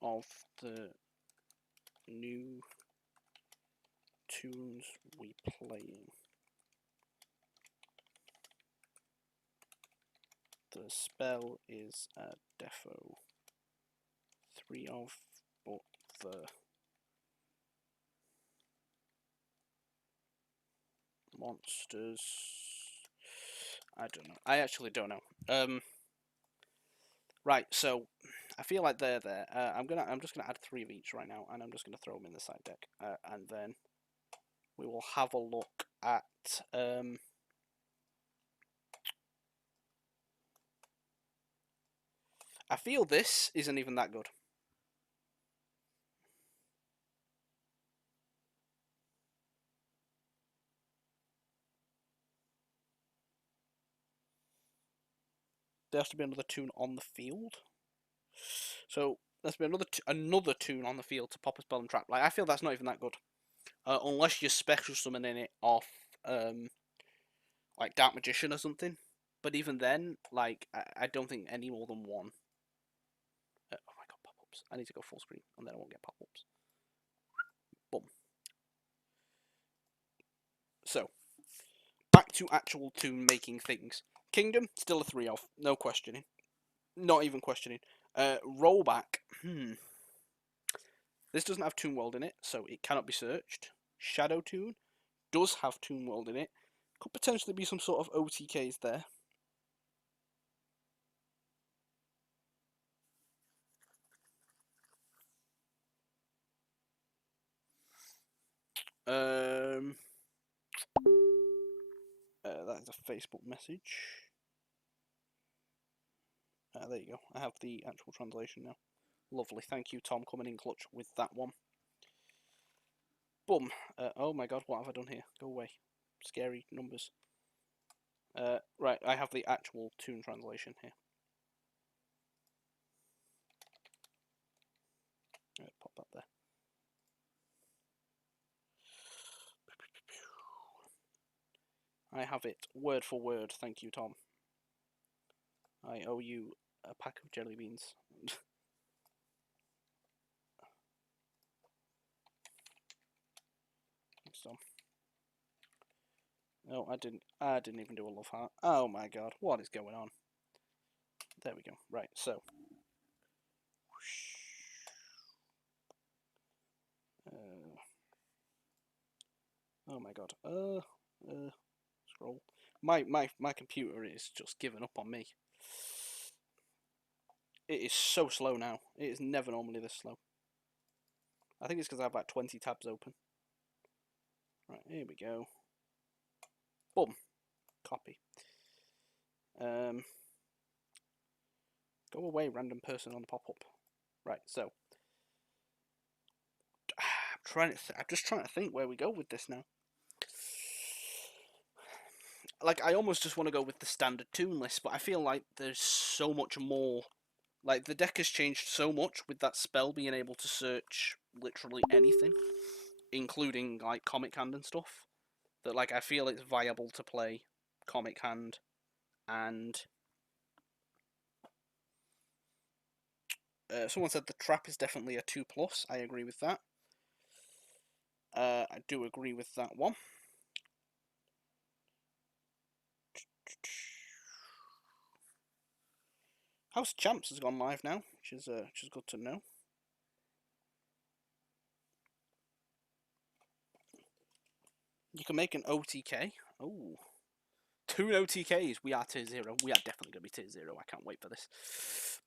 of the new Toons we playing? The spell is a defo 3 of, but the monsters, I don't know. I actually don't know. Right, so I feel like they're there. I'm just gonna add 3 of each right now, and I'm just gonna throw them in the side deck, and then we will have a look at I feel this isn't even that good. There has to be another Toon on the field. So there's be another Toon on the field to pop a spell and trap. Like, I feel that's not even that good, unless you're special summoning it off, like Dark Magician or something. But even then, like, I don't think any more than one. Oh my god, pop-ups! I need to go full screen, and then I won't get pop-ups. Boom. So back to actual Toon making things. Kingdom still a 3 off, no questioning, not even questioning. Rollback. This doesn't have Toon World in it, so it cannot be searched. Shadow Toon does have Toon World in it. Could potentially be some sort of OTKs there. That is a Facebook message. There you go. I have the actual translation now. Lovely. Thank you, Tom, coming in clutch with that one. Boom. Oh my god, what have I done here? Go away. Scary numbers. Right, I have the actual Toon translation here. back there. I have it word for word. Thank you, Tom. I owe you a pack of jelly beans. Thanks, Tom. No, I didn't even do a love heart. Oh my god, what is going on? There we go. Right, so. Oh my god. Scroll. My computer is just giving up on me. It is so slow now. It is never normally this slow. I think it's because I have like 20 tabs open. Right, here we go. Boom. Copy. Go away, random person on the pop-up. Right, so. I'm just trying to think where we go with this now. Like, I almost just want to go with the standard Toon list, but I feel like there's so much more. Like, the deck has changed so much with that spell being able to search literally anything, including, like, Comic Hand and stuff, that, like, I feel it's viable to play Comic Hand and... someone said the trap is definitely a 2+. I agree with that. I do agree with that one. House Champs has gone live now, which is good to know. You can make an OTK. Oh. 2 OTKs. We are tier 0. We are definitely going to be tier 0. I can't wait for this.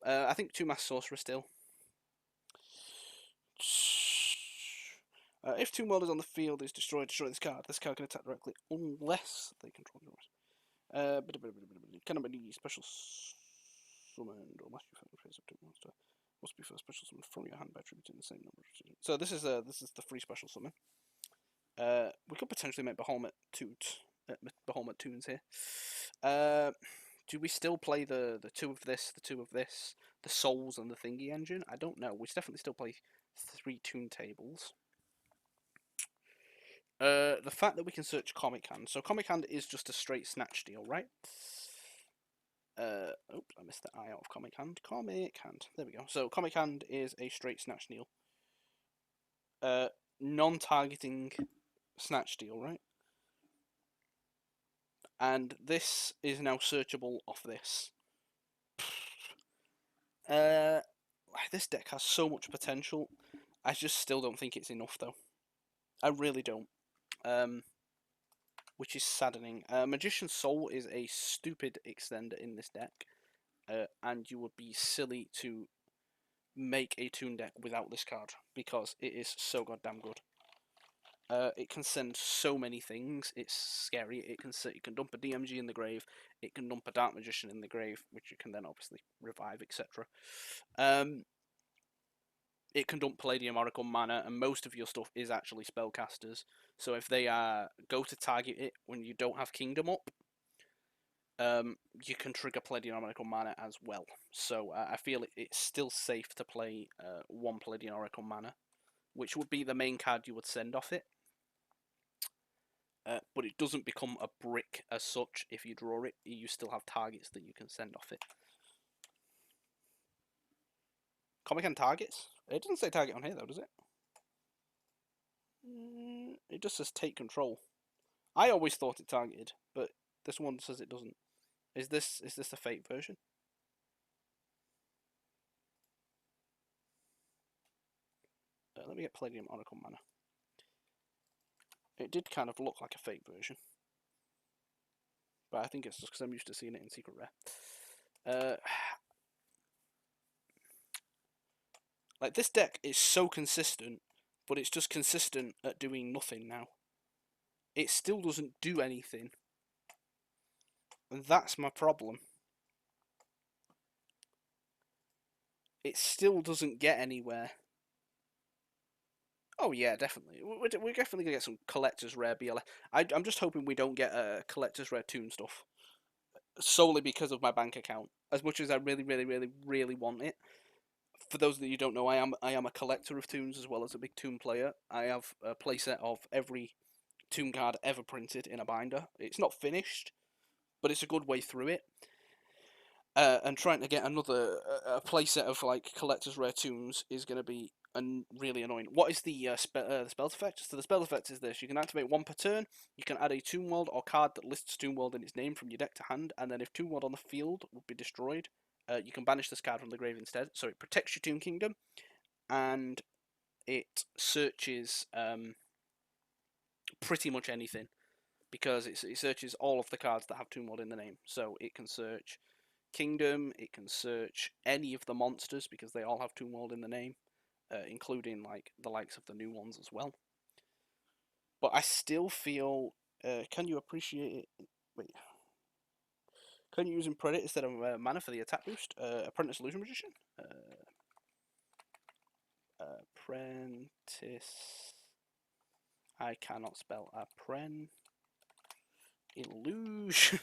I think 2 Mass Sorcerer still. If 2 World is on the field, is destroy this card. This card can attack directly unless they control yours. Cannot be special summoned or must be from the face of 2 monster. Must be for a special summon from your hand by attributing the same number. So this is the free special summon. We could potentially make Bahamut Toons here. Do we still play the 2 of this, the 2 of this, the Souls and the Thingy engine? I don't know. We definitely still play 3 Toon tables. The fact that we can search Comic Hand. So Comic Hand is just a straight snatch deal, right? Oops, I missed the I out of Comic Hand. Comic Hand. There we go. So Comic Hand is a straight snatch deal. Non-targeting snatch deal, right? And this is now searchable off this. This deck has so much potential. I just still don't think it's enough, though. I really don't. Which is saddening. Magician's Soul is a stupid extender in this deck. And you would be silly to make a Toon deck without this card, because it is so goddamn good. It can send so many things. It can dump a DMG in the grave. It can dump a Dark Magician in the grave, which you can then obviously revive, etc. It can dump Palladium Oracle mana, and most of your stuff is actually spellcasters. So if they go to target it when you don't have Kingdom up, you can trigger Palladium Oracle mana as well. So I feel it's still safe to play 1 Palladium Oracle mana, which would be the main card you would send off it. But it doesn't become a brick as such if you draw it. You still have targets that you can send off it. Comic Hand targets? It doesn't say target on here though, does it? It just says take control. I always thought it targeted, but this one says it doesn't. Is this the fake version? Let me get Palladium Oracle mana. It did kind of look like a fake version, but I think it's just because I'm used to seeing it in Secret Rare. Like, this deck is so consistent, but it's just consistent at doing nothing now. It still doesn't do anything, and that's my problem. It still doesn't get anywhere. Oh yeah, definitely. We're definitely gonna get some collector's rare BLS. I'm just hoping we don't get collector's rare Toon stuff, solely because of my bank account. As much as I really want it, For those that you don't know, I am a collector of Toons as well as a big Toon player. I have a playset of every Toon card ever printed in a binder. It's not finished, but it's a good way through it. And trying to get another a playset of like collector's rare Toons is going to be really annoying. What is the spell effect? So the spell effect is this: you can activate one per turn. You can add a Toon World or card that lists Toon World in its name from your deck to hand, and then if Toon World on the field would be destroyed, you can banish this card from the grave instead. So it protects your Toon Kingdom, and it searches pretty much anything because it searches all of the cards that have Toon World in the name. So it can search Kingdom, it can search any of the monsters because they all have Toon World in the name, including like the likes of the new ones as well. But I still feel, can you appreciate it? Wait, can you use Impredit instead of mana for the attack boost? Apprentice Illusion Magician. Apprentice. I cannot spell illusion.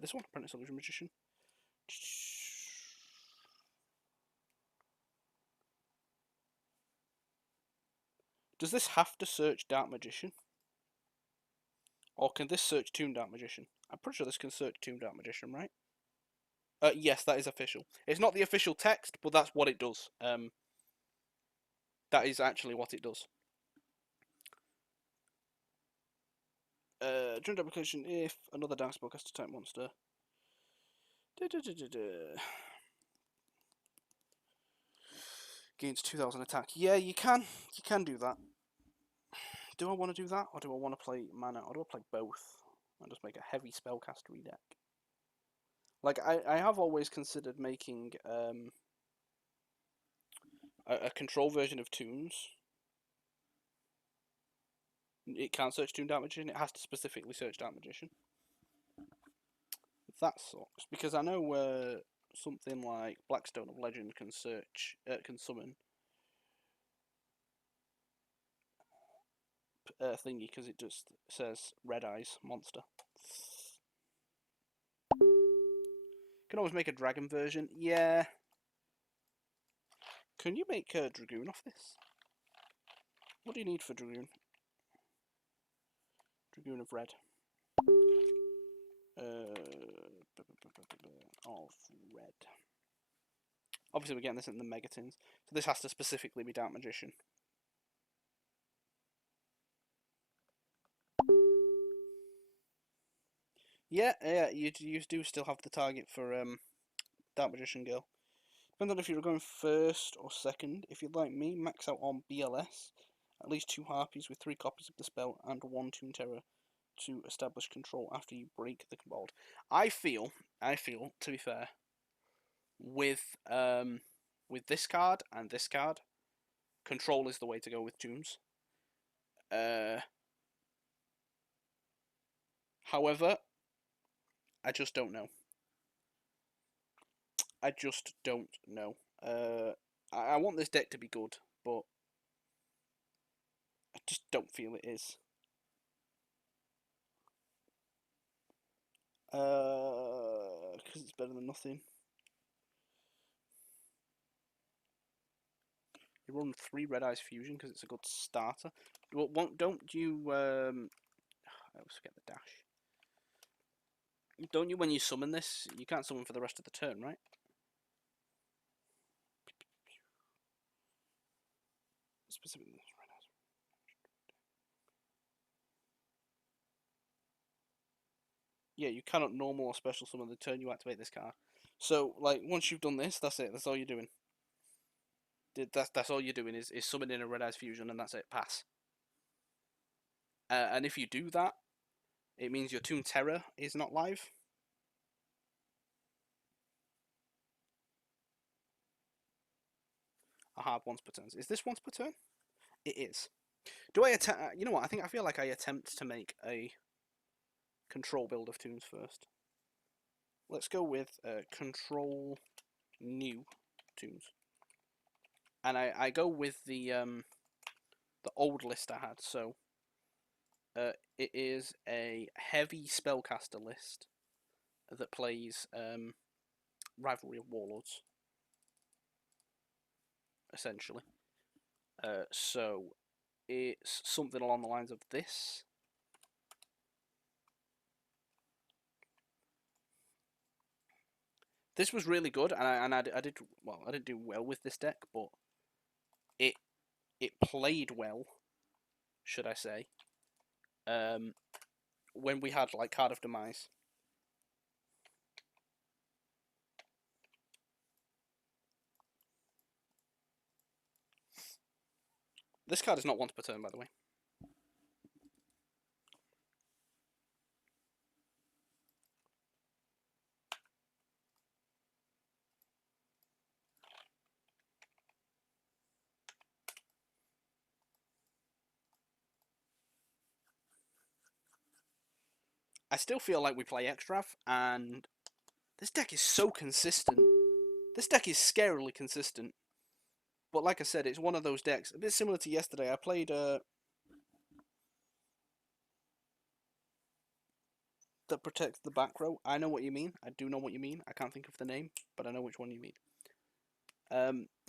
This one, Apprentice Illusion Magician. Does this have to search Dark Magician? Or can this search Toon Dark Magician? I'm pretty sure this can search Toon Dark Magician, right? Yes, that is official. It's not the official text, but that's what it does. That is actually what it does. During application, if another dark spellcaster type monster gains 2,000 attack. Yeah, you can do that. Do I want to do that, or do I want to play mana, or do I play both and just make a heavy spellcastery deck? Like I have always considered making a control version of Toons. It can't search Toon Dark Magician. It has to specifically search Dark Magician. That sucks because I know something like Blackstone of Legend can search, can summon thingy because it just says Red Eyes monster. Can always make a dragon version. Yeah. Can you make a Dragoon off this? What do you need for Dragoon? Dragoon of Red. Of Red. Obviously, we're getting this in the Megatins, so this has to specifically be Dark Magician. Yeah, you do still have the target for Dark Magician Girl. Depends on if you're going first or second. If you'd like me, max out on BLS. At least 2 Harpies with 3 copies of the spell and 1 Toon Terror to establish control after you break the Cabal. I feel, to be fair, with this card and this card, control is the way to go with Toons. However, I just don't know. I just don't know. I want this deck to be good, but I just don't feel it is. Because it's better than nothing. You run 3 Red Eyes Fusion because it's a good starter. Well, don't you? I always forget the dash. Don't you, when you summon this, you can't summon for the rest of the turn, right? Specifically, Red Eyes. Yeah, you cannot normal or special summon the turn you activate this card. So, like, once you've done this, that's it. That's all you're doing. That's all you're doing is summoning a Red Eyes Fusion, and that's it. Pass. And if you do that, it means your Toon Terror is not live. I have once per turn. Is this once per turn? It is. Do I attempt? You know what? I feel like I attempt to make a control build of Toons first. Let's go with control new Toons, and I go with the old list I had. So it is a heavy spellcaster list that plays Rivalry of Warlords, essentially. So it's something along the lines of this. This was really good, and I did well. I didn't do well with this deck, but it played well, should I say? When we had like Card of Demise. This card is not once per turn, by the way. I still feel like we play Extrav, and this deck is so consistent. This deck is scarily consistent. But like I said, it's one of those decks, a bit similar to yesterday. I played that protects the back row. I know what you mean. I do know what you mean. I can't think of the name, but I know which one you mean.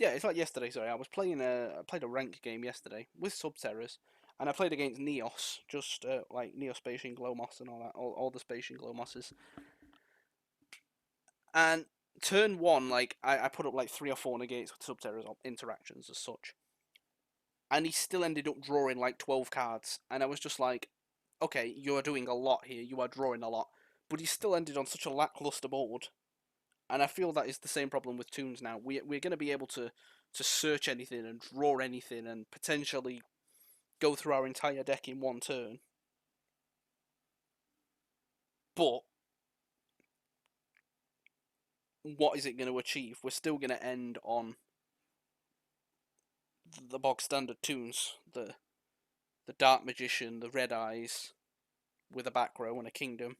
Yeah, it's like yesterday. Sorry, I was playing I played a rank game yesterday with Subterrors, and I played against Neos, just like Neospatian Glowmoss and all that, all the Spatian Glowmosses. And turn one, like I put up like 3 or 4 negates with Subterrors interactions as such, and he still ended up drawing like 12 cards, and I was just like, okay, you are doing a lot here, you are drawing a lot, but he still ended on such a lackluster board. And I feel that is the same problem with Toons now. We're going to be able to search anything and draw anything and potentially go through our entire deck in one turn. But what is it going to achieve? We're still going to end on the bog standard Toons. The Dark Magician, the Red Eyes, with a back row and a Kingdom.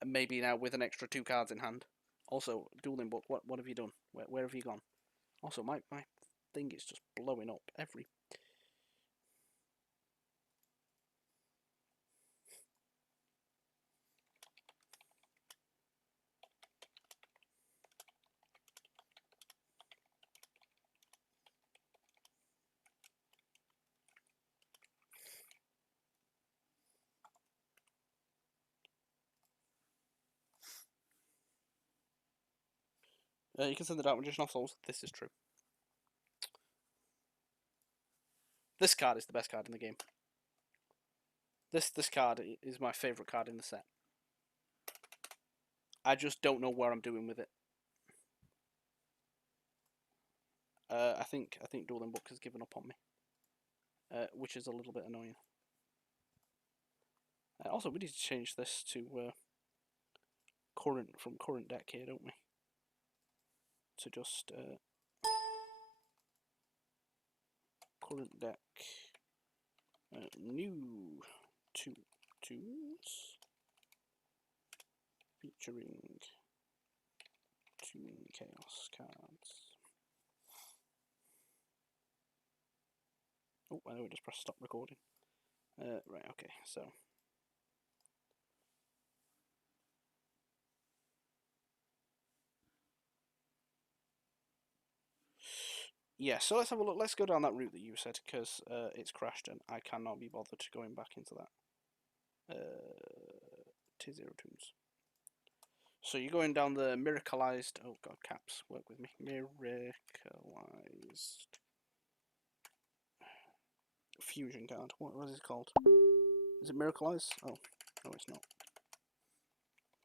And maybe now with an extra 2 cards in hand. Also, Dueling Book, what have you done? Where have you gone? Also, my thing is just blowing up every... you can send the Dark Magician off souls. This is true. This card is the best card in the game. This card is my favourite card in the set. I just don't know where I'm doing with it. I think Dueling Book has given up on me, which is a little bit annoying. Also, we need to change this to current deck here, don't we? To just current deck, new Toons featuring Toon Chaos cards. Oh, I know we just press stop recording. Right, okay, so. Yeah, so let's have a look. Let's go down that route that you said, because it's crashed and I cannot be bothered going back into that. Tier 0 Toons. So you're going down the miracleized. Oh god, caps, work with me. Miracleized fusion card. What is it called? Is it miracleized? Oh, no, it's not.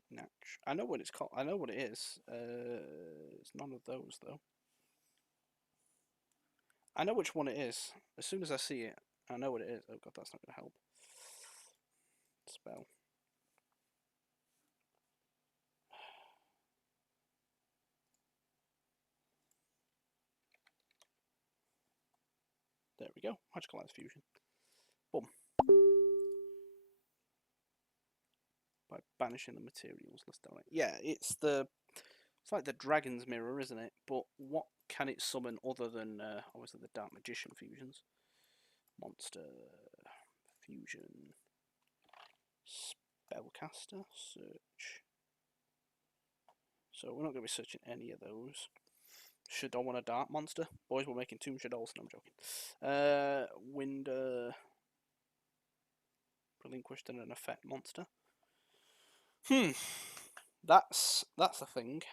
Natch. I know what it's called. I know what it is. It's none of those though. I know which one it is. As soon as I see it, I know what it is. Oh god, that's not going to help. Spell. There we go. Magicalized fusion. Boom. By banishing the materials list. Yeah, it's like the Dragon's Mirror, isn't it? But what can it summon other than obviously the Dark Magician fusions? Monster fusion Spellcaster, search. So we're not going to be searching any of those. Should I want a dark monster? Boys, we're making Toon Shadows. No, I'm joking. Winder. Relinquished and an effect monster. That's the thing.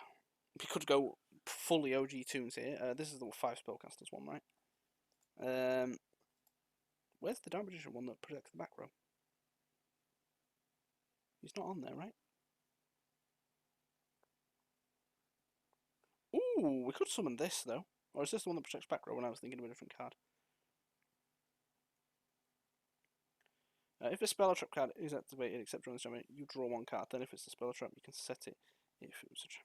We could go fully OG Toons here. This is the 5 spellcasters one, right? Where's the Dark Magician one that protects the back row? He's not on there, right? Ooh, we could summon this though. Or is this the one that protects back row when I was thinking of a different card? If a spell or trap card is activated except during this time, you draw 1 card. Then if it's a spell or trap, you can set it if it was a trap.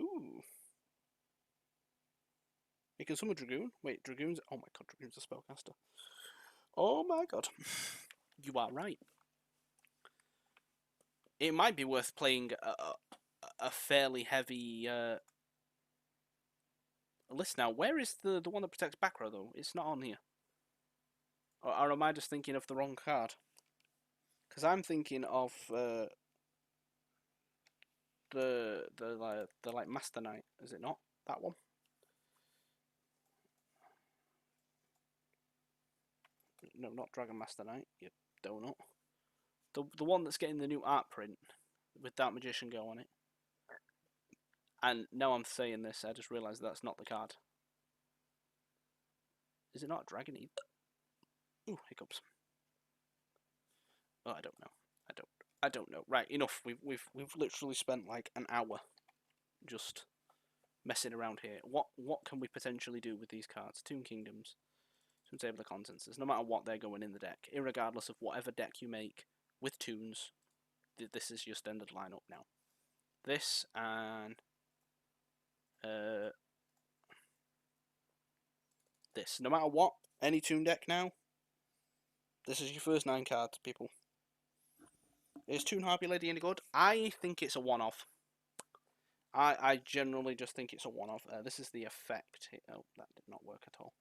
Ooh. You can summon Dragoon. Wait, Dragoon's... Oh my god, Dragoon's a spellcaster. Oh my god. You are right. It might be worth playing a fairly heavy list now. Where is the one that protects back row though? It's not on here. Or am I just thinking of the wrong card? Because I'm thinking of the like Master Knight. Is it not that one? No, not Dragon Master Knight. You donut. The one that's getting the new art print with Dark Magician Go on it. And now I'm saying this, I just realised that's not the card. Is it not a Dragon? Ooh, hiccups. Oh, I don't know. I don't know. Right, enough. We've literally spent like an hour just messing around here. What can we potentially do with these cards? Toon Kingdoms. Toon Table of Contents. No matter what, they're going in the deck, irregardless of whatever deck you make with Toons. This is your standard lineup now. This and this. No matter what, any Toon deck now. This is your first 9 cards, people. Is Toon Harpy Lady any good? I think it's a one-off. I generally just think it's a one-off. This is the effect. Oh, that did not work at all.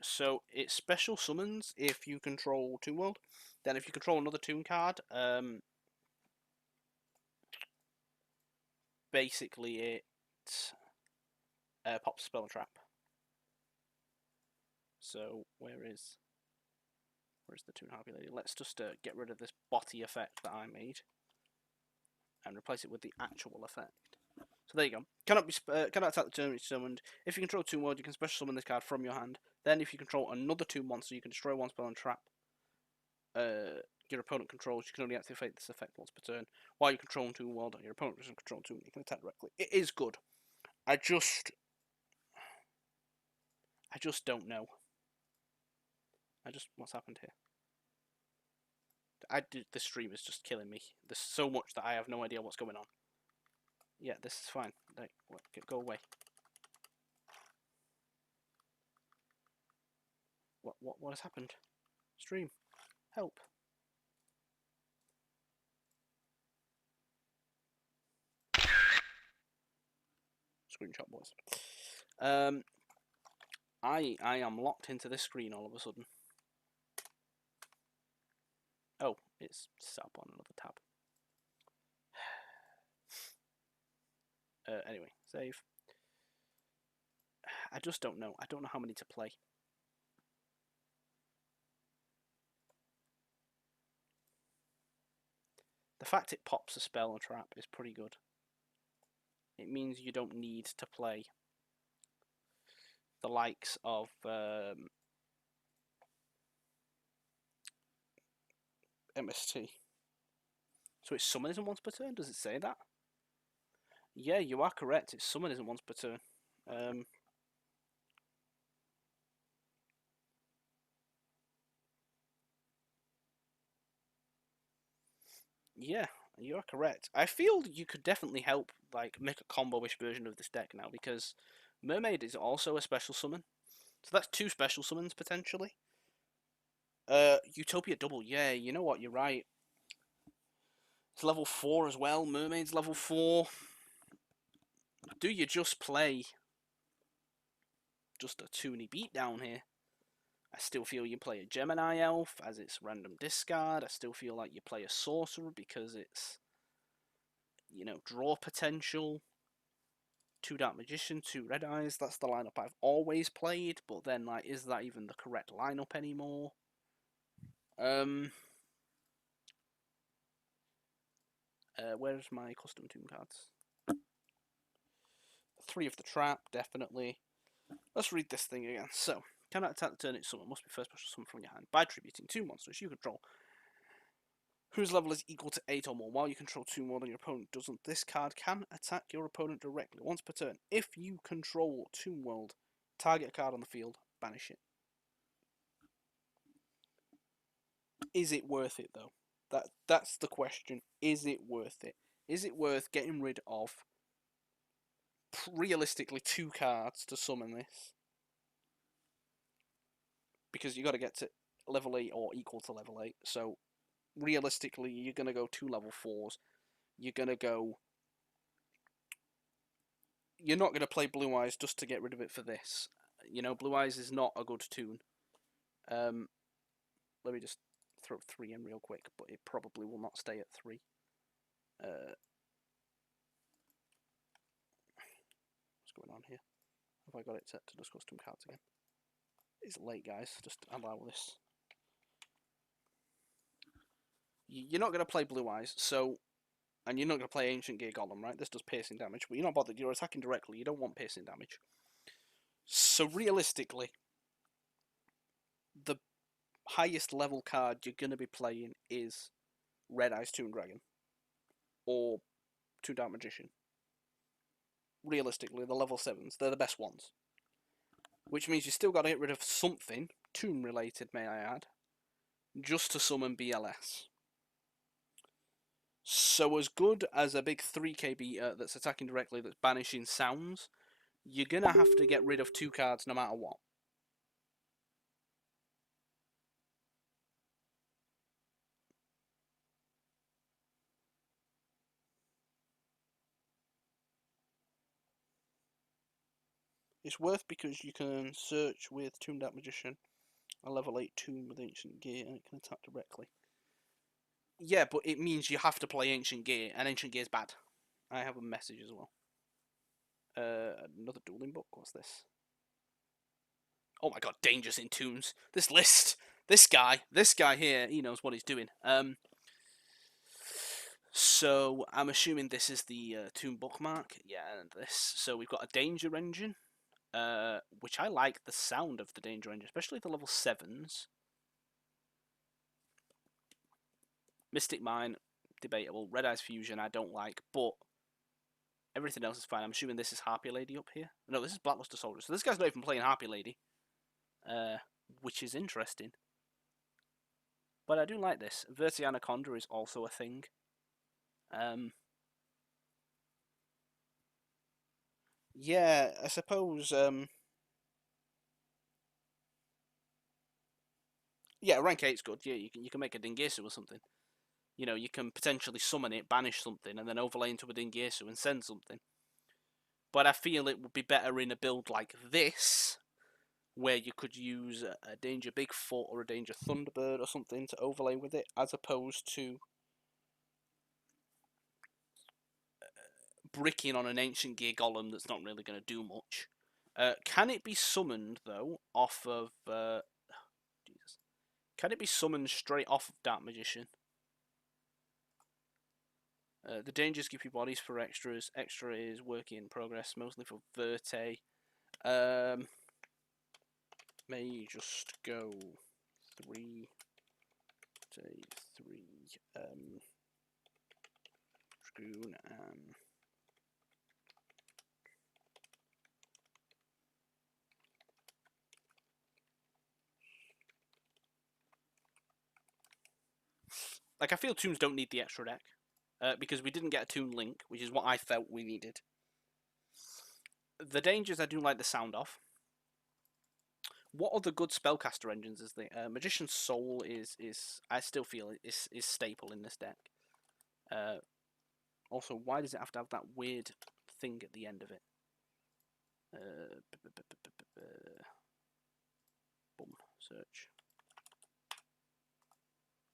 So it special summons if you control Toon World. Then if you control another Toon card, basically it pops Spell and Trap. So where is the Toon Harpy Lady? Let's just get rid of this botty effect that I made and replace it with the actual effect. So there you go. Cannot attack the turn it's summoned. If you control Toon World, you can special summon this card from your hand. Then if you control another Toon monster, you can destroy 1 spell and trap your opponent controls. You can only activate this effect once per turn. While you control Toon World and your opponent doesn't control Toon, you can attack directly. It is good. I just don't know. What's happened here? This stream is just killing me. There's so much that I have no idea what's going on. Yeah, this is fine. Like, go away. What has happened? Stream, help. Screenshot, boys. I am locked into this screen all of a sudden. Oh, it's set up on another tab. Anyway, save. I just don't know. I don't know how many to play. The fact it pops a spell or trap is pretty good. It means you don't need to play the likes of MST. So it's summon isn't once per turn? Does it say that? Yeah, you are correct. It's summon isn't once per turn. Yeah. You are correct. I feel you could definitely help, like, make a combo-ish version of this deck now, because Mermaid is also a special summon. So that's 2 special summons, potentially. Utopia double, yeah, you know what, you're right. It's level 4 as well, Mermaid's level 4. Do you just play just a toony beatdown here? I still feel you play a Gemini Elf as its random discard. I still feel like you play a Sorcerer because it's, you know, draw potential. 2 Dark Magician, 2 Red Eyes. That's the lineup I've always played, but then, like, is that even the correct lineup anymore? Where's my custom Toon cards? 3 of the Trap, definitely. Let's read this thing again. So, cannot attack the turn its summon. Must be first special summon from your hand by tributing 2 monsters you control, whose level is equal to 8 or more. While you control 2 more than your opponent doesn't, this card can attack your opponent directly once per turn. If you control Toon World, target a card on the field, banish it. Is it worth it, though? That's the question. Is it worth it? Is it worth getting rid of, realistically, 2 cards to summon this? Because you got to get to level 8 or equal to level 8. So, realistically, you're going to go 2 level 4s. You're going to go... You're not going to play Blue Eyes just to get rid of it for this. You know, Blue Eyes is not a good toon. Let me just throw 3 in real quick, but it probably will not stay at 3. What's going on here? Have I got it set to just custom cards again? It's late, guys. Just allow this. You're not going to play Blue Eyes, so... And you're not going to play Ancient Gear Golem, right? This does piercing damage, but you're not bothered. You're attacking directly. You don't want piercing damage. So realistically, the highest level card you're going to be playing is Red Eyes Toon Dragon. Or Toon Dark Magician. Realistically, the level 7s, they're the best ones. Which means you still got to get rid of something, Toon related may I add, just to summon BLS. So as good as a big 3k beater that's attacking directly, that's banishing sounds, you're going to have to get rid of 2 cards no matter what. It's worth because you can search with Toon Dark Magician, a level 8 Toon with Ancient Gear, and it can attack directly. Yeah, but it means you have to play Ancient Gear, and Ancient Gear's bad. I have a message as well. Another dueling book, what's this? Oh my god, Dangers in Toons. This list, this guy here, he knows what he's doing. So, I'm assuming this is the Toon bookmark. Yeah, and this. So we've got a Danger Engine, which I like the sound of the Danger Engine, especially the level 7s. Mystic Mine, debatable. Red Eyes Fusion, I don't like, but everything else is fine. I'm assuming this is Harpy Lady up here. No, this is Blackluster Soldier. So this guy's not even playing Harpy Lady, which is interesting. But I do like this. Verti Anaconda is also a thing. Yeah, I suppose. Yeah, rank 8's good. Yeah, you can make a Dingesu or something. You know, you can potentially summon it, banish something, and then overlay into a Dingesu and send something. But I feel it would be better in a build like this, where you could use a Danger Bigfoot or a Danger Thunderbird or something to overlay with it, as opposed to bricking on an Ancient Gear Golem that's not really going to do much. Can it be summoned, though, off of... Jesus. Can it be summoned straight off of Dark Magician? The dangers give you bodies for extras. Extra is work in progress, mostly for Verte. May just go 3 to 3. Dragoon and... Like, I feel Toons don't need the extra deck. because we didn't get a Toon link, which is what I felt we needed. The dangers I do like the sound of. What other good spellcaster engines is there? Magician's Soul is I still feel is staple in this deck. Also, why does it have to have that weird thing at the end of it? Boom, search.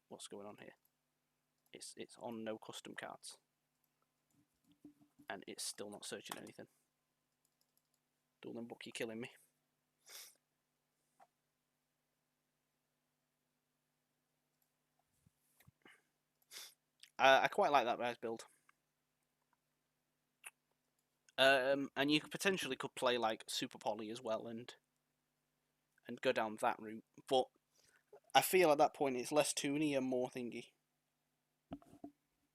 What's going on here? It's on no custom cards, and it's still not searching anything. Dueling Book, you're killing me. I quite like that guy's build. And you potentially could play like Super Poly as well and go down that route. But I feel at that point it's less toony and more thingy.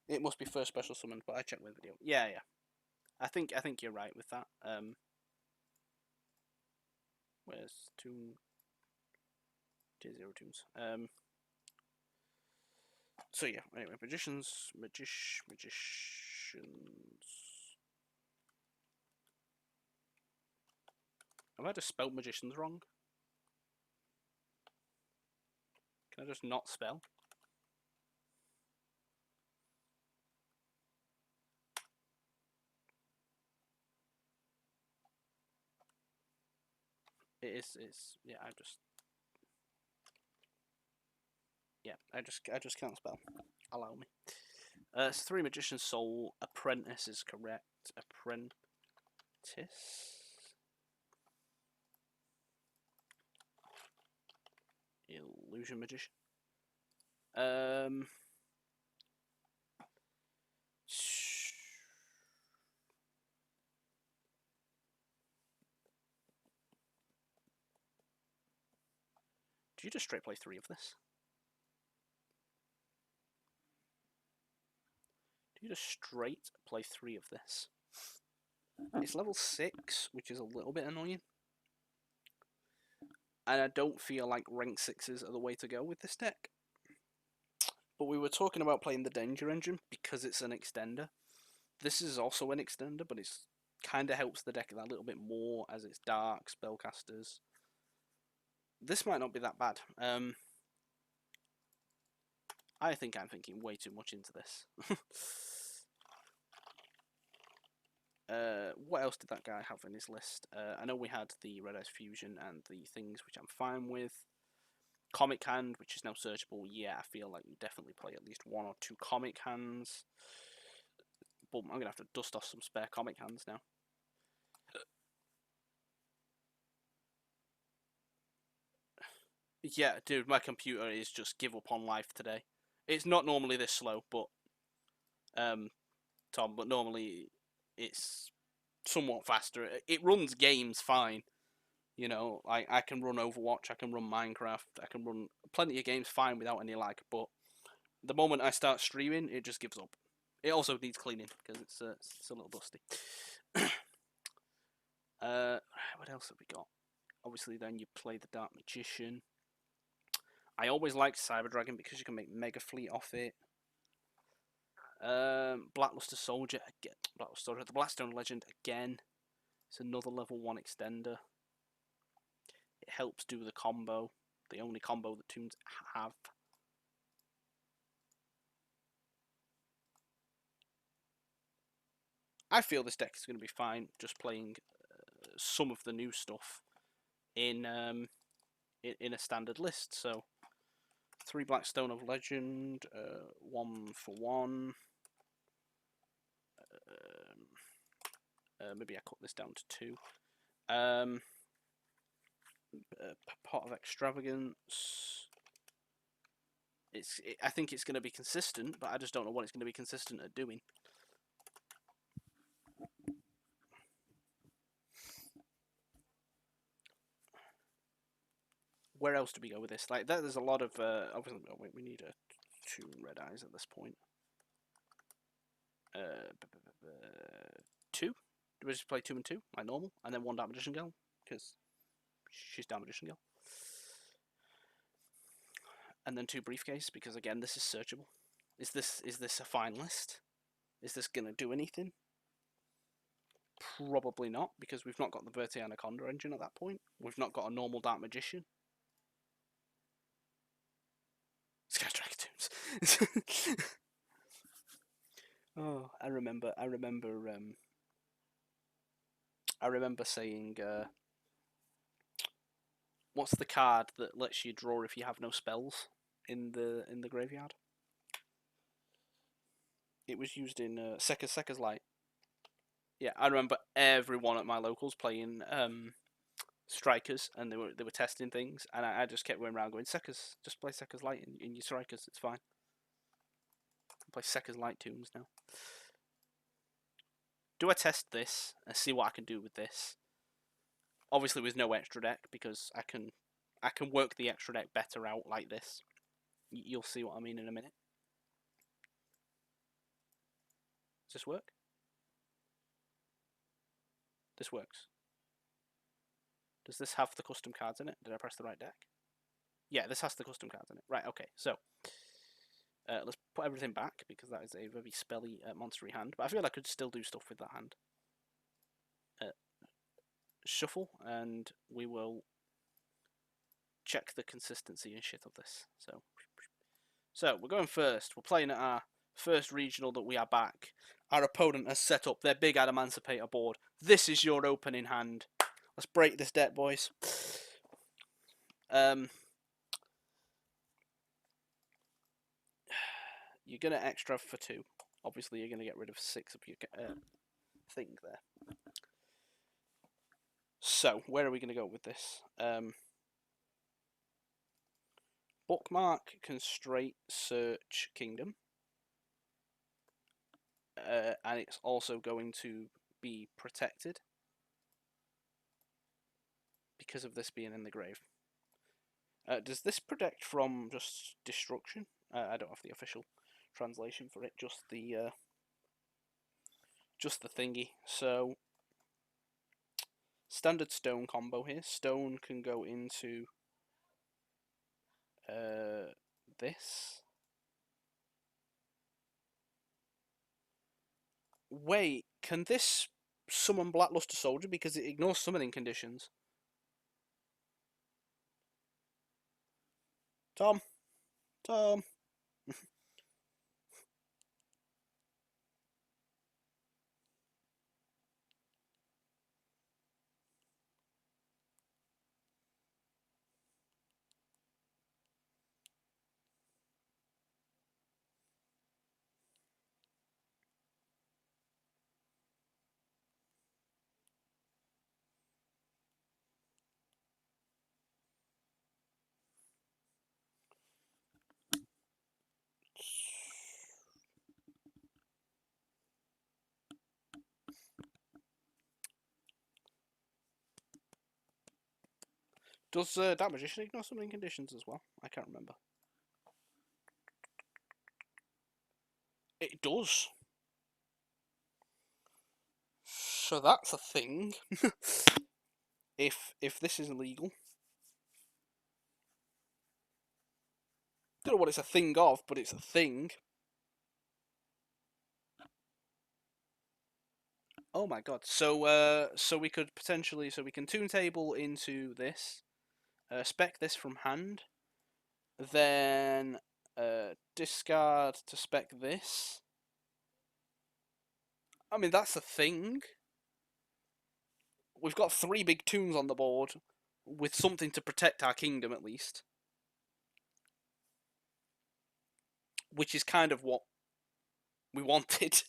It must be first special summoned, but I checked with video. Yeah. I think you're right with that. Where's Toon? Tier 0 Toons. So yeah, anyway, magicians. Have I just spelled magicians wrong? Can I just not spell? It's yeah, I just can't spell. Allow me. It's 3 Magician's Soul. Apprentice is correct. Apprentice. Illusion Magician. Do you just straight play 3 of this? Do you just straight play 3 of this? It's level 6, which is a little bit annoying. And I don't feel like rank 6s are the way to go with this deck. But we were talking about playing the Danger Engine because it's an extender. This is also an extender, but it's kind of helps the deck that little bit more as it's dark, spellcasters. This might not be that bad. I think I'm thinking way too much into this. What else did that guy have in his list? I know we had the Red Eyes Fusion and the things, which I'm fine with. Comic Hand, which is now searchable. Yeah, I feel like you definitely play at least 1 or 2 Comic Hands. Boom, I'm going to have to dust off some spare Comic Hands now. Yeah, dude, my computer is just give up on life today. It's not normally this slow, but Tom, but normally it's somewhat faster. It runs games fine. You know, I can run Overwatch, I can run Minecraft, I can run plenty of games fine without any lag, but the moment I start streaming, it just gives up. It also needs cleaning, because it's a little dusty. What else have we got? Obviously, then you play the Dark Magician. I always liked Cyber Dragon because you can make Mega Fleet off it. Blackluster Soldier again. Blackluster Soldier, the Blackstone Legend again. It's another level 1 extender. It helps do the combo, the only combo that Toons have. I feel this deck is going to be fine just playing some of the new stuff in a standard list. So 3 Blackstone of Legend, 1 for 1. Maybe I cut this down to 2. Pot of Extravagance. I think it's going to be consistent, but I just don't know what it's going to be consistent at doing. Where else do we go with this? Like, there's a lot of obviously. Oh wait, we need 2 Red Eyes at this point. 2. Do we just play 2 and 2 like normal, and then 1 Dark Magician Girl because she's Dark Magician Girl, and then 2 Briefcase because again this is searchable. Is this a fine list? Is this going to do anything? Probably not, because we've not got the Verte Anaconda engine at that point. We've not got a normal Dark Magician. Sky Strike Toons. Oh, I remember saying, what's the card that lets you draw if you have no spells in the graveyard? It was used in Sekka's Light. Yeah, I remember everyone at my locals playing strikers, and they were testing things, and I just kept going around going, Sekka's, just play Sekka's Light in your strikers, it's fine. I play Sekka's Light Toons now. Do I test this and see what I can do with this? Obviously with no extra deck, because I can work the extra deck better out like this. You'll see what I mean in a minute. Does this work? This works. Does this have the custom cards in it? Did I press the right deck? Yeah, this has the custom cards in it. Right, okay, so let's put everything back, because that is a very spelly, monstery hand. But I feel I could still do stuff with that hand. Shuffle, and we will check the consistency and shit of this. So we're going first. We're playing at our first regional that we are back. Our opponent has set up their big Adamancipator board. This is your opening hand. Let's break this deck, boys. You're going to extra for 2. Obviously, you're going to get rid of 6 of your thing there. So, where are we going to go with this? Bookmark, Constraint, Search, Kingdom. And it's also going to be protected because of this being in the grave. Does this protect from just destruction? I don't have the official translation for it, just the thingy. So standard stone combo here. Stone can go into this. Wait, can this summon Blackluster Soldier because it ignores summoning conditions? Tom. Does Dark Magician ignore summoning conditions as well? I can't remember. It does. So that's a thing. if this is illegal. Don't know what it's a thing of, but it's a thing. Oh my god. So we could potentially, we can Toon Table into this. Spec this from hand. Then discard to spec this. I mean, that's a thing. We've got 3 big Toons on the board with something to protect our kingdom at least. Which is kind of what we wanted.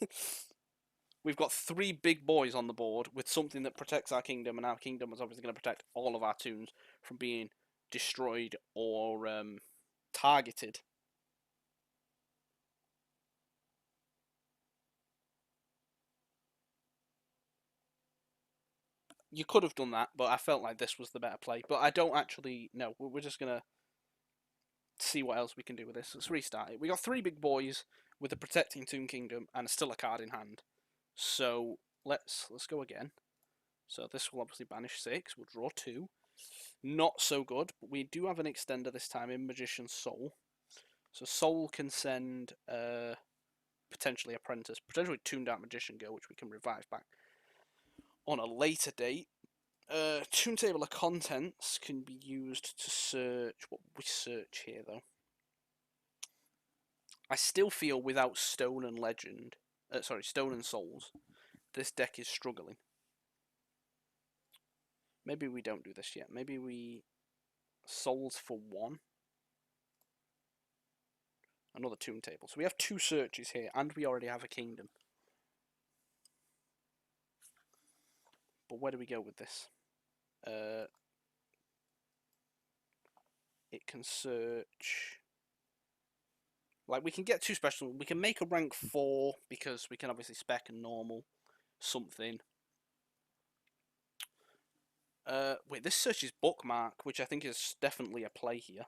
We've got 3 big boys on the board with something that protects our kingdom, and our kingdom is obviously going to protect all of our Toons from being destroyed or targeted. You could have done that, but I felt like this was the better play. But I don't actually know. We're just going to see what else we can do with this. Let's restart it. We got 3 big boys with a protecting Toon Kingdom and still a card in hand. So let's go again. So this will obviously banish 6. We'll draw 2. Not so good, but we do have an extender this time in Magician's Soul. So Soul can send potentially Apprentice, potentially Toon Dark Magician go, which we can revive back on a later date. Toon Table of Contents can be used to search. What we search here, though? I still feel without Stone and Legend, Stone and Souls, this deck is struggling. Maybe we don't do this yet. Maybe we Souls for 1. Another Toon Table. So we have 2 searches here, and we already have a Kingdom. But where do we go with this? It can search. Like, we can get 2 special. We can make a rank 4 because we can obviously spec and normal something. Wait, this searches Bookmark, which I think is definitely a play here.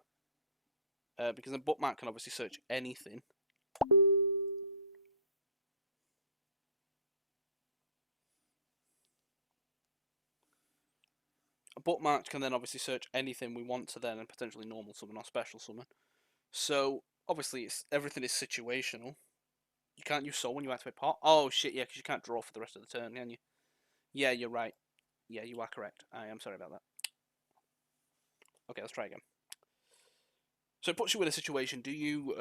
Because then Bookmark can obviously search anything. A Bookmark can then obviously search anything we want to then and potentially normal summon or special summon. So, obviously, everything is situational. You can't use Soul when you activate Pot. Oh, shit, yeah, because you can't draw for the rest of the turn, can you? Yeah, you're right. Yeah, you are correct. I am sorry about that. Okay, let's try again. So it puts you in a situation. Do you,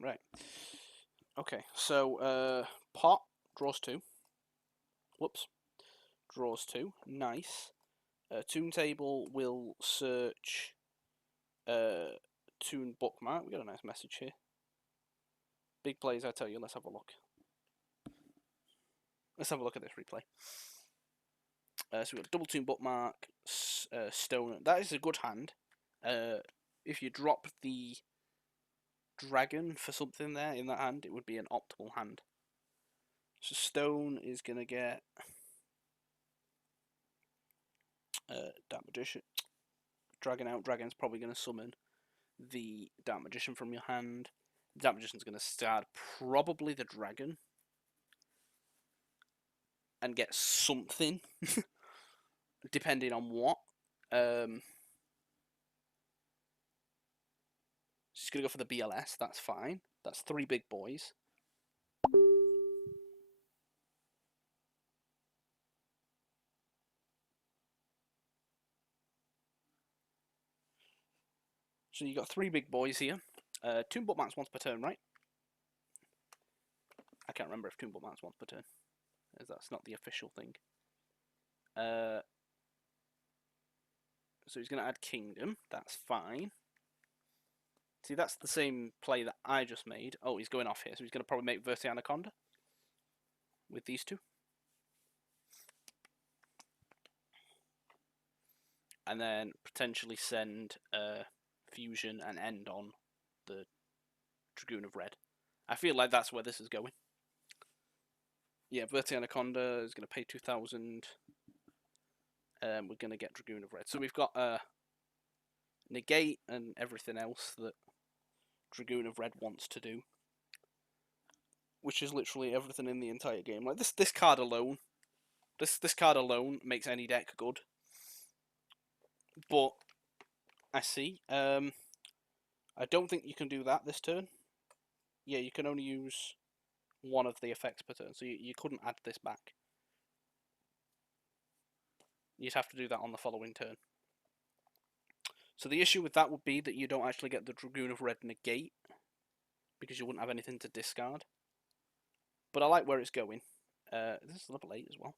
right. Okay, so, Pot draws 2. Whoops. Draws 2. Nice. Toon Table will search Toon Bookmark. We got a nice message here. Big plays, I tell you. Let's have a look. Let's have a look at this replay. So we've got double Toon Bookmark, Stone. That is a good hand. If you drop the dragon for something there in that hand, it would be an optimal hand. So Stone is going to get Dark Magician. Dragon out. Dragon's probably going to summon the Dark Magician from your hand. The Dark Magician's going to start probably the dragon. And get something. Depending on what. She's going to go for the BLS. That's fine. That's 3 big boys. So you got 3 big boys here. Toon Bookmarks once per turn, right? I can't remember if Toon Bookmarks once per turn, as that's not the official thing. So he's going to add Kingdom. That's fine. See, that's the same play that I just made. Oh, he's going off here, so he's going to probably make Verti Anaconda with these 2. And then potentially send Fusion and end on the Dragoon of Red. I feel like that's where this is going. Yeah, Verti Anaconda is going to pay 2,000. We're going to get Dragoon of Red. So we've got negate and everything else that Dragoon of Red wants to do, which is literally everything in the entire game. Like this card alone, this card alone makes any deck good. But I see. I don't think you can do that this turn. Yeah, you can only use one of the effects per turn, so you couldn't add this back. You'd have to do that on the following turn. So the issue with that would be that you don't actually get the Dragoon of Red negate, because you wouldn't have anything to discard. But I like where it's going. This is level 8 as well.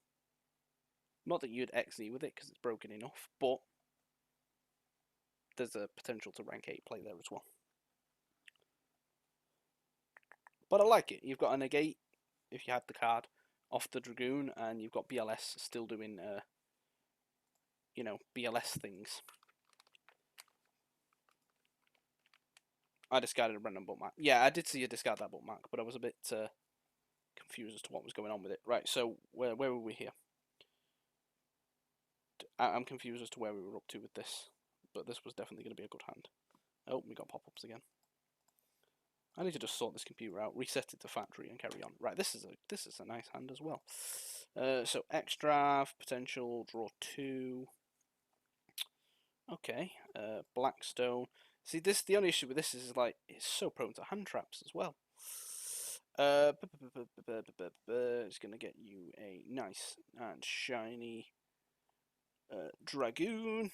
Not that you'd XZ with it, because it's broken enough, but there's a potential to rank 8 play there as well. But I like it. You've got a negate, if you had the card, off the Dragoon, and you've got BLS still doing, you know, BLS things. I discarded a random bookmark. Yeah, I did see you discard that bookmark, but I was a bit confused as to what was going on with it. Right, so where were we here? I'm confused as to where we were up to with this, but this was definitely going to be a good hand. Oh, we got pop-ups again. I need to just sort this computer out, reset it to factory, and carry on. Right, this is a nice hand as well. So extra potential, draw 2. Okay, Blackstone. See, the only issue with this is like it's so prone to hand traps as well. It's gonna get you a nice and shiny Dragoon.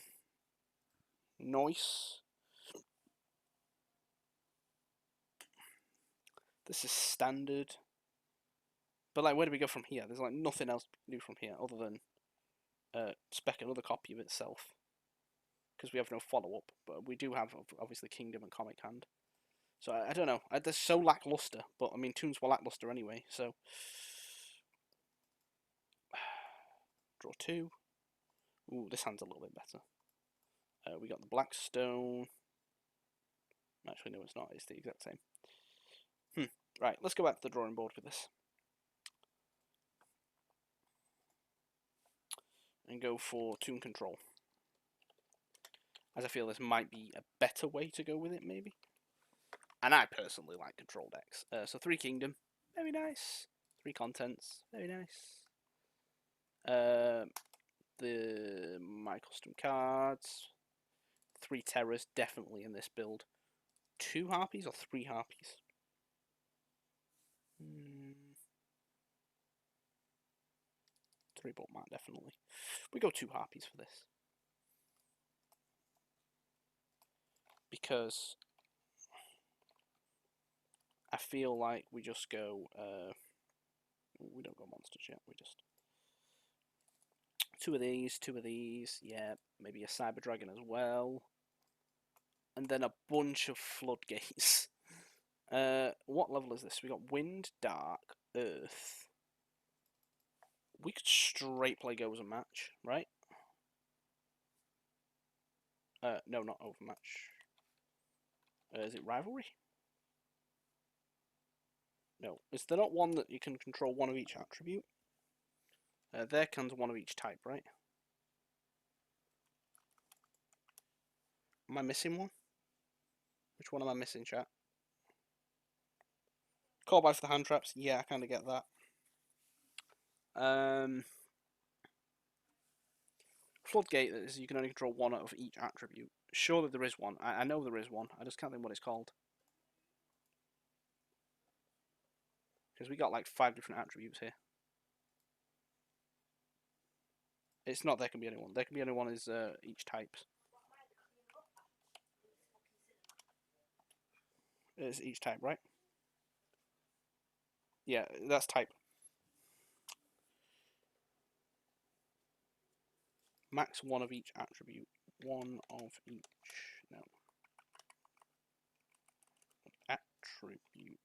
Nice. This is standard. But like, where do we go from here? There's like nothing else to do from here other than spec another copy of itself. Because we have no follow-up, but we do have obviously Kingdom and Comic Hand. So I don't know. They're so lackluster, but I mean Toons were lackluster anyway. So draw 2. Ooh, this hand's a little bit better. We got the Blackstone. Actually, no, it's not. It's the exact same. Right, let's go back to the drawing board with this. And go for Toon Control. As I feel this might be a better way to go with it, maybe. And I personally like control decks. So 3 Kingdom, very nice. 3 Contents, very nice. My custom cards. 3 Terrors, definitely in this build. 2 Harpies or 3 Harpies? 3 Boltman, definitely. We go 2 Harpies for this. Because I feel like we just go, we don't go monsters yet, we just 2 of these, yeah, maybe a Cyber Dragon as well, and then a bunch of Floodgates. What level is this? We got Wind, Dark, Earth. We could straight play Goes and Match, right? No, not Overmatch. Is it Rivalry? No. Is there not one that you can control one of each attribute? There comes one of each type, right? Am I missing one? Which one am I missing, chat? Call by for the hand traps. Yeah, I kind of get that. Floodgate is you can only control one out of each attribute. Surely there is one. I know there is one. I just can't think what it's called. Because we got like 5 different attributes here. It's not there can be anyone. There can be anyone is each types. It's each type, right? Yeah, that's type. Max 1 of each attribute. 1 of each. No. Attribute.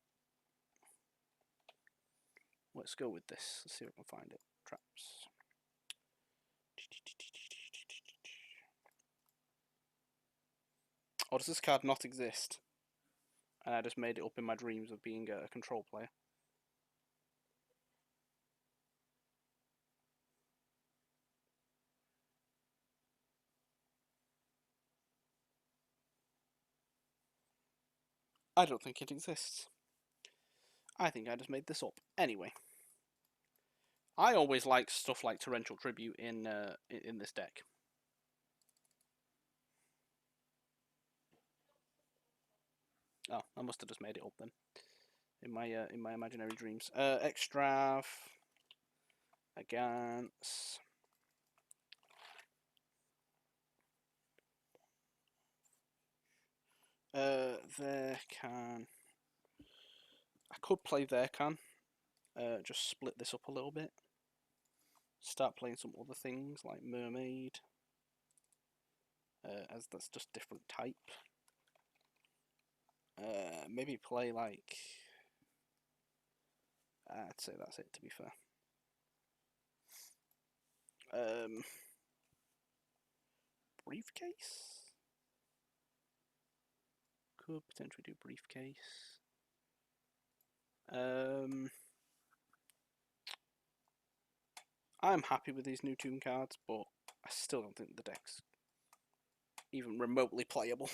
Let's go with this. Let's see if I can find it. Traps. Or does this card not exist? And I just made it up in my dreams of being a control player. I don't think it exists. I think I just made this up. Anyway. I always like stuff like Torrential Tribute in this deck. Oh, I must have just made it up then. In my imaginary dreams. Extrav against there can I could play there can just split this up a little bit. Start playing some other things like Mermaid, as that's just different type. Maybe play like I'd say that's it, to be fair. Briefcase? Could potentially do briefcase. I'm happy with these new Toon cards, but I still don't think the deck's even remotely playable.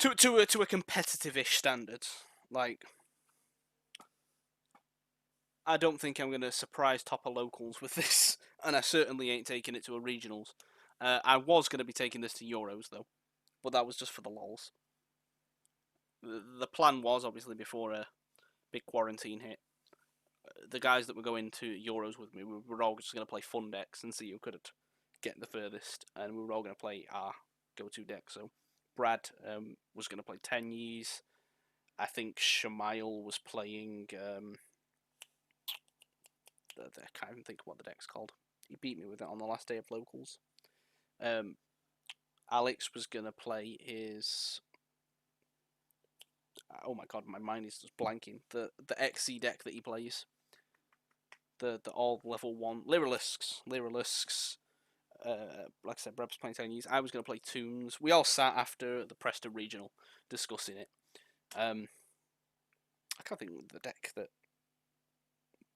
to a competitive-ish standard. Like, I don't think I'm going to surprise Topper locals with this, and I certainly ain't taking it to a regionals. I was going to be taking this to Euros, though, but that was just for the lols. The plan was, obviously, before a big quarantine hit, the guys that were going to Euros with me, we were all just going to play fun decks and see who could get the furthest, and we were all going to play our go-to deck. So Brad was going to play Tenyis. I think Shamail was playing... I can't even think what the deck's called. He beat me with it on the last day of locals. Alex was going to play his... Oh my god, my mind is just blanking. The XC deck that he plays. The all level 1 Lyralisks. Like I said, Breb's playing Chinese. I was going to play Toons. We all sat after the Preston Regional discussing it. I can't think of the deck that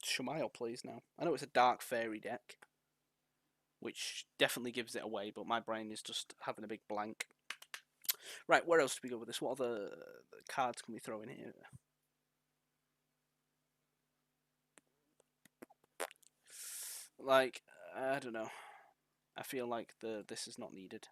Shamail plays now. I know it's a Dark Fairy deck, which definitely gives it away, but my brain is just having a big blank. Right, where else do we go with this? What other cards can we throw in here? Like, I don't know. I feel like this is not needed.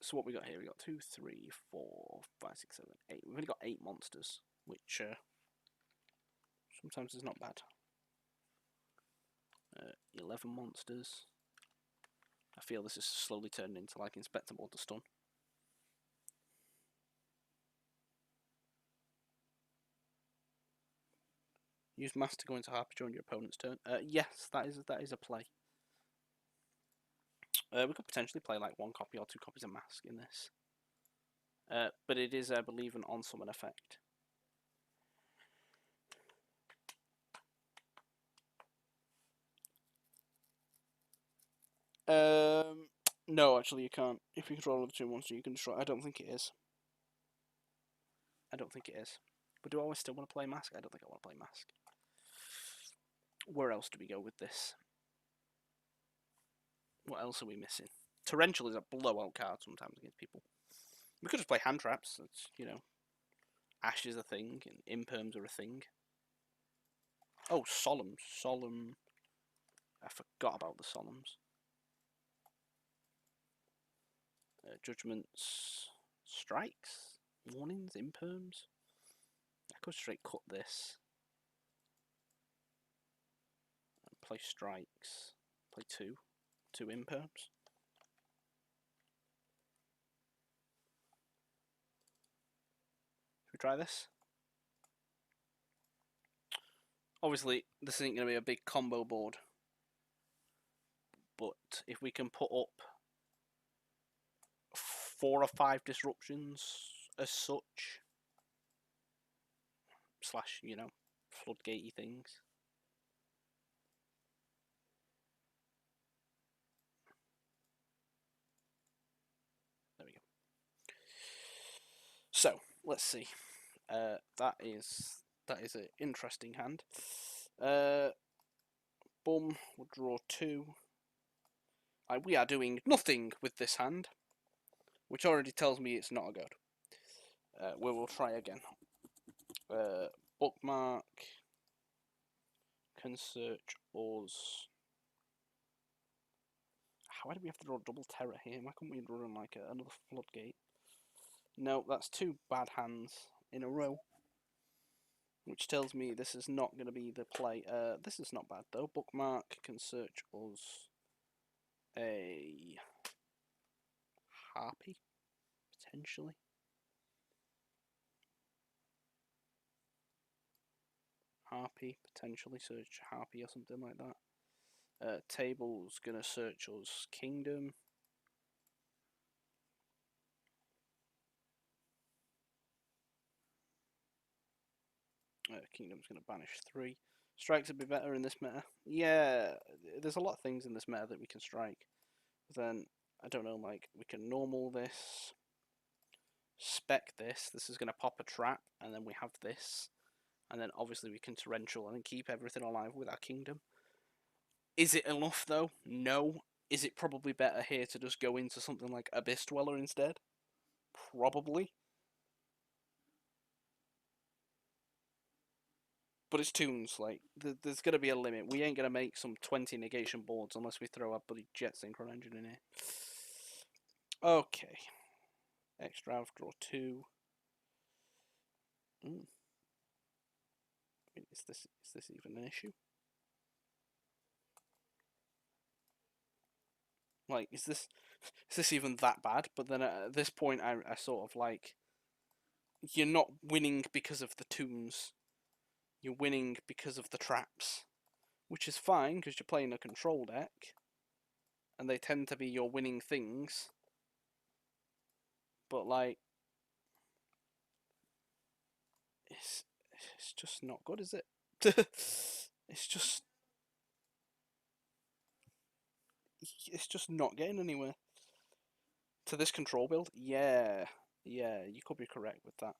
So what we got here? We got 2, 3, 4, 5, 6, 7, 8. We've only got 8 monsters, which sometimes is not bad. 11 monsters. I feel this is slowly turning into like Inspector Mortal Stun. Use Mask to go into Harpy during your opponent's turn. Yes, that is a play. We could potentially play like 1 copy or 2 copies of Mask in this. But it is, I believe, an on-summon effect. No, actually you can't. If you control another 2 monsters, you can destroy. I don't think it is. I don't think it is. But do I always still want to play Mask? I don't think I want to play Mask. Where else do we go with this? What else are we missing? Torrential is a blowout card sometimes against people. We could just play hand traps. That's, you know, Ash is a thing, and Imperms are a thing. Oh, Solemns. Solemn. I forgot about the Solemns. Judgments. Strikes. Warnings. Imperms. I could straight cut this. And play strikes. Play 2. 2 Imperms. Should we try this? Obviously, this isn't going to be a big combo board. But if we can put up 4 or 5 disruptions as such, slash, you know, floodgatey things. There we go. So, let's see. That is an interesting hand. Boom, we'll draw 2. We are doing nothing with this hand, which already tells me it's not a good. We will try again. Bookmark can search us. Why do we have to draw double terror here? Why couldn't we draw in like another floodgate? No, that's 2 bad hands in a row, which tells me this is not going to be the play. This is not bad though. Bookmark can search us a Harpy, potentially. Harpy, potentially search Harpy or something like that. Table's gonna search us Kingdom. Kingdom's gonna banish 3. Strikes would be better in this meta. Yeah, there's a lot of things in this meta that we can strike. But then, I don't know, like, we can normal this, spec this. This is gonna pop a trap, and then we have this. And then obviously we can torrential and keep everything alive with our Kingdom. Is it enough though? No. Is it probably better here to just go into something like Abyss Dweller instead? Probably. But it's Toons, like, there's going to be a limit. We ain't going to make some 20 negation boards unless we throw our bloody Jet Synchron engine in here. Okay. Extra out, draw 2. I mean, is this even an issue? Like, is this even that bad? But then at this point, I sort of like, you're not winning because of the Toons. You're winning because of the traps, which is fine because you're playing a control deck, and they tend to be your winning things. But like, it's just not good, is it? It's just not getting anywhere. To this control build, yeah, you could be correct with that.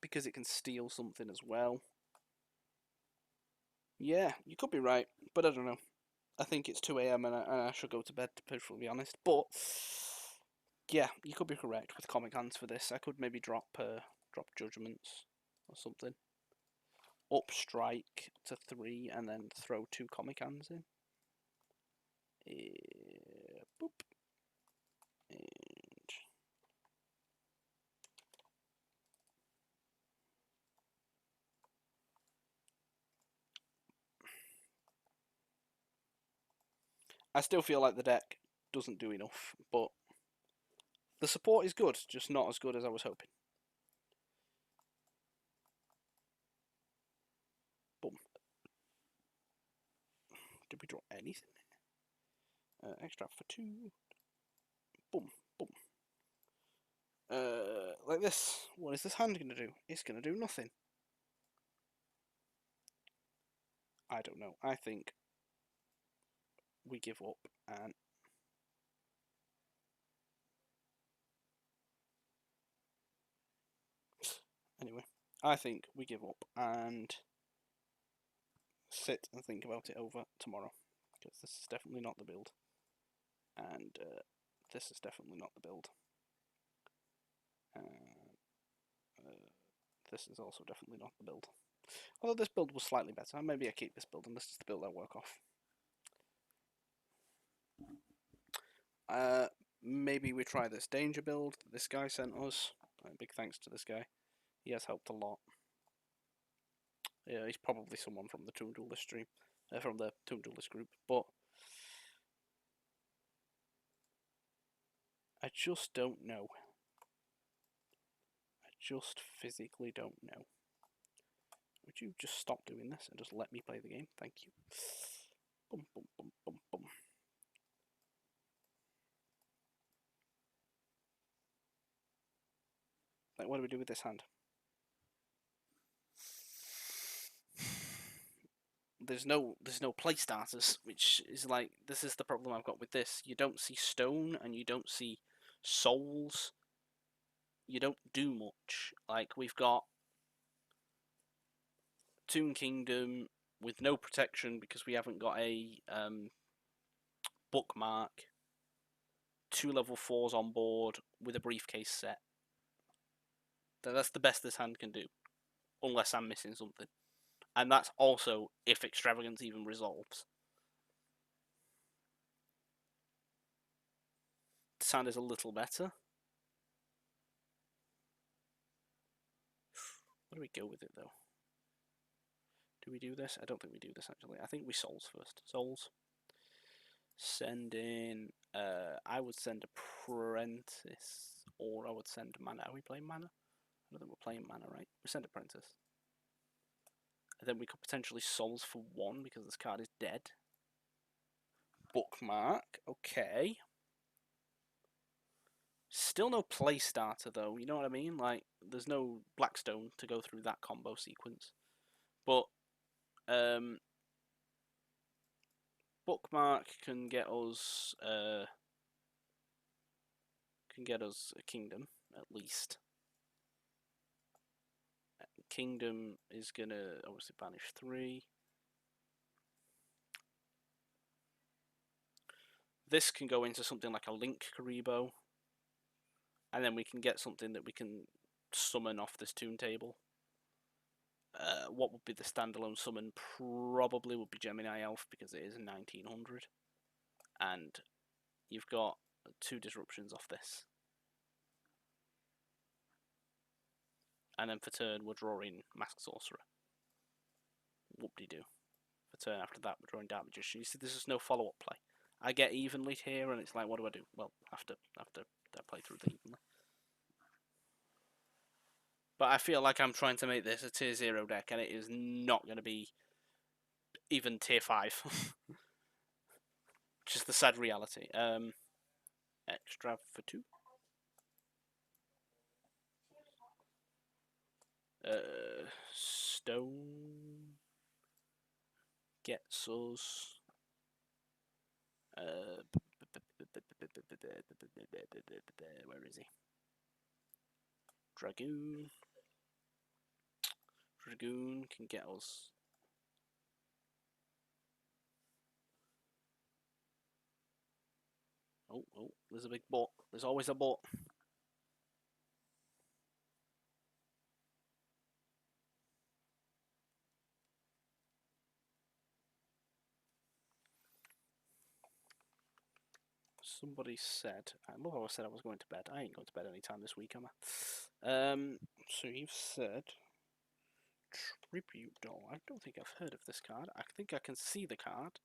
Because it can steal something as well. Yeah, you could be right, but I don't know. I think it's 2 a.m. and I should go to bed, to be perfectly honest. But yeah, you could be correct with comic hands for this. I could maybe drop judgments or something. Up strike to 3 and then throw 2 comic hands in. Boop. And I still feel like the deck doesn't do enough, but the support is good, just not as good as I was hoping. Boom. Did we draw anything? Extract for 2. Boom, boom. Like this. What is this hand going to do? It's going to do nothing. I don't know. I think we give up and... Anyway, I think we give up and sit and think about it over tomorrow. Because this is definitely not the build. And this is definitely not the build. This is also definitely not the build. Although this build was slightly better. Maybe I keep this build and this is the build I work off. Maybe we try this danger build that this guy sent us. Big thanks to this guy. He has helped a lot. Yeah, he's probably someone from the Toon Duelist stream, from the Toon Duelist group. But I just don't know. I just physically don't know. Would you just stop doing this and just let me play the game? Thank you. Boom, boom, boom, boom, boom. Like, what do we do with this hand? There's no play starters, which is like, this is the problem I've got with this. You don't see stone and you don't see souls. You don't do much. Like, we've got Toon Kingdom with no protection because we haven't got a bookmark. 2 level 4s on board with a briefcase set. That's the best this hand can do, unless I'm missing something. And that's also if Extravagance even resolves. This hand is a little better. Where do we go with it, though? Do we do this? I don't think we do this, actually. I think we Souls first. Souls. Send in... I would send Apprentice, or I would send Mana. Are we playing Mana? I don't think we're playing Mana, right? We send Apprentice. And then we could potentially Souls for 1, because this card is dead. Bookmark. Okay. Still no play starter, though. You know what I mean? Like, there's no Blackstone to go through that combo sequence. But Bookmark can get us a Kingdom at least. Kingdom is gonna obviously banish 3. this can go into something like a Link Karibo, and then we can get something that we can summon off this Toon table. What would be the standalone summon? Probably would be Gemini Elf, because it is 1900. And you've got 2 disruptions off this. And then for turn, we're drawing Masked Sorcerer. Whoop-de-doo. For turn after that, we're drawing Dark Magician. You see, this is no follow-up play. I get evenly here, and it's like, what do I do? Well, after I play through the evenly. But I feel like I'm trying to make this a tier 0 deck, and it is not going to be even tier 5. Which is the sad reality. Extra for 2. Stone gets us. Where is he? Dragoon. Dragoon can get us. Oh, there's a big bot. There's always a bot. Somebody said, I love how I said I was going to bed. I ain't going to bed anytime this week, am I? So you've said Tribute Doll. I don't think I've heard of this card. I think I can see the card.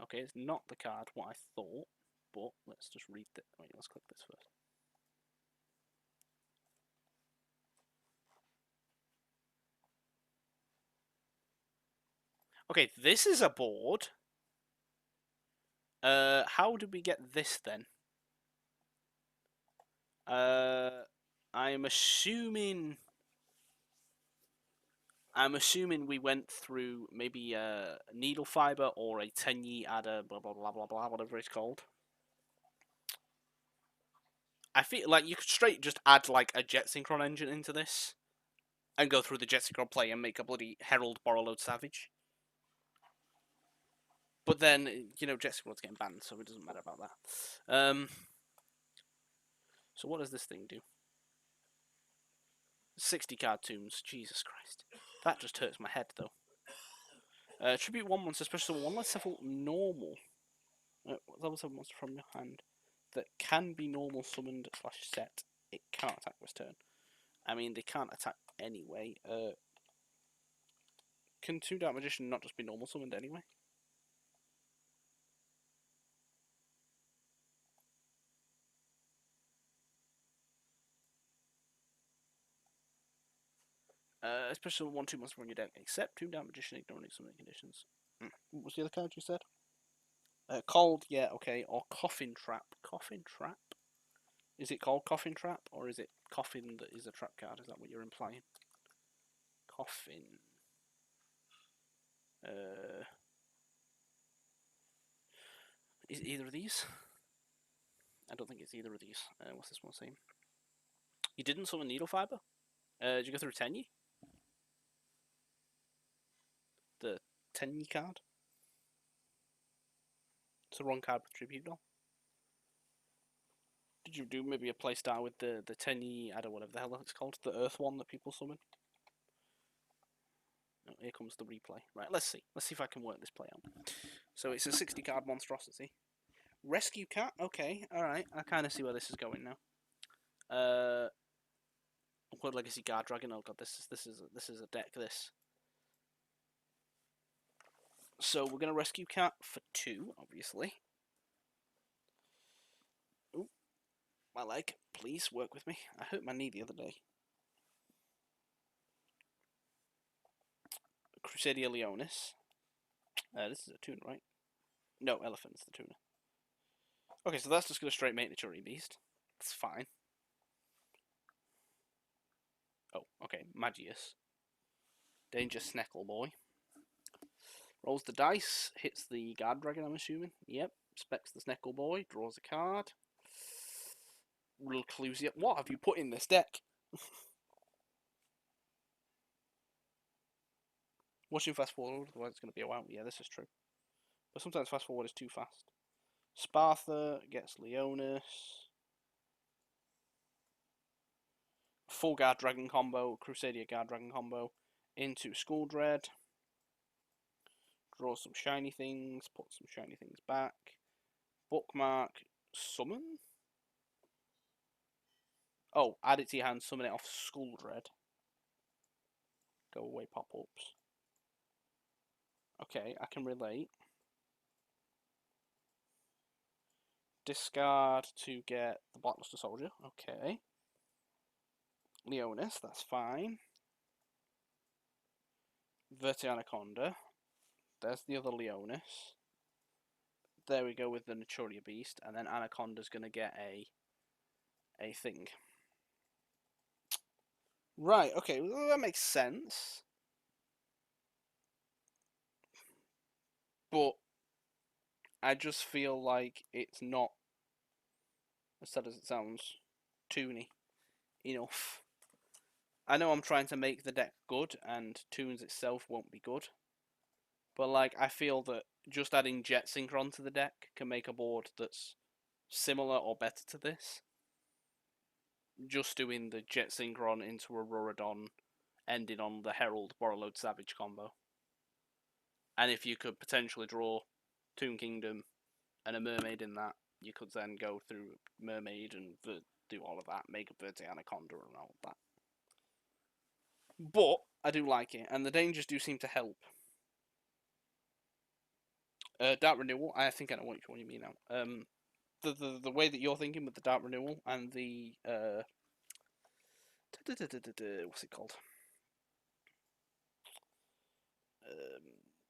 Okay, it's not the card what I thought, but let's just read it. Wait, let's click this first. Okay, this is a board. How did we get this then? I'm assuming we went through maybe a needle fiber or a 10-yi adder, blah blah blah blah blah, whatever it's called. I feel like you could straight just add like a Jet Synchron engine into this, and go through the Jet Synchron play and make a bloody Herald Borrowload Savage. But then, you know, Jet Synchron's getting banned, so it doesn't matter about that. So what does this thing do? 60 card Toons. Jesus Christ. That just hurts my head, though. Tribute 1 monster, special 1 level normal. Level 7 monster from your hand that can be normal summoned / set. It can't attack this turn. I mean, they can't attack anyway. Can 2 Dark Magician not just be normal summoned anyway? Special 1/2 monster from your deck, except 2 Dark Magician, ignoring summoning conditions. What was the other card you said? Cold, yeah, okay. Or Coffin Trap. Coffin Trap? Is it called Coffin Trap, or is it Coffin that is a trap card? Is that what you're implying? Coffin. Is it either of these? I don't think it's either of these. What's this one saying? You didn't summon Needle Fiber? Did you go through 10-yi? The 10-yi card? It's the wrong card with Tribute Doll. Did you do maybe a playstyle with the 10-yi, I don't know, whatever the hell it's called, the Earth one that people summon? Oh, here comes the replay. Right, let's see. Let's see if I can work this play out. So it's a 60 card monstrosity. Rescue Cat, okay, alright. I kind of see where this is going now. World Legacy Guard Dragon, oh god, this is a deck, this. So we're going to Rescue Cat for 2, obviously. Ooh, my leg, please work with me. I hurt my knee the other day. Crusadia Leonis. This is a Toon, right? No, Elephant's the tuner. Okay, so that's just going to straight make Naturie Beast. That's fine. Oh, okay, Magius. Danger Sneckle Boy. Rolls the dice, hits the Guard Dragon, I'm assuming. Yep, specs the Sneckle Boy, draws a card. Real clues. Yep, what have you put in this deck? Watching fast forward, otherwise it's going to be a while. Yeah, this is true. But sometimes fast forward is too fast. Spartha gets Leonis. Full Guard Dragon combo, Crusadia Guard Dragon combo into Skull Dread. Draw some shiny things, put some shiny things back. Bookmark, summon? Oh, add it to your hand, summon it off Skull Dread. Go away pop-ups. Okay, I can relate. Discard to get the Blackluster Soldier. Okay. Leonis, that's fine. Anaconda. There's the other Leonis. There we go with the Naturia Beast, and then Anaconda's gonna get a thing. Right, okay, well, that makes sense. But I just feel like it's not, as sad as it sounds, Toony enough. I know I'm trying to make the deck good, and Toons itself won't be good. But like, I feel that just adding Jet Synchron to the deck can make a board that's similar or better to this. Just doing the Jet Synchron into a Ruradon, ending on the Herald Borreload Savage combo. And if you could potentially draw Toon Kingdom and a Mermaid in that, you could then go through Mermaid and do all of that, make a Verte Anaconda and all of that. But I do like it, and the dangers do seem to help. Dark Renewal, I think I know which one you mean now. The way that you're thinking with the Dark Renewal and the what's it called?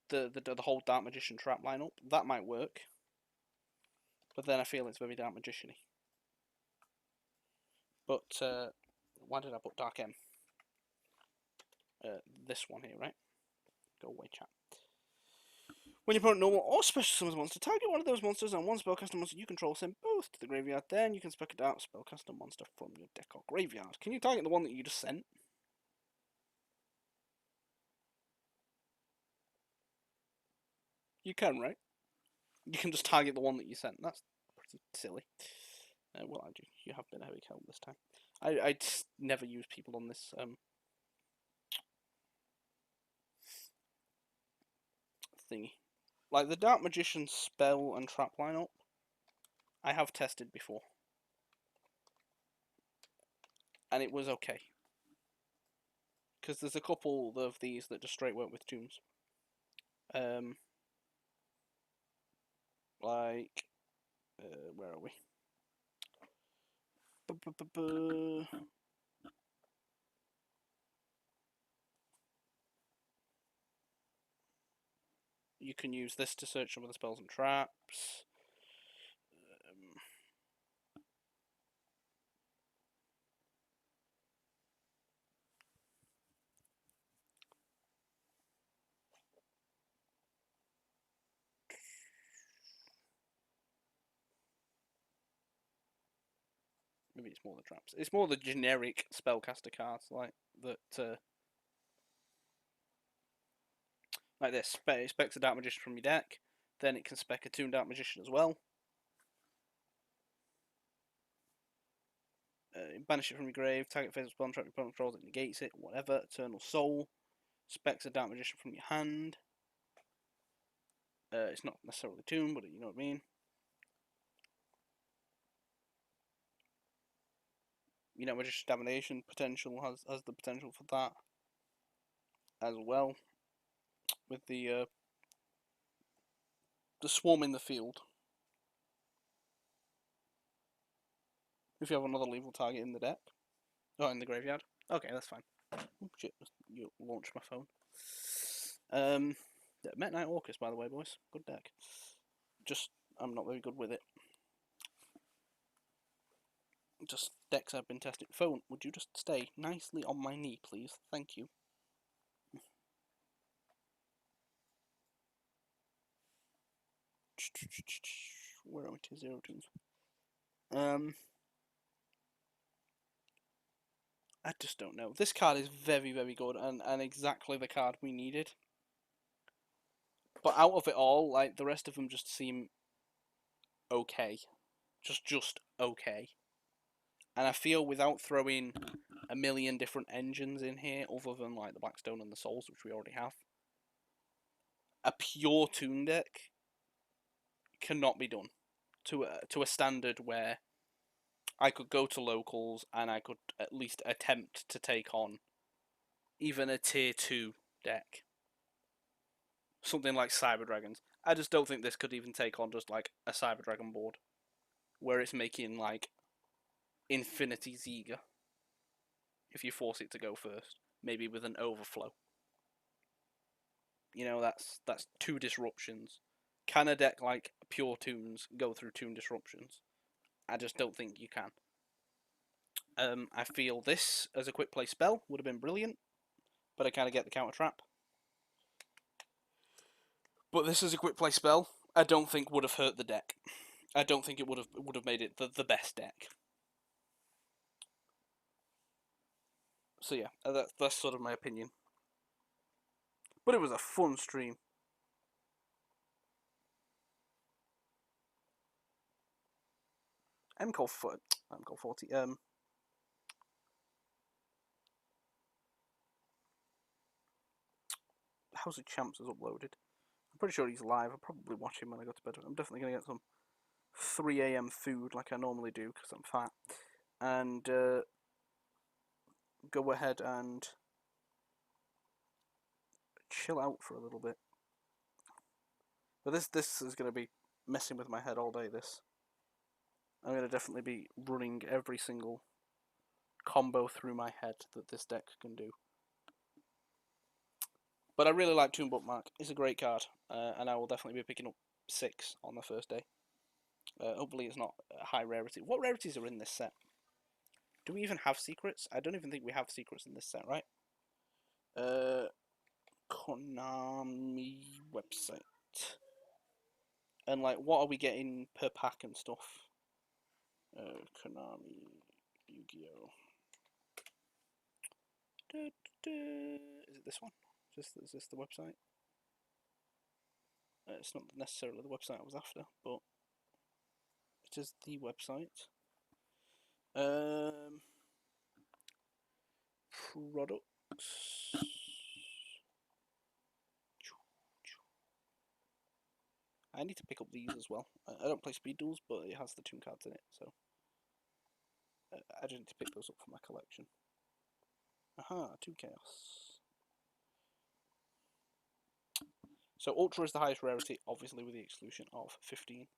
The whole Dark Magician trap lineup, that might work. But then I feel it's very Dark Magician-y. But why did I put Dark M? This one here, right? Go away, chat. When you put normal or special summons a monster, target one of those monsters and one spellcaster monster you control, send both to the graveyard. Then you can spec a dark spellcaster monster from your deck or graveyard. Can you target the one that you just sent? You can, right? You can just target the one that you sent. That's pretty silly. Well, I do. You have been a heavy help this time. I never use people on this thingy. Like the Dark Magician spell and trap lineup, I have tested before. And it was okay. Because there's a couple of these that just straight work with Toons. Like, where are we? You can use this to search some of the spells and traps. Maybe it's more the traps. It's more the generic spellcaster cards like that. Like this. It specs a Dark Magician from your deck. Then it can spec a Toon Dark Magician as well. Banish it from your grave. Target phase of spell and trap your opponent controls. It negates it. Whatever. Eternal Soul. Specs a Dark Magician from your hand. It's not necessarily Toon, but you know what I mean. You know, Magician's Domination potential has the potential for that as well. With the swarm in the field. If you have another lethal target in the deck. Oh, in the graveyard. Okay, that's fine. Oh, shit, you launched my phone. Met Knight Orcus, by the way, boys. Good deck. Just, I'm not very good with it. Just decks I've been testing. Phone, would you just stay nicely on my knee, please? Thank you. Where are we to 0 Toons? I just don't know. This card is very, very good and exactly the card we needed. But out of it all, like, the rest of them just seem okay. Just okay. And I feel without throwing a million different engines in here, other than like the Blackstone and the Souls, which we already have, a pure Toon deck cannot be done to a standard where I could go to locals and I could at least attempt to take on even a tier 2 deck. Something like Cyber Dragons. I just don't think this could even take on just like a Cyber Dragon board where it's making like Infinity Ziga if you force it to go first, maybe with an overflow. You know, that's 2 disruptions. Can a deck like Pure Toons go through 2 disruptions? I just don't think you can. I feel this as a quick play spell would have been brilliant, but I kind of get the counter trap. But this as a quick play spell, I don't think would have hurt the deck. I don't think it would have made it the best deck. So yeah, that's sort of my opinion. But it was a fun stream. MCall 40. House of Champs is uploaded. I'm pretty sure he's live. I'll probably watch him when I go to bed. I'm definitely gonna get some 3 a.m. food like I normally do because I'm fat, and go ahead and chill out for a little bit. But this is gonna be messing with my head all day. This. I'm gonna definitely be running every single combo through my head that this deck can do. But I really like Toon Bookmark. It's a great card, and I will definitely be picking up 6 on the first day. Hopefully it's not high rarity. What rarities are in this set? Do we even have secrets? I don't even think we have secrets in this set, right? Konami website. And like, what are we getting per pack and stuff? Konami, Yu-Gi-Oh. Is it this one? Is this the website? It's not necessarily the website I was after, but it is the website. Products. I need to pick up these as well. I don't play speed duels, but it has the Toon cards in it, so I just need to pick those up for my collection. Aha, 2 Chaos. So Ultra is the highest rarity, obviously with the exclusion of 15.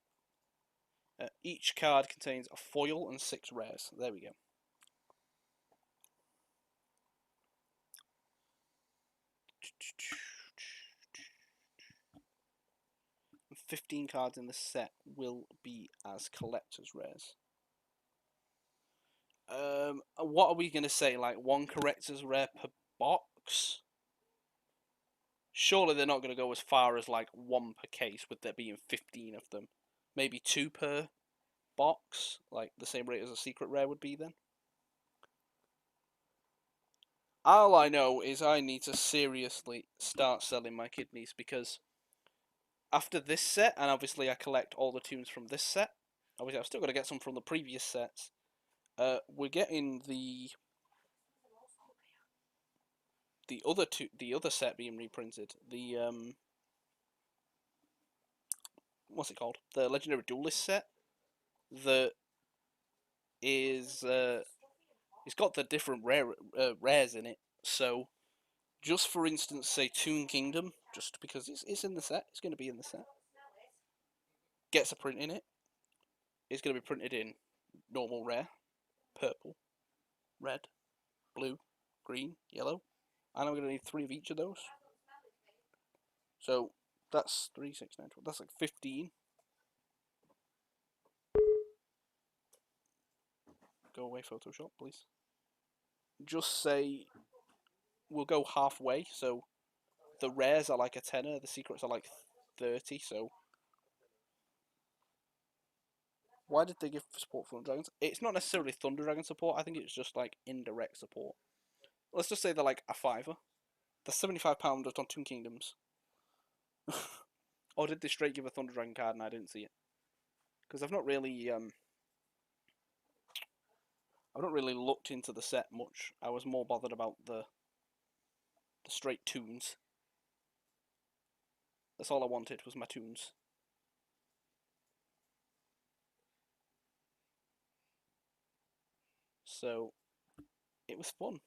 Each card contains a foil and 6 rares. There we go. 15 cards in the set will be as collector's rares. What are we going to say? Like 1 collector's rare per box? Surely they're not going to go as far as like 1 per case, with there being 15 of them. Maybe 2 per box, like the same rate as a secret rare would be then. All I know is I need to seriously start selling my kidneys, because after this set, and obviously I collect all the Toons from this set, obviously I've still got to get some from the previous sets, we're getting the other set being reprinted, the what's it called? The Legendary Duelist set that is it's got the different rares in it. So just for instance, say Toon Kingdom, just because it's in the set, it's going to be in the set, gets a print in it. It's going to be printed in normal rare, purple, red, blue, green, yellow, and I'm going to need 3 of each of those. So that's 3, 6, 9, 12. That's like 15. Go away, Photoshop, please. Just say we'll go halfway. So the rares are like a tenner, the secrets are like 30. So why did they give support for Thunder Dragons? It's not necessarily Thunder Dragon support. I think it's just like indirect support. Let's just say they're like a fiver. That's £75 just on Toon Kingdoms. Or did they straight give a Thunder Dragon card and I didn't see it? because I've not really looked into the set much. I was more bothered about the straight Toons. That's all I wanted was my Toons. So it was fun.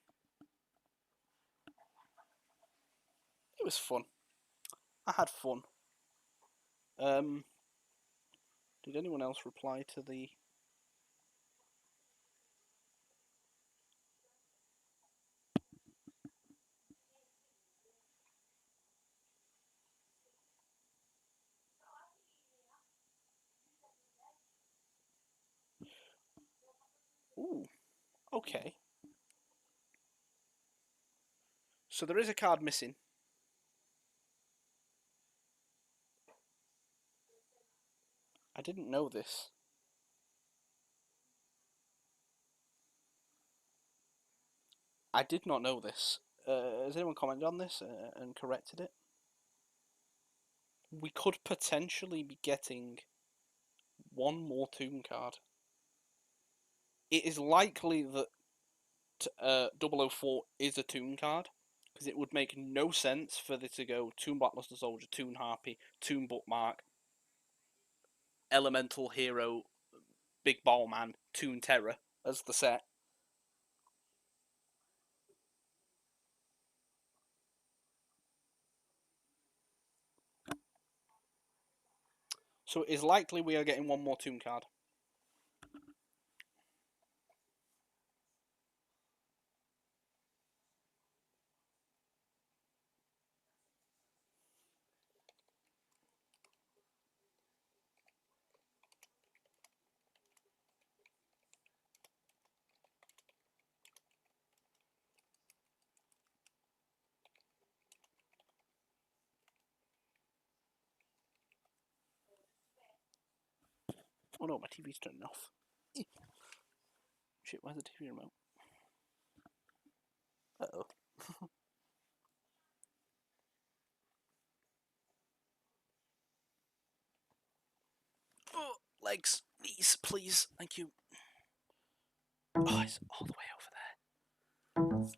It was fun. I had fun. Did anyone else reply to the? Ooh, okay. So there is a card missing. I didn't know this. I did not know this. Has anyone commented on this and corrected it? We could potentially be getting one more Toon card. It is likely that 004 is a Toon card, because it would make no sense for this to go Toon Blackluster Soldier, Toon Harpy, Toon Bookmark, Elemental Hero, Big Ball Man, Toon Terror as the set. So it is likely we are getting one more Toon card. Oh no, my TV's turning off. Shit, where's the TV remote? Uh-oh. Oh, legs, knees, please. Thank you. Oh, it's all the way over there. Boom.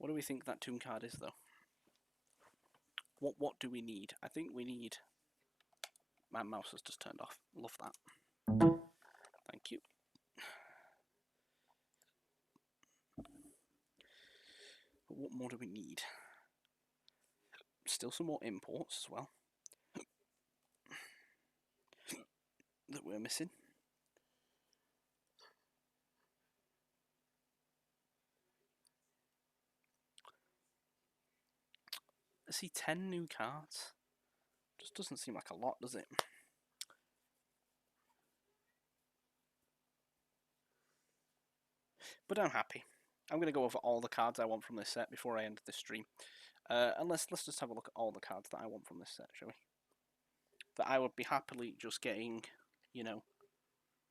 What do we think that Toon card is, though? What do we need? I think we need... My mouse has just turned off. Love that. Thank you. But what more do we need? Still some more imports as well that we're missing. I see 10 new cards. Just doesn't seem like a lot, does it? But I'm happy. I'm going to go over all the cards I want from this set before I end this stream. And let's just have a look at all the cards that I want from this set, shall we? That I would be happily just getting, you know,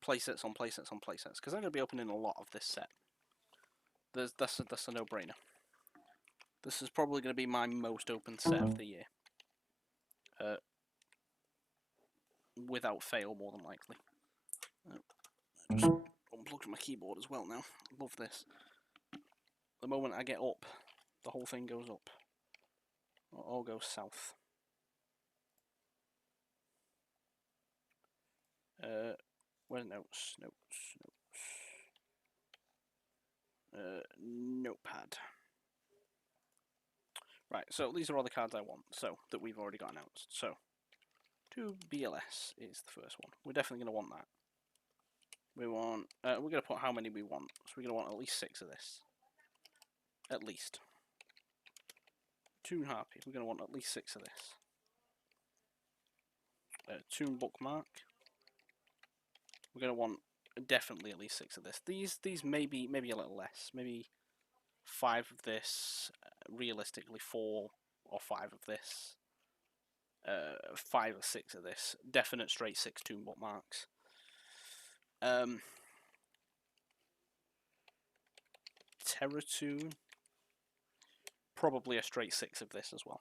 playsets on playsets on playsets. Because I'm going to be opening a lot of this set. That's a no-brainer. This is probably going to be my most open set of the year. Without fail, more than likely. I just unplugged my keyboard as well now. Love this. The moment I get up, the whole thing goes up. Or all goes south. Where's notes? Notepad. Right, so these are all the cards I want, so that we've already got announced. So, 2 BLS is the first one. We're definitely going to want that. We're going to put how many we want. So we're going to want at least 6 of this. At least. Toon Harpy, we're going to want at least 6 of this. Toon Bookmark. We're going to want definitely at least 6 of this. These maybe a little less, maybe 5 of this. Realistically, 4 or 5 of this. 5 or 6 of this. Definite straight 6 Toon bookmarks. Terratoon. Probably a straight 6 of this as well.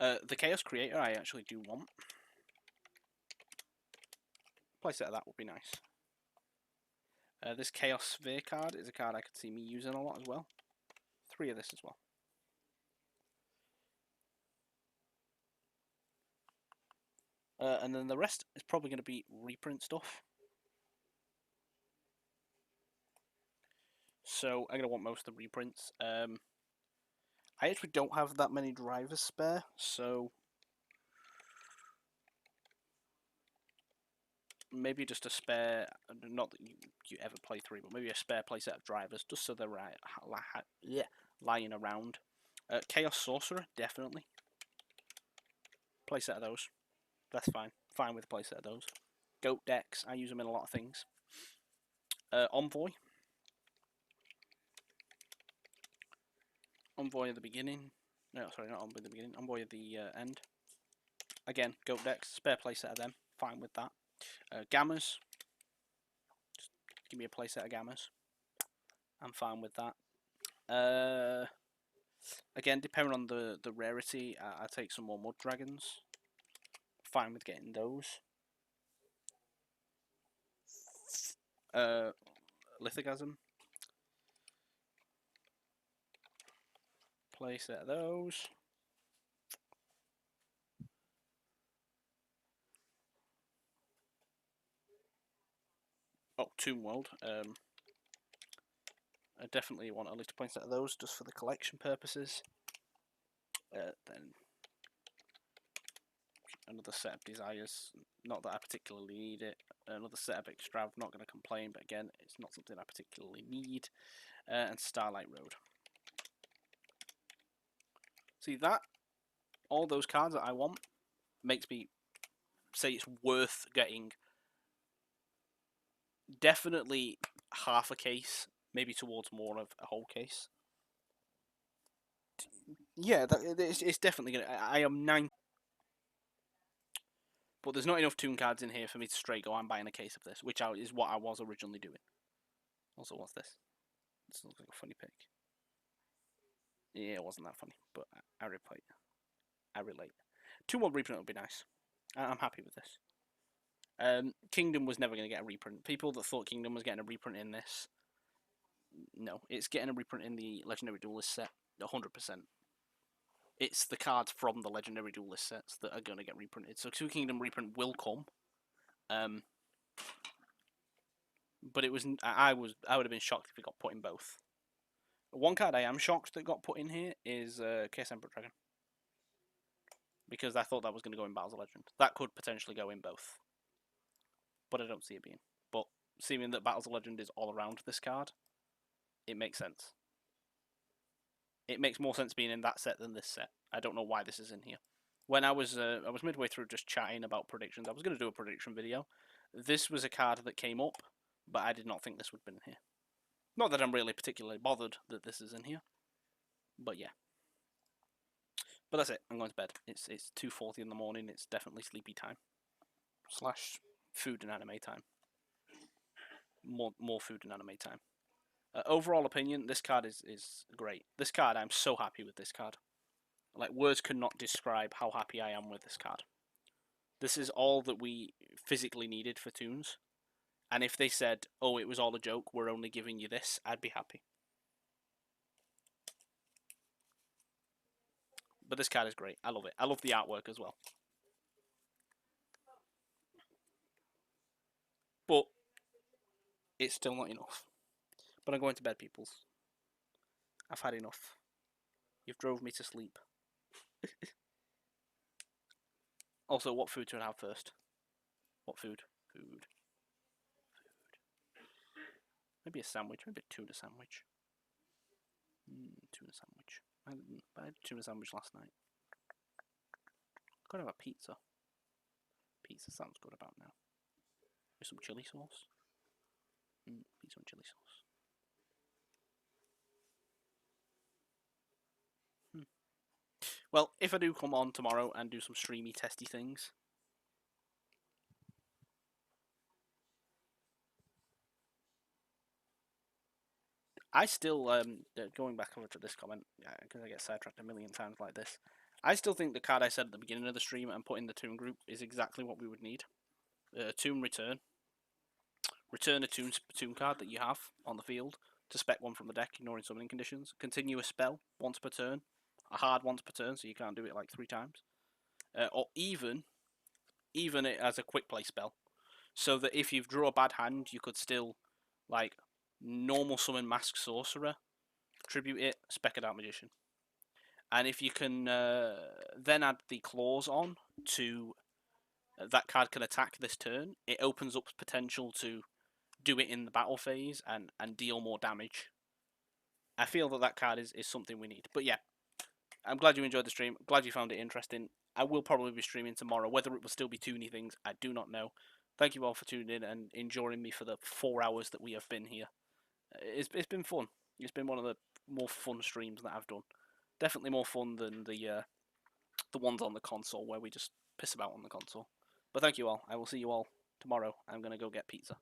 The Chaos Creator I actually do want. Playset of that would be nice. This Chaos Sphere card is a card I could see me using a lot as well. 3 of this as well. And then the rest is probably going to be reprint stuff. So I'm going to want most of the reprints. I actually don't have that many drivers spare, so maybe just a spare, not that you ever play 3, but maybe a spare playset of drivers, just so they're lying around. Chaos Sorcerer, definitely. Playset of those. That's fine. Fine with a playset of those. Goat decks, I use them in a lot of things. Envoy. Envoy at the beginning. No, sorry, not Envoy at the beginning. Envoy at the end. Again, goat decks, spare playset of them. Fine with that. Gammas. Just give me a playset of Gammas. I'm fine with that. Again, depending on the rarity, I take some more Mud Dragons. Fine with getting those. Lithogasm. Playset of those. Oh, Toon World. I definitely want at least a playset of those just for the collection purposes. Then another set of Desires. Not that I particularly need it. Another set of Extrav. Not going to complain, but again, it's not something I particularly need. And Starlight Road. See that? All those cards that I want makes me say it's worth getting definitely half a case, maybe towards more of a whole case. Yeah, it's definitely gonna. I am 9, but there's not enough Toon cards in here for me to straight go. I'm buying a case of this, which is what I was originally doing. Also, what's this? This looks like a funny pick. Yeah, it wasn't that funny, but I relate. 2 more reprint would be nice. I'm happy with this. Kingdom was never going to get a reprint. People that thought Kingdom was getting a reprint in this, no, it's getting a reprint in the Legendary Duelist set, 100%. It's the cards from the Legendary Duelist sets that are going to get reprinted. So 2 Kingdom reprint will come. But it was I would have been shocked if it got put in both. One card I am shocked that got put in here is Chaos Emperor Dragon. Because I thought that was going to go in Battles of Legend. That could potentially go in both. But I don't see it being. But seeing that Battles of Legend is all around this card, it makes sense. It makes more sense being in that set than this set. I don't know why this is in here. When I was midway through just chatting about predictions, I was going to do a prediction video. This was a card that came up, but I did not think this would have been in here. Not that I'm really particularly bothered that this is in here, but yeah. But that's it. I'm going to bed. It's 2:40 in the morning. It's definitely sleepy time. / food and anime time. More food and anime time. Overall opinion, this card is great. This card, I'm so happy with this card. Like, words cannot describe how happy I am with this card. This is all that we physically needed for Toons. And if they said, oh, it was all a joke, we're only giving you this, I'd be happy. But this card is great. I love it. I love the artwork as well. But it's still not enough. But I'm going to bed, peoples. I've had enough. You've drove me to sleep. Also, what food should I have first? What food? Food. Maybe a sandwich. Maybe a tuna sandwich. Tuna sandwich. I had a tuna sandwich last night. Could have a pizza. Pizza sounds good about now. With some chili sauce. Pizza and chili sauce. Well, if I do come on tomorrow and do some streamy testy things, I still going back over to this comment because I get sidetracked a million times like this. I still think the card I said at the beginning of the stream and put in the Toon group is exactly what we would need. Toon return. Return a Toon card that you have on the field to spec one from the deck, ignoring summoning conditions. Continue a spell once per turn, a hard once per turn, so you can't do it like 3 times. Or even it as a quick play spell, so that if you draw a bad hand, you could still like normal summon Mask Sorcerer, tribute it, spec it out Magician. And if you can then add the claws on to that card can attack this turn, it opens up potential to do it in the battle phase and deal more damage. I feel that card is something we need. But yeah, I'm glad you enjoyed the stream. Glad you found it interesting. I will probably be streaming tomorrow. Whether it will still be Toony things, I do not know. Thank you all for tuning in and enjoying me for the 4 hours that we have been here. It's been fun. It's been one of the more fun streams that I've done. Definitely more fun than the ones on the console where we just piss about on the console. But thank you all. I will see you all tomorrow. I'm going to go get pizza.